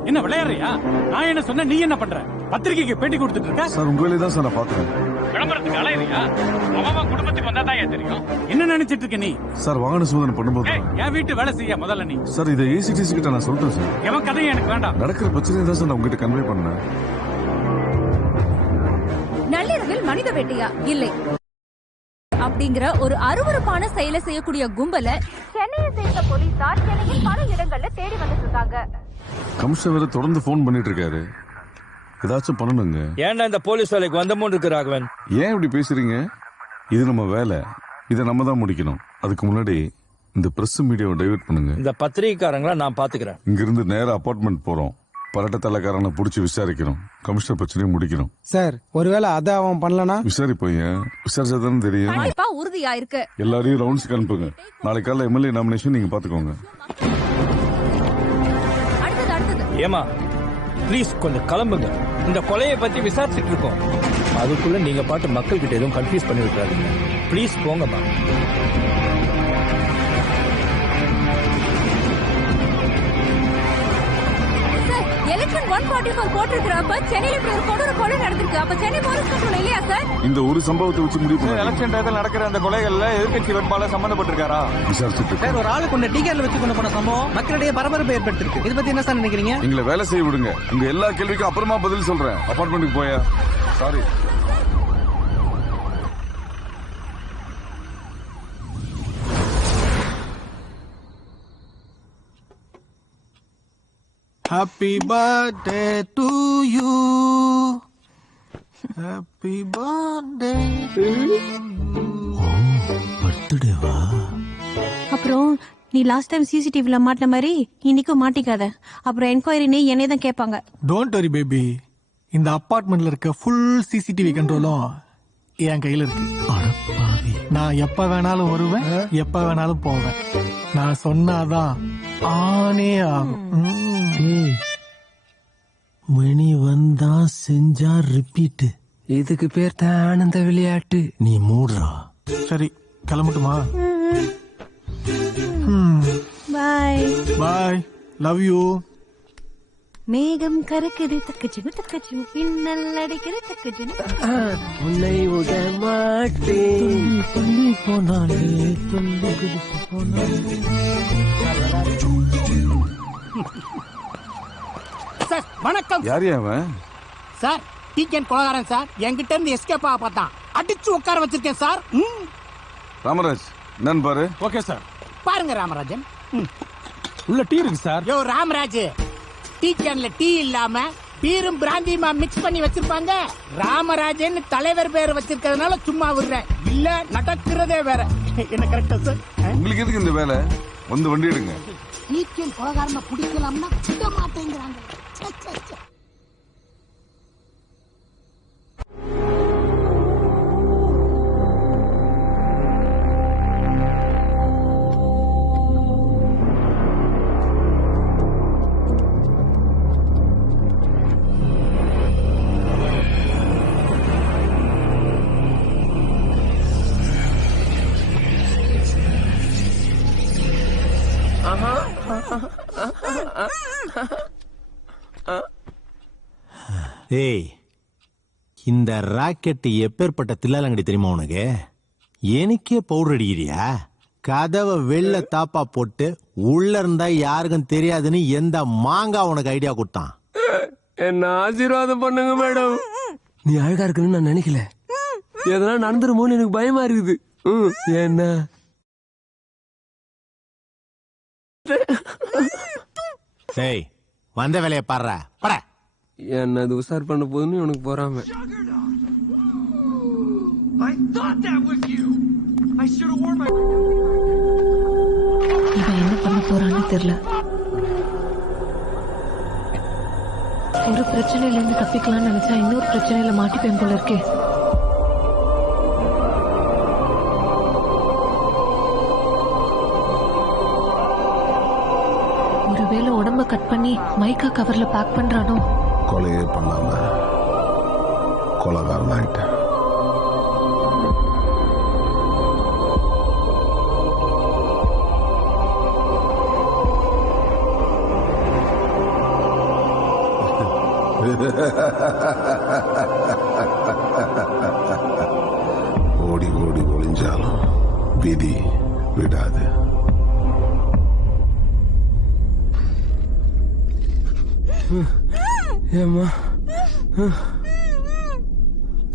என்ன விளையாடுறியா? நான் என்ன சொன்ன, நீ என்ன பண்ற? பத்திரிகைக்கு பேட்டி கொடுத்துட்டு இருக்க சார். உங்களே தான் சார் நான் பாக்குறேன். விளம்பரத்துக்கு அலையறியா? அவன் குடும்பத்துக்கு வந்தா தான் தெரியும். என்ன நினைச்சிட்டு இருக்க நீ? சார், வாகன சோதனை பண்ணும்போது என் வீட்டு வேலை செய்ய முதல்ல நீ. சார், இதை ஏசிடிசி கிட்ட நான் சொல்லிட்டேன் சார். எவன் கதையும் எனக்கு வேண்டாம். நடக்கிற பிரச்சனை தான் சார் நான் உங்ககிட்ட கன்வே பண்ணேன். நள்ளிரவில் மனித வேட்டையா? இல்லை. அப்படிங்கிற ஒரு அருவருப்பான செயலை செய்யக்கூடிய கும்பல சென்னையை சேர்ந்த போலீசார் சென்னையில் பல இடங்கள்ல தேடி வந்துட்டு இருக்காங்க. கமிஷனர் வேற தொடர்ந்து ஃபோன் பண்ணிட்டு இருக்காரு. ஏதாச்சும் பண்ணணுங்க. ஏன்டா இந்த போலீஸ் வேலைக்கு வந்தமோன்னு இருக்கு ராகவன்? ஏன் இப்படி பேசுறீங்க? இது நம்ம வேலை, இதை நம்ம தான் முடிக்கணும். அதுக்கு முன்னாடி இந்த பிரஸ் மீடியாவை டைவர்ட் பண்ணுங்க. இந்த பத்திரிகைக்காரங்கள நான் பாத்துக்கிறேன். இங்கிருந்து நேரா அபார்ட்மெண்ட் போறோம். பரட்ட தலைக்காரனை புடிச்சு விசாரிக்கிறோம். கமிஷனர் பிரச்சனையை முடிக்கணும். சார் ஒருவேளை அதை அவன் பண்ணலனா? விசாரிப்போம். விசாரிச்சாதான் தெரியும். கண்டிப்பா உறுதியா இருக்கு. எல்லாரையும் ரவுண்ட்ஸ்க்கு அனுப்புங்க. நாளைக்கு காலைல எம்எல்ஏ நாமினேஷன் நீங்க பாத்துக்கோங்க. ஏமா ப்ளீஸ் கொஞ்சம் கிளம்புங்க. இந்த கொலையை பத்தி விசாரிச்சுட்டு இருக்கோம். அதுக்குள்ள நீங்க பாட்டு மக்கள் கிட்ட எதுவும் கன்ஃபியூஸ் பண்ணி விட்டுறாதீங்க. ப்ளீஸ் போங்கம்மா. எலெக்ஷன் 144 போட்டிருக்கிறப்ப சென்னையில இப்படி ஒரு கொடூர கொலை நடந்திருக்கு. அப்ப சென்னை போலீஸ் கண்ட்ரோல் இல்லையா சார்? இந்த ஒரு சம்பவத்தை வச்சு முடிவு பண்ண எலெக்ஷன் டயத்தில் நடக்கிற அந்த கொலைகள்ல எதிர்கட்சி வேட்பாளர் சம்பந்தப்பட்டிருக்காரா? விசாரிச்சுட்டு சார் ஒரு ஆளு கொண்ட டிகேர்ல வச்சு கொண்டு போன சம்பவம் மக்களிடையே பரபரப்பு ஏற்படுத்திருக்கு. இதை பத்தி என்ன சார் நினைக்கிறீங்க? எங்களை வேலை செய்ய விடுங்க. உங்க எல்லா கேள்விக்கும் அப்புறமா பதில் சொல்றேன். அபார்ட்மெண்ட்டுக்கு போயா? Sorry. Happy birthday to you. Happy birthday. பர்த்டேவா? அப்புறம் நீ லாஸ்ட் டைம் சிசிடிவில மாட்டின மாதிரி இன்னைக்கும் மாட்டிக்காத. அப்புறம் என்கொயரினே என்னைய தான் கேட்பாங்க. Don't worry baby. இந்த அபார்ட்மெண்ட்ல இருக்க ஃபுல் சிசிடிவி கண்ட்ரோலும் என் கையில இருக்கு. நான் எப்ப வேணாலும் வருவேன், எப்ப வேணாலும் போவேன். நான் சொன்னாதான் ஆனே ஆகும். மணி வந்தா செஞ்சா ரிப்பீட். இதுக்கு பேர் தான் ஆனந்த விளையாட்டு. நீ மூடுறா. சரி கிளம்பட்டுமா? பாய் பாய். Love you. மேகம் கரக்குது தக்கச்சினு தக்கச்சினு பின்னல் அடிக்குது தக்கச்சினு. உன்னை விட மாட்டேன். துள்ளி போனாலே துள்ளி குதித்து போனாலே. சார் வணக்கம். யார் அவன்? சார் டிகேன் கொலகாரன் சார். என்கிட்ட இருந்து எஸ்கேப் ஆக பார்த்தான். அடிச்சு உட்கார வச்சிருக்கேன் சார். ராமராஜ் என்னன்னு பாரு. Okay sir. பாருங்க ராமராஜன். உள்ள டீ இருக்கு சார். யோ ராமராஜ், டீ கேன்ல டீ இல்லாம பீரும் பிராந்தியுமா மிக்ஸ் பண்ணி வச்சிருப்பாங்க. ராமராஜன் தலைவர் பேர் வச்சிருக்கிறதுனால சும்மா விடுறேன். இல்ல நடக்கிறதே வேற. என்ன கரெக்டா சார்? உங்களுக்கு எதுக்கு இந்த வேலை? வந்து வண்டி எடுங்க. டிகேன் கொலகாரனை பிடிக்கலாம்னா விட மாட்டேங்கிறாங்க. ஏய், இந்த ராக்கெட் எப்பேற்பட்ட தில்லாலங்கடி தெரியுமா உனக்கு? எனக்கே பவுடர் அடிக்கிறியா? கதவை வெள்ள தாப்பா போட்டு உள்ள இருந்தா யாருக்கும் தெரியாதுன்னு எந்த மாங்கா உனக்கு ஐடியா கொடுத்தான்? என்ன ஆசீர்வாதம் பண்ணுங்க மேடம். நீ அழகா இருக்குன்னு நான் நினைக்கல. எதனா நடந்துருமோன்னு எனக்கு பயமா இருக்குது. என்ன ஏய், வந்த வேலையை பாடுற பட. என்ன அது உசார் பண்ண போதுன்னு உனக்கு போறாம. இவன் என்ன பண்ண போறான்னு தெரியல. ஒரு பிரச்சனையில இருந்து தப்பிக்கலாம்னு நினைச்சா இன்னொரு பிரச்சனையில மாட்டிப்பேன் போல இருக்கே. ஒருவேளை உடம்ப கட் பண்ணி மைக்கா கவர்ல பேக் பண்றானோ? கொலையே பண்ணாம கொலைகாரன் ஆயிட்டேன். ஓடி ஓடி ஒளிஞ்சாலும் விதி விடாது.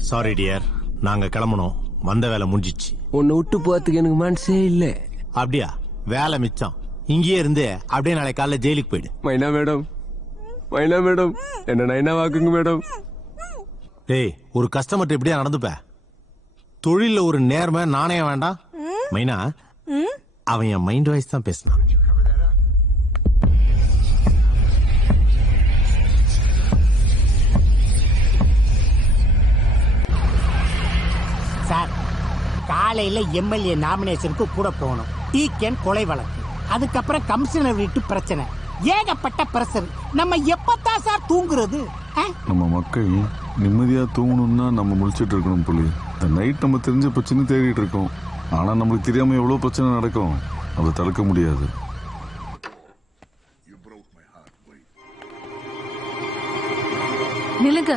சாரி டியர், நாங்க கிளம்பணும். வந்த வேலை முடிஞ்சிச்சு. உன்னை விட்டு போறதுக்கு எனக்கு மனசே இல்ல. அப்படியா? வேலை மிச்சம். இங்கேயே இருந்து அப்படியே நாளை காலைல ஜெயிலுக்கு போயிடு. மைனா மேடம், மைனா மேடம், என்ன நைனா வாக்குங்க மேடம். டேய், ஒரு கஸ்டமர்ட்ட இப்படியா நடந்துப்ப? தொழில ஒரு நேர்மை நாணயம் வேண்டாம். மைனா, அவன் என் மைண்ட் வாய்ஸ் தான் பேசினான். சார், காலையில எம்எல்ஏ நாமினேஷனுக்கு கூட போகணும். டீக்கன் கொலை வழக்கு, அதுக்கப்புறம் கமிஷனர் வீட்டு பிரச்சனை, ஏகப்பட்ட பிரஷர். நம்ம எப்பத்தான் சார் தூங்குறது? நம்ம மக்கள் நிம்மதியா தூங்கணும்னா நம்ம முழிச்சிட்டு இருக்கணும் புலி. இந்த நைட் நம்ம தெரிஞ்ச பிரச்சனை தேடிட்டு இருக்கோம். ஆனா நம்மளுக்கு தெரியாம எவ்வளவு பிரச்சனை நடக்கும், அதை தடுக்க முடியாது. நிலுங்க,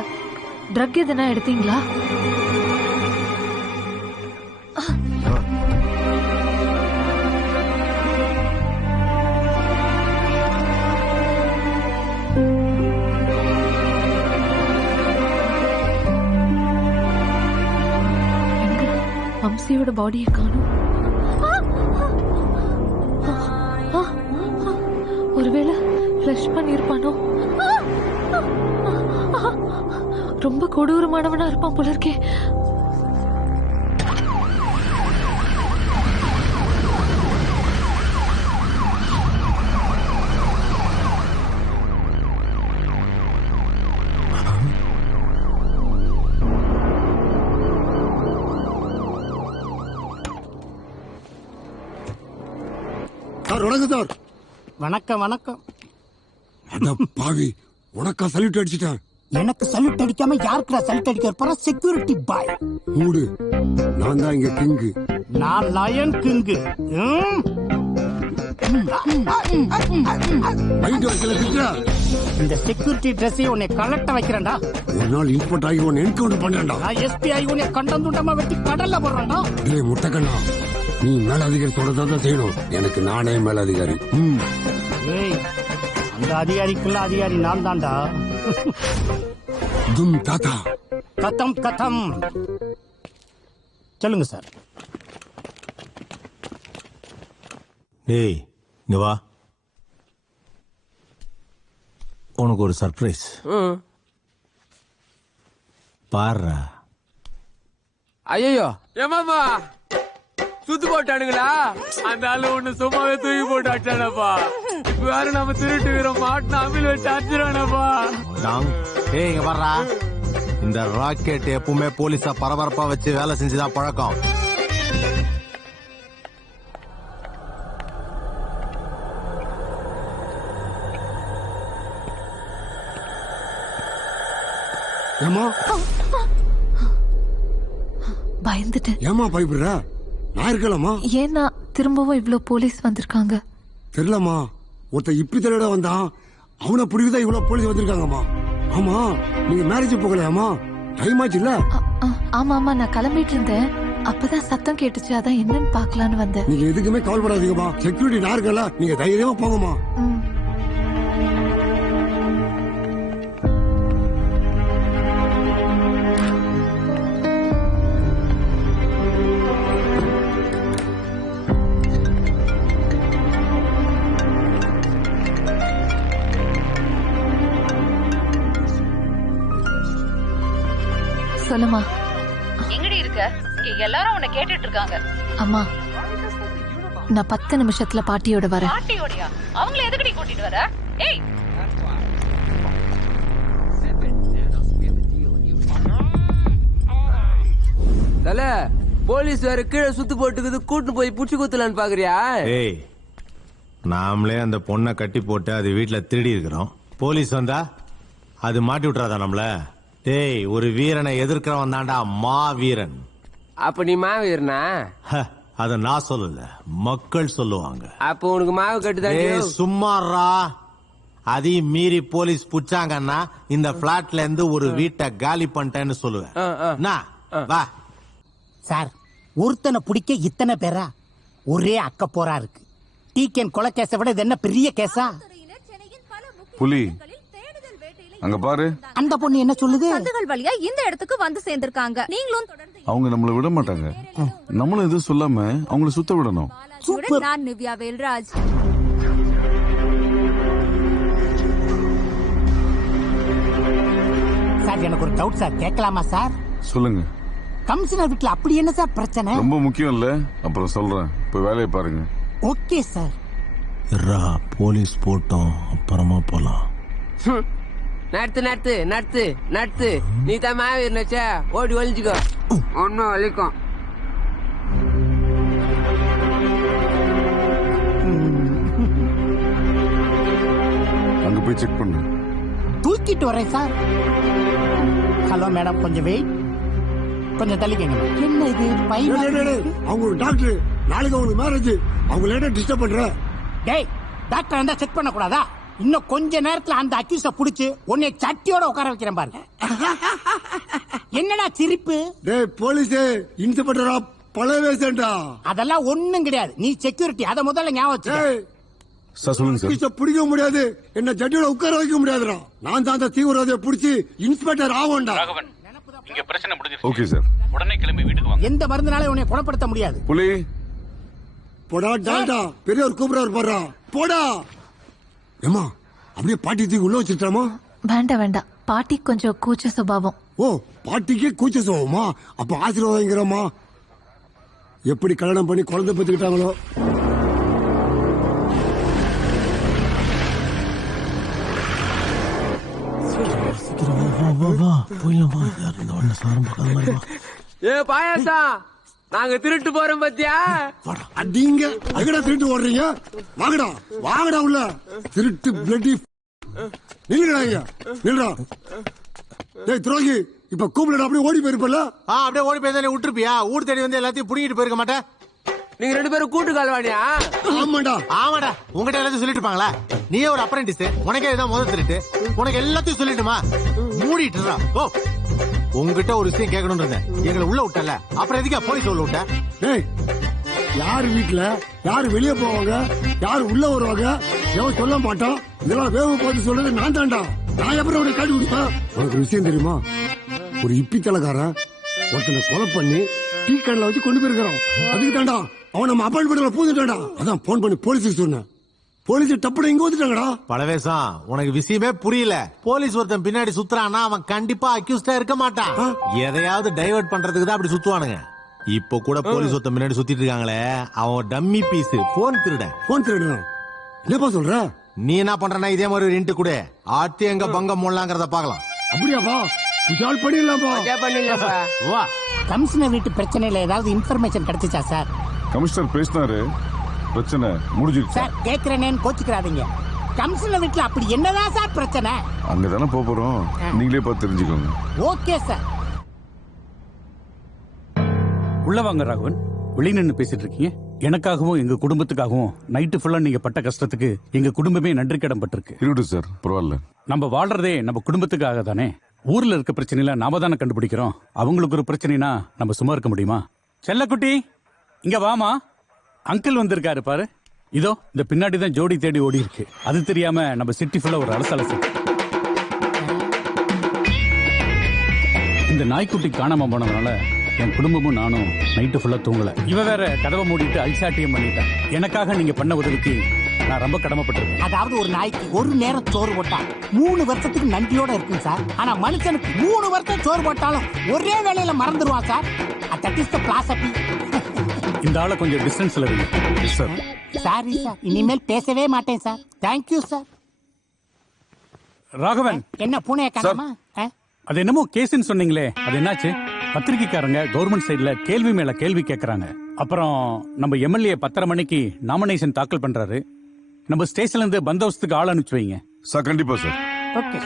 ட்ரக் எதுனா எடுத்தீங்களா? வம்சியோட பாடியை காணும். ஒருவேளை ஃப்ளஷ் பண்ணிருப்பானோ? ரொம்ப கொடூரமானவனா இருப்பான் போல இருக்கே. வணக்கம் சார். வணக்கம் வணக்கம். பாவி, உனக்கா சல்யூட் அடிச்சிட்டேன். எனக்கு சல்யூட் அடிக்காம யாருக்குடா சல்யூட் அடிக்க போற? செக்யூரிட்டி பாய் மூடு. நான் தான் இங்க கிங்கு. நான் லயன் கிங்கு. இந்த செக்யூரிட்டி ட்ரெஸ்ஸை உன்னை கலட்ட வைக்கிறேன்டா. ஒரு நாள் இன்ஸ்பெக்டர் ஆகி உன்னை என்கவுண்டர் பண்ணேன்டா. நான் எஸ்பி ஆகி உன்னை கண்டந்துண்டமா வெட்டி கடல்ல போடுறேன்டா. இல்லை முட்டைக்கண்ணா, நீ மேலதிகாரி சொல்றதான் செய்யணும். எனக்கு நானே மேலதிகாரி. ஏய், அந்த அதிகாரிக்குள்ள அதிகாரி நான் தான்டா. தும் தாத்தா. கதம் கதம். சொல்லுங்க சார். டேய், இங்க வா. உனக்கு ஒரு சர்ப்ரைஸ். பாருடா. ஐயோ ஏமாமா சுத்து போட்டானுங்களா? அந்த ஆளு ஒண்ணு சும்மாவே தூக்கி போட்டு அட்டானப்பா. இப்ப வேற நம்ம திருட்டு வீரம் மாட்டின அமில் வச்சு அடிச்சிடானப்பா. ஏய், இங்க வர்றா. இந்த ராக்கெட் எப்பவுமே போலீஸா பரபரப்பா வச்சு வேலை செஞ்சுதான் பழக்கம். ஏமா பயந்துட்டேன். ஏமா பயப்படுற? நான் இருக்கலாமா? ஏன்னா திரும்பவும் இவ்ளோ போலீஸ் வந்திருக்காங்க. தெரியலமா, ஒருத்த இப்படி தெரியல வந்தான். அவனை பிடிக்குதான் இவ்வளவு போலீஸ் வந்திருக்காங்கம்மா. ஆமா, நீங்க மேரேஜ் போகலையாமா? டைம் ஆச்சு இல்ல? ஆமா ஆமா, நான் கிளம்பிட்டு இருந்தேன். அப்பதான் சத்தம் கேட்டுச்சு, அதான் என்னன்னு பாக்கலான்னு வந்தேன். நீங்க எதுக்குமே கவலைப்படாதீங்கம்மா. செக்யூரிட்டி நான் இருக்கல, நீங்க தைரியமா போங்கம்மா. சொல்லுமா. எங்கடி இருக்க? இங்க எல்லாரும் உன்னை கேட்டுட்டு இருக்காங்க. அம்மா, நான் 10 நிமிஷத்துல பாட்டியோட வரேன். பாட்டியோடயா? அவங்கள எதுக்குடி கூட்டிட்டு வர? ஏய், தல போலீஸ் வேற கீழே சுத்து போட்டுக்குது, கூட்டு போய் புடிச்சு குத்தலான்னு பாக்குறியா? ஏய், நாமளே அந்த பொண்ணை கட்டி போட்டு அது வீட்டுல திருடி இருக்கிறோம். போலீஸ் வந்தா அது மாட்டி விட்டுறாதா நம்மள? டேய், ஒரு வீரனை எதிர்க்கிறவன் தான்டா மா வீரன். அப்ப நீ மாவீரனா? அத நான் சொல்லல, மக்கள் சொல்லுவாங்க. அப்ப உனக்கு மாவு கட்டுதான். சும்மாறா. அதையும் மீறி போலீஸ் புடிச்சாங்கன்னா இந்த பிளாட்ல இருந்து ஒரு வீட்டை காலி பண்ணிட்டேன்னு சொல்லுவேன். வா சார், ஒருத்தனை பிடிக்க இத்தனை பேரா? ஒரே அக்க போரா இருக்கு. டீக்கன் கொலை கேஸை விட இது என்ன பெரிய கேஸா? புலி, அங்க பாரு. அந்த பொண்ணு என்ன சொல்லுது? சந்துகள் வழியா இந்த இடத்துக்கு வந்து சேர்ந்திருக்காங்க. நீங்களும் தொடர்ந்து அவங்க நம்மள விட மாட்டாங்க. நம்மளும் எதுவும் சொல்லாம அவங்கள சுத்த விடணும். நான் நிவ்யா வேல்ராஜ். சார் எனக்கு ஒரு டவுட் சார், கேட்கலாமா சார்? சொல்லுங்க. கமிஷனர் வீட்டுல அப்படி என்ன சார் பிரச்சனை? ரொம்ப முக்கியம் இல்ல, அப்புறம் சொல்றேன். போய் வேலையை பாருங்க. Okay sir. போலீஸ் போட்டோம், அப்புறமா போலாம். நடத்து நடத்து நடத்து நடத்து. நீ தான் மாவீர்னச்சா, ஓடி ஒழிஞ்சுக்கோ. ஒன்னும் ஒழிக்கும். அங்க போய் செக் பண்ணு. தூக்கிட்டு வரேன் சார். ஹலோ மேடம், கொஞ்சம் வெயிட். கொஞ்சம் தள்ளிக்கங்க. என்ன இது அவங்க ஒரு டாக்டர், நாளைக்கு அவங்களுக்கு மேரேஜ், அவங்க லேட்டா டிஸ்டர்ப் பண்ற. டேய், டாக்டர் வந்தா செக் பண்ண கூடாதா? இன்னும் கொஞ்ச நேரத்துல அந்த அக்யூஸ புடிச்சு உன்னை சட்டியோட உட்கார வைக்கிறேன் பாரு. என்னடா சிரிப்பு? டேய் போலீஸ் இன்ஸ்பெக்டரா பழைய வேசன்டா. அதெல்லாம் ஒண்ணும் கிடையாது. நீ செக்யூரிட்டி, அத முதல்ல ஞாபகம் வச்சுக்க. சார் சொல்லுங்க சார். அக்யூஸ பிடிக்க முடியாது, என்ன ஜட்டியோட உட்கார வைக்க முடியாதுடா. நான் தான் அந்த தீவிரவாதியை பிடிச்சி இன்ஸ்பெக்டர் ஆவோண்டா. இங்க பிரச்சனை முடிஞ்சிருச்சு. Okay sir. உடனே கிளம்பி வீட்டுக்கு வாங்க. எந்த மருந்துனால உன்னை குணப்படுத்த முடியாது. புலி போடா டால்டா, பெரியவர் கூப்பிடாரு பாடுறா. போடா. ஏமா அப்படியே பாட்டி தூக்கி உள்ள வச்சிட்டாமா? வேண்டாம் வேண்டாம், பாட்டி கொஞ்சம் கூச்ச சுபாவம். ஓ, பாட்டிக்கே கூச்ச சுபாவமா? அப்ப ஆசீர்வாதங்கிறமா? எப்படி கல்யாணம் பண்ணி குழந்தை பெற்றுக்கிட்டாங்களோ. ஏ பாயாசா, நாங்க திருட்டு போறோம் பத்தியா? அடிங்க, அங்கடா திருட்டு ஓடுறீங்க? வாங்கடா வாங்கடா உள்ள. திருட்டு பிளட்டி. நில்லுடா இங்க, நில்லுடா. டேய் துரோகி, இப்ப கூப்பிடா அப்படியே ஓடி போயிருப்பல. அப்படியே ஓடி போய் விட்டுருப்பியா? ஊர் தேடி வந்து எல்லாத்தையும் புடிங்கிட்டு போயிருக்க மாட்டேன். நீங்க ரெண்டு பேரும் கூட்டு கால்வாடியா? ஆமாடா ஆமாடா, உங்ககிட்ட எல்லாத்தையும் சொல்லிட்டு இருப்பாங்களா? நீயே ஒரு அப்ரண்டிஸ், உனக்கே இதான் முதல் திருட்டு. உனக்கு எல்லாத்தையும் சொல்லிட்டுமா? மூடிட்டுறா. ஓ, உங்ககிட்ட ஒரு விஷயம் கேட்கணும்னு இருந்தேன். எங்களை உள்ள விட்டல, அப்புறம் எதுக்கா போலீஸ் உள்ள விட்ட? டேய், யாரு வீட்டுல யாரு வெளியே போவாங்க, யாரு உள்ள வருவாங்க, எவன் சொல்ல மாட்டான். இதெல்லாம் வேவு பார்த்து சொல்றது நான் தான்டா. நான் எப்படி அவனை காட்டி கொடுப்பேன்? உனக்கு விஷயம் தெரியுமா? ஒரு இப்பி தலைக்காரன் ஒருத்தனை கொலை பண்ணி டீ கடையில வச்சு கொண்டு போயிருக்கிறோம். அதுக்கு தாண்டா அவன் நம்ம அப்பாயின்மெண்ட்ல பூந்துட்டான்டா. அதான் போன் பண்ணி போலீஸுக்கு சொன்னேன். போலீஸ் டப்புட இங்க வந்துட்டாங்கடா. பலவேசம், உனக்கு விஷயமே புரியல. போலீஸ் ஒருத்தன் பின்னாடி சுத்துறான்னா அவன் கண்டிப்பா அக்யூஸ்டா இருக்க மாட்டான். எதையாவது டைவர்ட் பண்றதுக்கு தான் அப்படி சுத்துவானுங்க. இப்போ கூட போலீஸ் ஒருத்தன் பின்னாடி சுத்திட்டு இருக்காங்களே, அவன் டம்மி பீஸ். போன் திருட. போன் திருடனா? என்னப்பா சொல்ற? நீ என்ன பண்றனா இதே மாதிரி ஒரு இன்ட்டு கூட ஆத்தி எங்க பங்கம் போடலாங்கிறத பாக்கலாம். அப்படியாப்பா? குஜால் பண்ணிடலாம்ப்பா. பண்ணிடலாம்ப்பா. வா. கமிஷனர் வீட்டு பிரச்சனையில ஏதாவது இன்ஃபர்மேஷன் கிடைச்சிச்சா சார்? கமிஷனர் பேசினாரு, பிரச்சனை முடிஞ்சிருச்சு. சார் கேக்குறேன்னு கோச்சுக்கிறாதீங்க. கமிஷனர் வீட்டுல அப்படி என்னதான் சார் பிரச்சனை? அங்கதானே போறோம், நீங்களே பார்த்து தெரிஞ்சுக்கோங்க. Okay sir. உள்ள வாங்க ராகவன். வெளியே நின்று பேசிட்டு இருக்கீங்க. எனக்காகவும் எங்க குடும்பத்துக்காகவும் நைட்டு ஃபுல்லா நீங்க பட்ட கஷ்டத்துக்கு எங்க குடும்பமே நன்றி கடன் பட்டிருக்கு. இருக்கட்டும் சார், பரவாயில்ல. நம்ம வாழ்றதே நம்ம குடும்பத்துக்காக தானே. ஊர்ல இருக்க பிரச்சனையில நாம தானே கண்டுபிடிக்கிறோம். அவங்களுக்கு ஒரு பிரச்சனைனா நம்ம சும்மா இருக்க முடியுமா? செல்லக்குட்டி, இங்க வாமா. அங்கிள் வந்திருக்காரு பாரு. இதோ இந்த பின்னாடி தான் ஜோடி தேடி ஓடி இருக்கு. அது தெரியாம நம்ம சிட்டி ஃபுல்லா ஒரு அலசலசு. இந்த நாய்க்குட்டி காணாம போனதுனால என் குடும்பமும் நானும் நைட்டு ஃபுல்லா தூங்கல. இவ வேற கதவை மூடிட்டு அல்சாட்டியம் பண்ணிட்டேன். எனக்காக நீங்க பண்ண உதவிக்கு நான் ரொம்ப கடமைப்பட்டிருக்கேன். அதாவது ஒரு நாய்க்கு ஒரு நேரம் சோறு போட்டா 3 வருஷத்துக்கு நன்றியோட இருக்கும் சார். ஆனா மனுஷனுக்கு 3 வருஷம் சோறு போட்டாலும் ஒரே வேளையில மறந்துடுவான் sir. That is the philosophy. இந்த ஆளை கொஞ்சம் டிஸ்டன்ஸ்ல இருங்க சார். சாரி சார், இனிமேல் பேசவே மாட்டேன் சார். Thank you sir. ராகவன், என்ன பூனைய காணாமா? அது என்னமோ கேஸ்ன்னு சொன்னீங்களே, அது என்னாச்சு? பத்திரிக்கைக்காரங்க கவர்மெண்ட் சைடுல கேள்வி மேல கேள்வி கேட்கறாங்க. அப்புறம் நம்ம எம்எல்ஏ 10:30 மணிக்கு நாமினேஷன் தாக்கல் பண்றாரு. நம்ம ஸ்டேஷன்ல இருந்து பந்தோபஸ்துக்கு ஆள் அனுப்பிச்சு வைங்க சார். கண்டிப்பா சார். ஓகே.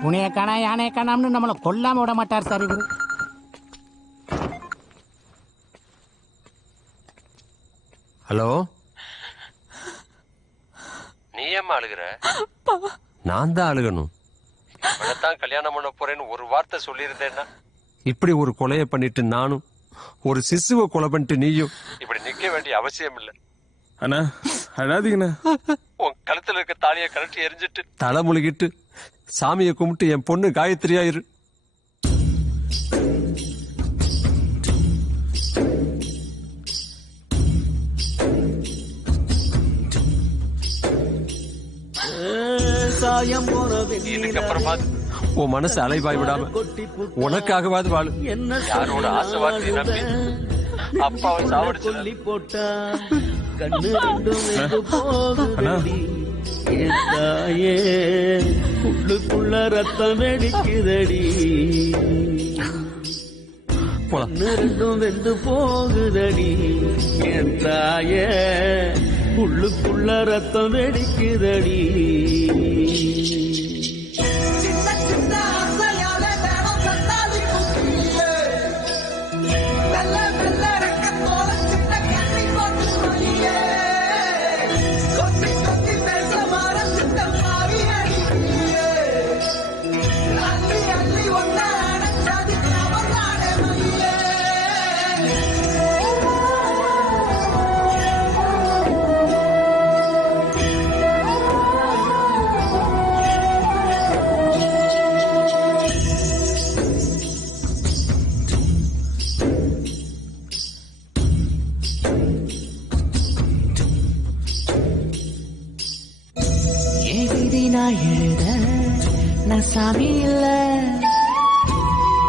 பூனைய காணா யானைய காணாம்னு நம்மள கொல்லாம விட மாட்டார் சார் இவரு. ஹலோ, நீ ஏம்மா அழுகுற? நான் தான் அழுகணும். தான் கல்யாணம் பண்ண போறேன்னு ஒரு வார்த்தை சொல்லியிருந்தேன்னா இப்படி ஒரு கொலையை பண்ணிட்டு நானும், ஒரு சிசுவை கொலை பண்ணிட்டு நீயும் இப்படி நிக்க வேண்டிய அவசியம் இல்லை. அண்ணா அழாதீங்கண்ணா. உன் கழுத்துல இருக்க தாலியை கழட்டி எரிஞ்சிட்டு தலை முழுகிட்டு சாமியை கும்பிட்டு என் பொண்ணு காயத்ரியாயிரு. இதுக்கப்புறமா உன் மனசு அலைவாய் விடாம உனக்காகவாது வாழு. யாரோட ஆசைவாதி நம்பி அப்பாவை சாவடிச்சு போட்டா கண்ணு போகுதடி தாயே உள்ளுக்குள்ள ரத்தம் வெடிக்குதடி ரெண்டும் வெந்து போகுதடி என் தாயே உள்ளுக்குள்ள ரத்தம் வெடிக்குதடி. நான் சாமி இல்ல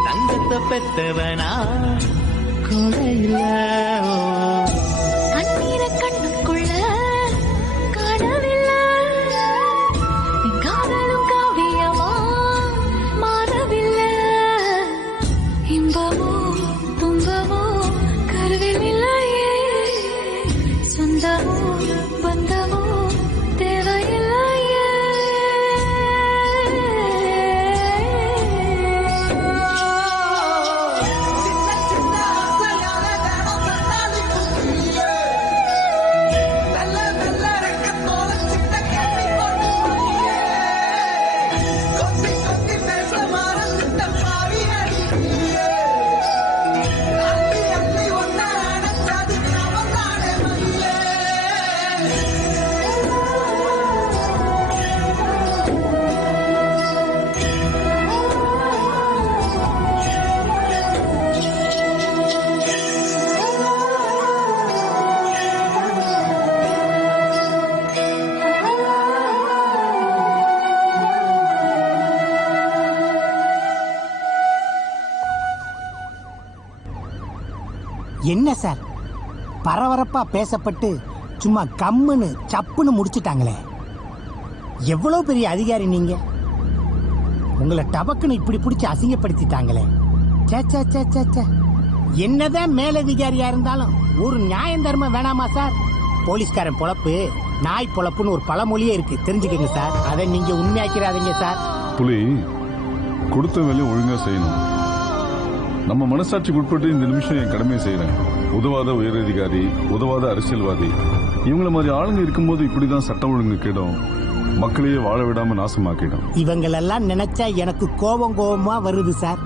தங்கத்தை பெத்தவனா கூட இல்ல கண்ணீர கண்ணுக்குள்ள காணவில்லை காதலும் காவியமா மாறவில்லை இன்பமோ துன்பமோ கருவில் இல்லையே சொந்தமோ பந்தமோ தேவையில்லையே. என்ன சார் பரபரப்பா பேசப்பட்டு சும்மா கம்முன்னு சப்புன்னு முடிச்சிட்டாங்களே. எவ்வளவு பெரிய அதிகாரி நீங்க, உங்களை டபக்குன்னு இப்படி பிடிச்சி அசிங்கப்படுத்திட்டாங்களே. என்னதான் மேலதிகாரியா இருந்தாலும் ஒரு நியாயம் தர்மம் வேணாமா சார்? போலீஸ்காரன் பொழப்பு நாய் பொழப்புன்னு ஒரு பழமொழியே இருக்கு, தெரிஞ்சுக்கங்க சார். அதை நீங்க உண்மையாக்கிறாதீங்க சார். புலி கொடுத்த வேலையை ஒழுங்கா செய்யணும். நம்ம மனசாட்சிக்கு உட்பட்டு இந்த நிமிஷம் என் கடமையை செய்யறேன். உதவாத உயரதிகாரி, உதவாத அரசியல்வாதி, இவங்கள மாதிரி ஆளுங்க இருக்கும்போது இப்படிதான் சட்டம் ஒழுங்கு கேடும், மக்களையே வாழ விடாம நாசமாக்கிடும். இவங்களெல்லாம் நினைச்சா எனக்கு கோபமா வருது சார்.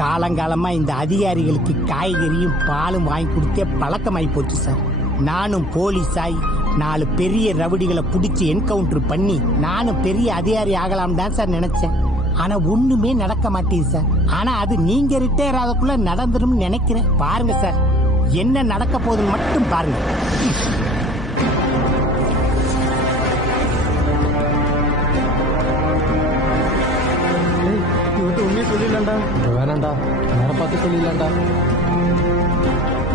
காலங்காலமா இந்த அதிகாரிகளுக்கு காய்கறியும் பாலும் வாங்கி கொடுத்தே பழக்கமாயி போச்சு சார். நானும் போலீஸாய் 4 பெரிய ரவுடிகளை பிடிச்சி என்கவுண்டர் பண்ணி நானும் பெரிய அதிகாரி ஆகலாம் தான் சார் நினைச்சேன். ஆனா ஒண்ணுமே நடக்க மாட்டேங்குது சார். ஆனா அது நீங்க ரிட்டையர் ஆகக்குள்ள நடந்துடும் நினைக்கிறேன். பாருங்க சார், என்ன நடக்க போகுதுன்னு மட்டும் பாருங்க. உண்மையை சொல்லிடலாம்டா. வேணாண்டா, நேரம் பார்த்து சொல்லிடலாம்டா.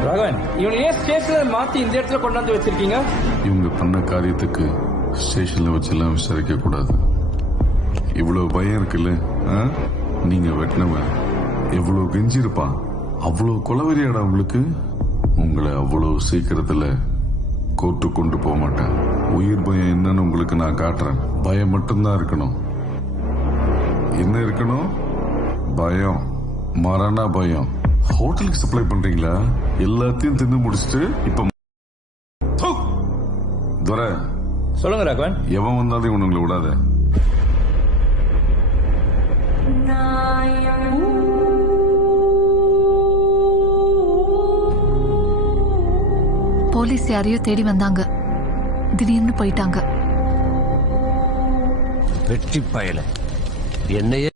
ராகவன், இவனை ஏன் ஸ்டேஷன்ல மாத்தி இந்த இடத்துல கொண்டாந்து வச்சிருக்கீங்க? இவங்க பண்ண காரியத்துக்கு ஸ்டேஷன்ல வச்செல்லாம் விசாரிக்க கூடாது. இவ்வளவு பயம் இருக்குல்ல, நீங்க வெட்டினவன் எவ்வளவு கெஞ்சிருப்பான், அவ்வளவு கொலவெறியாடா உங்களுக்கு. உங்களை அவ்வளவு சீக்கிரத்துல கோர்ட்டு கொண்டு போக மாட்டேன். உயிர் பயம் என்னன்னு உங்களுக்கு நான் காட்டுறேன். பயம் மட்டும்தான் இருக்கணும். என்ன இருக்கணும்? பயம், மரண பயம். ஹோட்டலுக்கு சப்ளை பண்றீங்களா? எல்லாத்தையும் தின்னு முடிச்சுட்டு இப்ப துரை சொல்லுங்க ராகவன். எவன் வந்தாலும் இவனுங்களை விடாத. போலீஸ் யாரையோ தேடி வந்தாங்க, திடீர்னு போயிட்டாங்க. வெட்டி பயல என்னையே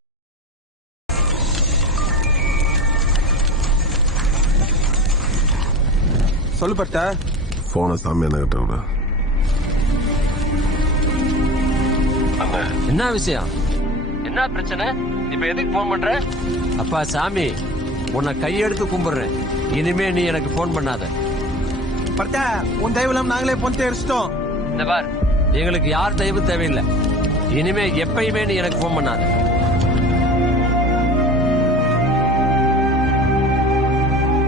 சொல்லு பட்ட போன சாமி என்ன கிட்ட விட. பண்ணேன். என்ன விஷயம்? என்ன பிரச்சனை? இப்ப எதுக்கு போன் பண்ற? அப்பா சாமி, உன்னை கையெடுத்து கும்பிடுறேன். இனிமே நீ எனக்கு போன் பண்ணாத. பர்த்தா, உன் தயவு இல்லாம நாங்களே பொன் தெரிச்சிட்டோம். இந்த பார், எங்களுக்கு யார் தயவு தேவையில்லை. இனிமே எப்பயுமே நீ எனக்கு போன் பண்ணாத.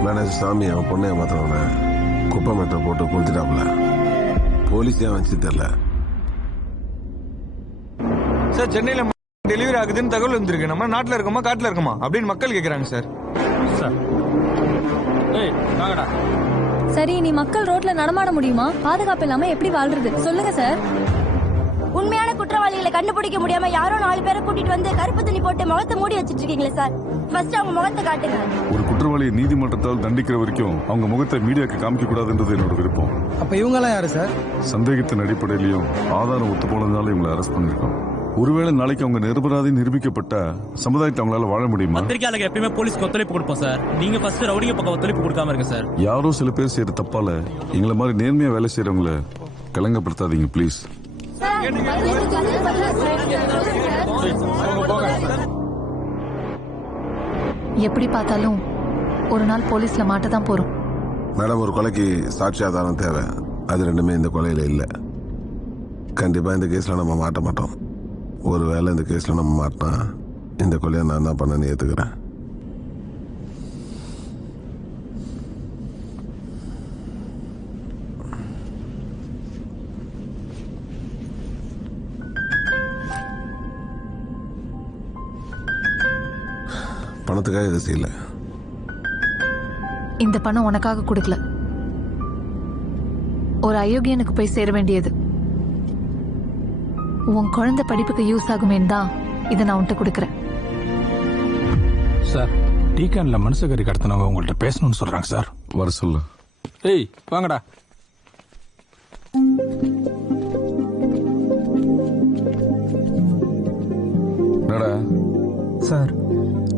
மேனேஜர் சாமி அவன் பொண்ணை ஏமாத்தவன குப்பை மெட்டை போட்டு கொளுத்திட்டாப்புல. போலீஸ் ஏன் வச்சு தெரியல. சார், சென்னையில டெலிவரி ஆகுதுன்னு தகவல் வந்திருக்கு. நம்ம நாட்டுல இருக்கோமா காட்டுல இருக்கோமா அப்படின்னு மக்கள் கேக்குறாங்க சார். சார் ஏய் வாங்கடா. சரி, நீ மக்கள் ரோட்ல நடமாட முடியுமா? பாதுகாப்பு இல்லாம எப்படி வாழ்றது சொல்லுங்க சார். உண்மையான குற்றவாளிகளை கண்டுபிடிக்க முடியாம யாரோ 4 பேரை கூட்டிட்டு வந்து கருப்பு துணி போட்டு முகத்தை மூடி வச்சிட்டு இருக்கீங்களே சார். ஃபர்ஸ்ட் அவங்க முகத்தை காட்டுங்க. ஒரு குற்றவாளியை நீதிமன்றத்தால் தண்டிக்கிற வரைக்கும் அவங்க முகத்தை மீடியாக்கு காமிக்க கூடாதுன்றது என்னோட விருப்பம். அப்ப இவங்க எல்லாம் யாரு சார்? சந்தேகத்தின் அடிப்படையிலையும் ஆதாரம் ஒத்து போனதுனால இவங்களை அரெஸ்ட் பண்ணிருக்கோம். ஒருவேளை நாளைக்கு அவங்க நிரபராதி நிரூபிக்கப்பட்ட சமுதாயத்தை அவங்களால வாழ முடியுமா? பத்திரிகையாளர்கள் எப்பயுமே போலீஸ்க்கு ஒத்துழைப்பு கொடுப்போம் சார். நீங்க ஃபர்ஸ்ட் ரவுடிங்க பக்கம் ஒத்துழைப்பு கொடுக்காம இருக்க சார். யாரோ சில பேர் செய்யற தப்பால எங்களை மாதிரி நேர்மையா வேலை செய்யறவங்கள கலங்கப்படுத்தாதீங்க ப்ளீஸ். எப்படி பார்த்தாலும் ஒரு நாள் போலீஸ்ல மாட்டதான் போறோம். மேடம், ஒரு கொலைக்கு சாட்சி ஆதாரம் தேவை. அது ரெண்டுமே இந்த கொலையில இல்ல. கண்டிப்பா இந்த கேஸ்ல நம்ம மாட்ட மாட்டோம். ஒருவேளை இந்த கேஸ்ல நம்ம மாட்டினா இந்த கொலையை நான் தான் பண்ண ஏத்துக்கிறேன். பணத்துக்காக இதை செய்யல. இந்த பணம் உனக்காக கொடுக்கல, ஒரு அயோக்கியனுக்கு போய் சேர வேண்டியது. உன் குழந்தை படிப்புக்கு யூஸ் ஆகுமேன்னு தான் இதை நான் உன்கிட்ட கொடுக்கறேன். சார், டீக்கான்ல மனுஷகரி கடத்தினவங்க உங்கள்ட்ட பேசணும்னு சொல்றாங்க சார். வர சொல்லு. ஏய் வாங்கடா. என்னடா சார்,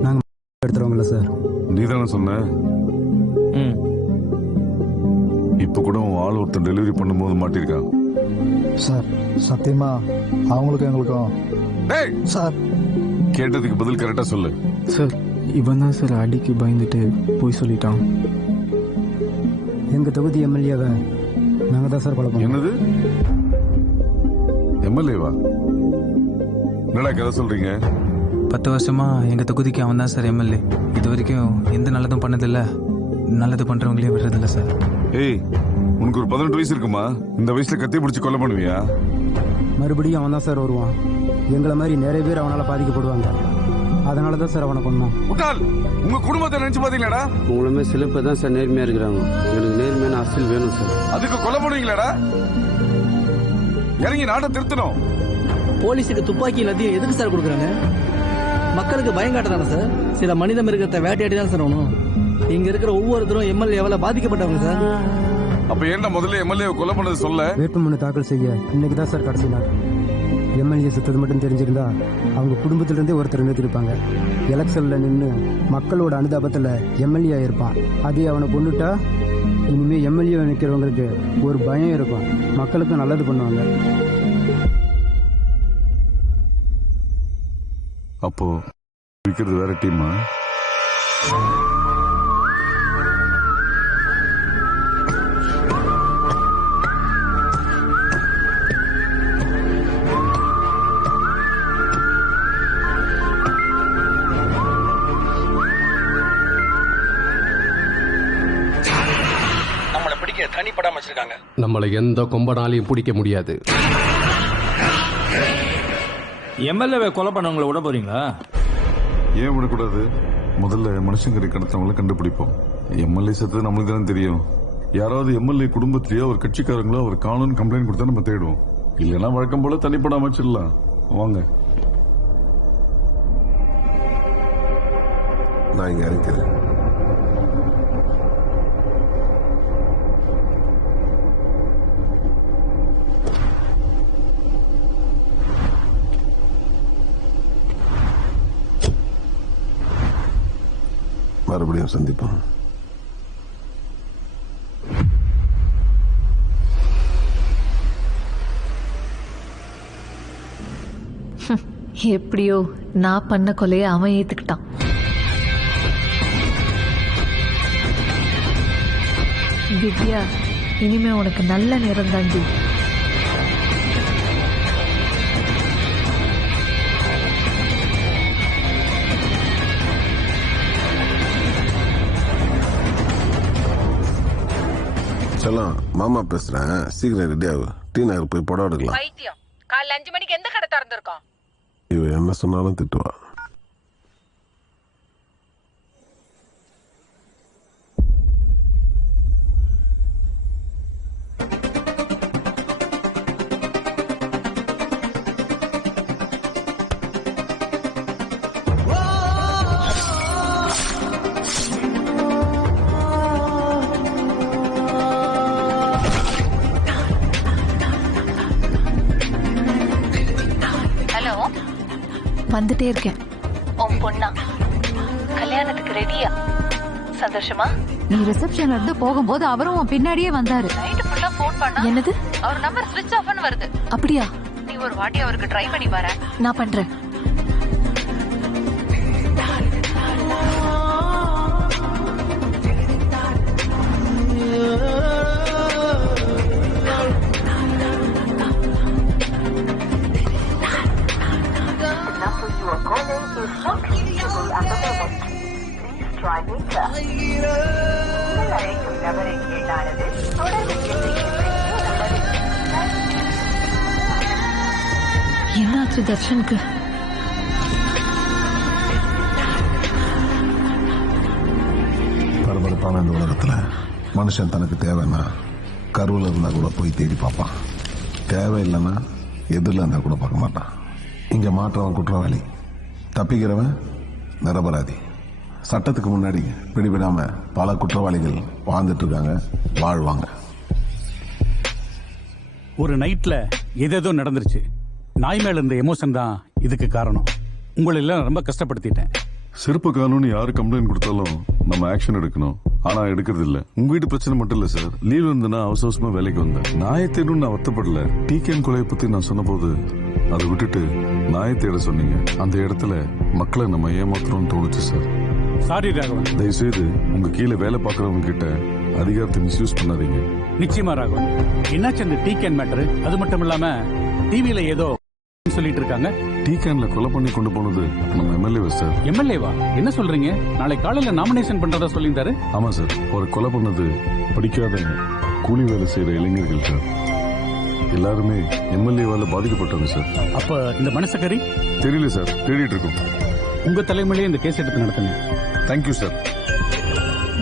நாங்க எடுத்துருவோங்களா சார்? நீ தானே சொன்ன. இப்ப கூட உன் ஆள் ஒருத்தர் டெலிவரி பண்ணும்போது மாட்டிருக்கான் சார். சத்தியமா அவங்களுக்கும் எங்களுக்கும் சார். கேட்டதுக்கு பதில் கரெக்டா சொல்லு. சார், இவன் தான் சார் அடிக்கு பயந்துட்டு போய் சொல்லிட்டான். எங்க தொகுதி எம்எல்ஏவை நாங்க தான் சார் கொலை பண்ணோம். என்னது எம்எல்ஏவா? என்னடா கதை சொல்றீங்க? 10 வருஷமா எங்க தொகுதிக்கு அவன் தான் சார் எம்எல்ஏ. இது வரைக்கும் எந்த நல்லதும் பண்ணதில்ல, நல்லது பண்றவங்களே விடுறதில்ல சார். ஏய், உனக்கு ஒரு 18 வயசு இருக்குமா? இந்த வயசுல கத்தி பிடிச்சி கொலை பண்ணுவியா? மறுபடியும் அவன் தான் சார் வருவான். எங்களை மாதிரி நிறைய பேர் அவனால பாதிக்கப்படுவாங்க. அதனால தான் சார் அவனை கொன்னோம். முட்டாள், உங்க குடும்பத்தை நினைச்சு பாத்தீங்களாடா? உங்களுமே சில பேர் தான் சார் நேர்மையா இருக்கிறாங்க. எங்களுக்கு நேர்மையான அரசியல் வேணும் சார். அதுக்கு கொலை பண்ணுவீங்களாடா? இறங்கி நாட்டை திருத்தணும். போலீஸுக்கு துப்பாக்கி எல்லாத்தையும் எதுக்கு சார் கொடுக்குறாங்க? மக்களுக்கு பயம் காட்டுறாங்க சார். சில மனித மிருகத்தை வேட்டையாடி தான் சார் ஆகணும். இங்க இருக்கிற ஒவ்வொருத்தரும் எம்எல்ஏவால பாதிக்கப்பட்டவங்க சார். அப்ப ஏன்டா முதல்ல எம்எல்ஏ கொலை பண்ணது சொல்ல? வேட்புமனு தாக்கல் செய்ய இன்னைக்கு தான் சார் கடைசி நாள். எம்எல்ஏ செத்தது மட்டும் தெரிஞ்சிருந்தா அவங்க குடும்பத்திலிருந்தே ஒருத்தர் நிறுத்திருப்பாங்க. எலெக்ஷன்ல நின்று மக்களோட அனுதாபத்துல எம்எல்ஏ இருப்பான். அதே அவனை கொண்டுட்டா இனிமே எம்எல்ஏ நிற்கிறவங்களுக்கு ஒரு பயம் இருக்கும். மக்களுக்கு நல்லது பண்ணுவாங்க. அப்போ விக்கிறது வேற டீமா? நம்மளை பிடிக்க தனிப்படாம வச்சிருக்காங்க. நம்மளை எந்த கொம்பனாலையும் பிடிக்க முடியாது. எம்எல்ஏ கொலை பண்ணவங்களை விட போறீங்களா? ஏன் விடக்கூடாது? முதல்ல மனுஷங்கரை கடத்தவங்களை கண்டுபிடிப்போம். எம்எல்ஏ செத்தது நம்மளுக்கு தானே தெரியும். யாராவது எம்எல்ஏ குடும்பத்திலேயோ ஒரு கட்சிக்காரங்களோ ஒரு காணுன்னு கம்ப்ளைண்ட் கொடுத்தா நம்ம தேடுவோம். இல்லைன்னா வழக்கம் போல தனிப்படாம வச்சிடலாம். வாங்க, நான் இங்க இருக்கிறேன். மறுபடியும் சந்திப்போம். எப்படியோ நான் பண்ண கொலையை அவன் ஏத்துக்கிட்டான். திவ்யா, இனிமே உனக்கு நல்ல நேரம் தாண்டி. செல்லம், மாமா பேசுறேன், சீக்கிரம் ரெடி ஆகு. டீ நகர் போய் படம் எடுக்கலாம். பைத்தியம், காலைல 5 மணிக்கு எந்த கடை திறந்திருக்கோம்? இவ என்ன சொன்னாலும் திட்டுவா. ஹலோ, வந்துட்டே இருக்கேன். உன் பொண்ணா கல்யாணத்துக்கு ரெடியா? சந்தோஷமா? நீ ரிசப்ஷன்ல இருந்து போகும்போது அவரும் உன் பின்னாடியே வந்தாரு. நைட்டு ஃபுல்லா ஃபோன் பண்ணா. என்னது? அவர் நம்பர் ஸ்விட்ச் ஆஃப்னு வருது. அப்படியா? நீ ஒரு வாட்டி அவருக்கு ட்ரை பண்ணி பாரு. நான் பண்றேன். என்னாச்சு தர்ஷனுக்கு? பரபரப்பான இந்த உலகத்துல மனுஷன் தனக்கு தேவைன்னா கருவில் இருந்தா கூட போய் தேடி பார்ப்பான். தேவையில்லைன்னா எதிரில் இருந்தா கூட பார்க்க மாட்டான். இங்க மாற்றவன் குற்றவாளி, தப்பிக்கிறவன் நிரபராதி. சட்டத்துக்கு முன்னாடி பிடிபடாம பல குற்றவாளிகள் வாழ்ந்துட்டு இருக்காங்க, வாழ்வாங்க. ஒரு நைட்ல எதேதோ நடந்துருச்சு. நாய் மேல இருந்த எமோஷன் தான் இதுக்கு காரணம். உங்களை எல்லாம் ரொம்ப கஷ்டப்படுத்திட்டேன். சிறப்பு காணும்னு யாரு கம்ப்ளைண்ட் கொடுத்தாலும் நம்ம ஆக்ஷன் எடுக்கணும். ஆனா எடுக்கிறது இல்ல. உங்க வீட்டு பிரச்சனை மட்டும் இல்ல சார். லீவ் இருந்தனா அவசரமா வேலைக்கு வந்தேன். நாயை தேடும் நான் வருத்தப்படல. டிகேன் கொலையை பத்தி நான் சொன்ன போது அதை விட்டுட்டு நாயை தேட சொன்னீங்க. அந்த இடத்துல மக்களை நம்ம ஏமாத்துறோம்னு தோணுச்சு சார். சாரி ராகவன். தயவுசெய்து உங்க கீழே வேலை பார்க்கறவங்க கிட்ட அதிகாரத்தை மிஸ்யூஸ் பண்ணாதீங்க. நிச்சயமா ராகவன். என்னாச்சு அந்த டீகேன் மேட்டர்? அது மட்டும் இல்லாம டிவில ஏதோ சொல்லிட்டு இருக்காங்க. டீகேன்ல கொலை பண்ணி கொண்டு போனது நம்ம எம்எல்ஏ சார். எம்எல்ஏவா? என்ன சொல்றீங்க? நாளை காலையில நாமினேஷன் பண்றதா சொல்லியிருந்தாரு. ஆமா சார். ஒரு கொலை பண்ணது படிக்காத கூலி வேலை செய்யற இளைஞர்கள் சார். எல்லாருமே எம்எல்ஏவால பாதிக்கப்பட்டவங்க சார். அப்ப இந்த மனசக்கரி தெரியல சார், தேடிட்டு இருக்கோம். உங்க தலைமையிலே இந்த கேஸ் எடுத்து நடத்துங்க. Thank you sir.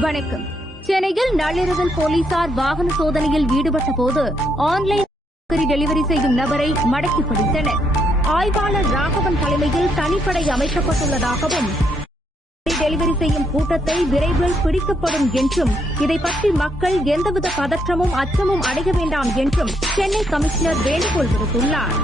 வணக்கம். சென்னையில் நள்ளிரவில் போலீசார் வாகன சோதனையில் ஈடுபட்ட போது ஆன்லைன் டெலிவரி செய்யும் நபரை மடக்கி பிடித்தனர். ஆய்வாளர் ராகவன் தலைமையில் தனிப்படை அமைக்கப்பட்டுள்ளதாகவும் டெலிவரி செய்யும் கூட்டத்தை விரைவில் பிடிக்கப்படும் என்றும் இதை பற்றி மக்கள் எந்தவித பதற்றமும் அச்சமும் அடைய வேண்டாம் என்றும் சென்னை கமிஷனர் வேண்டுகோள் விடுத்துள்ளார்.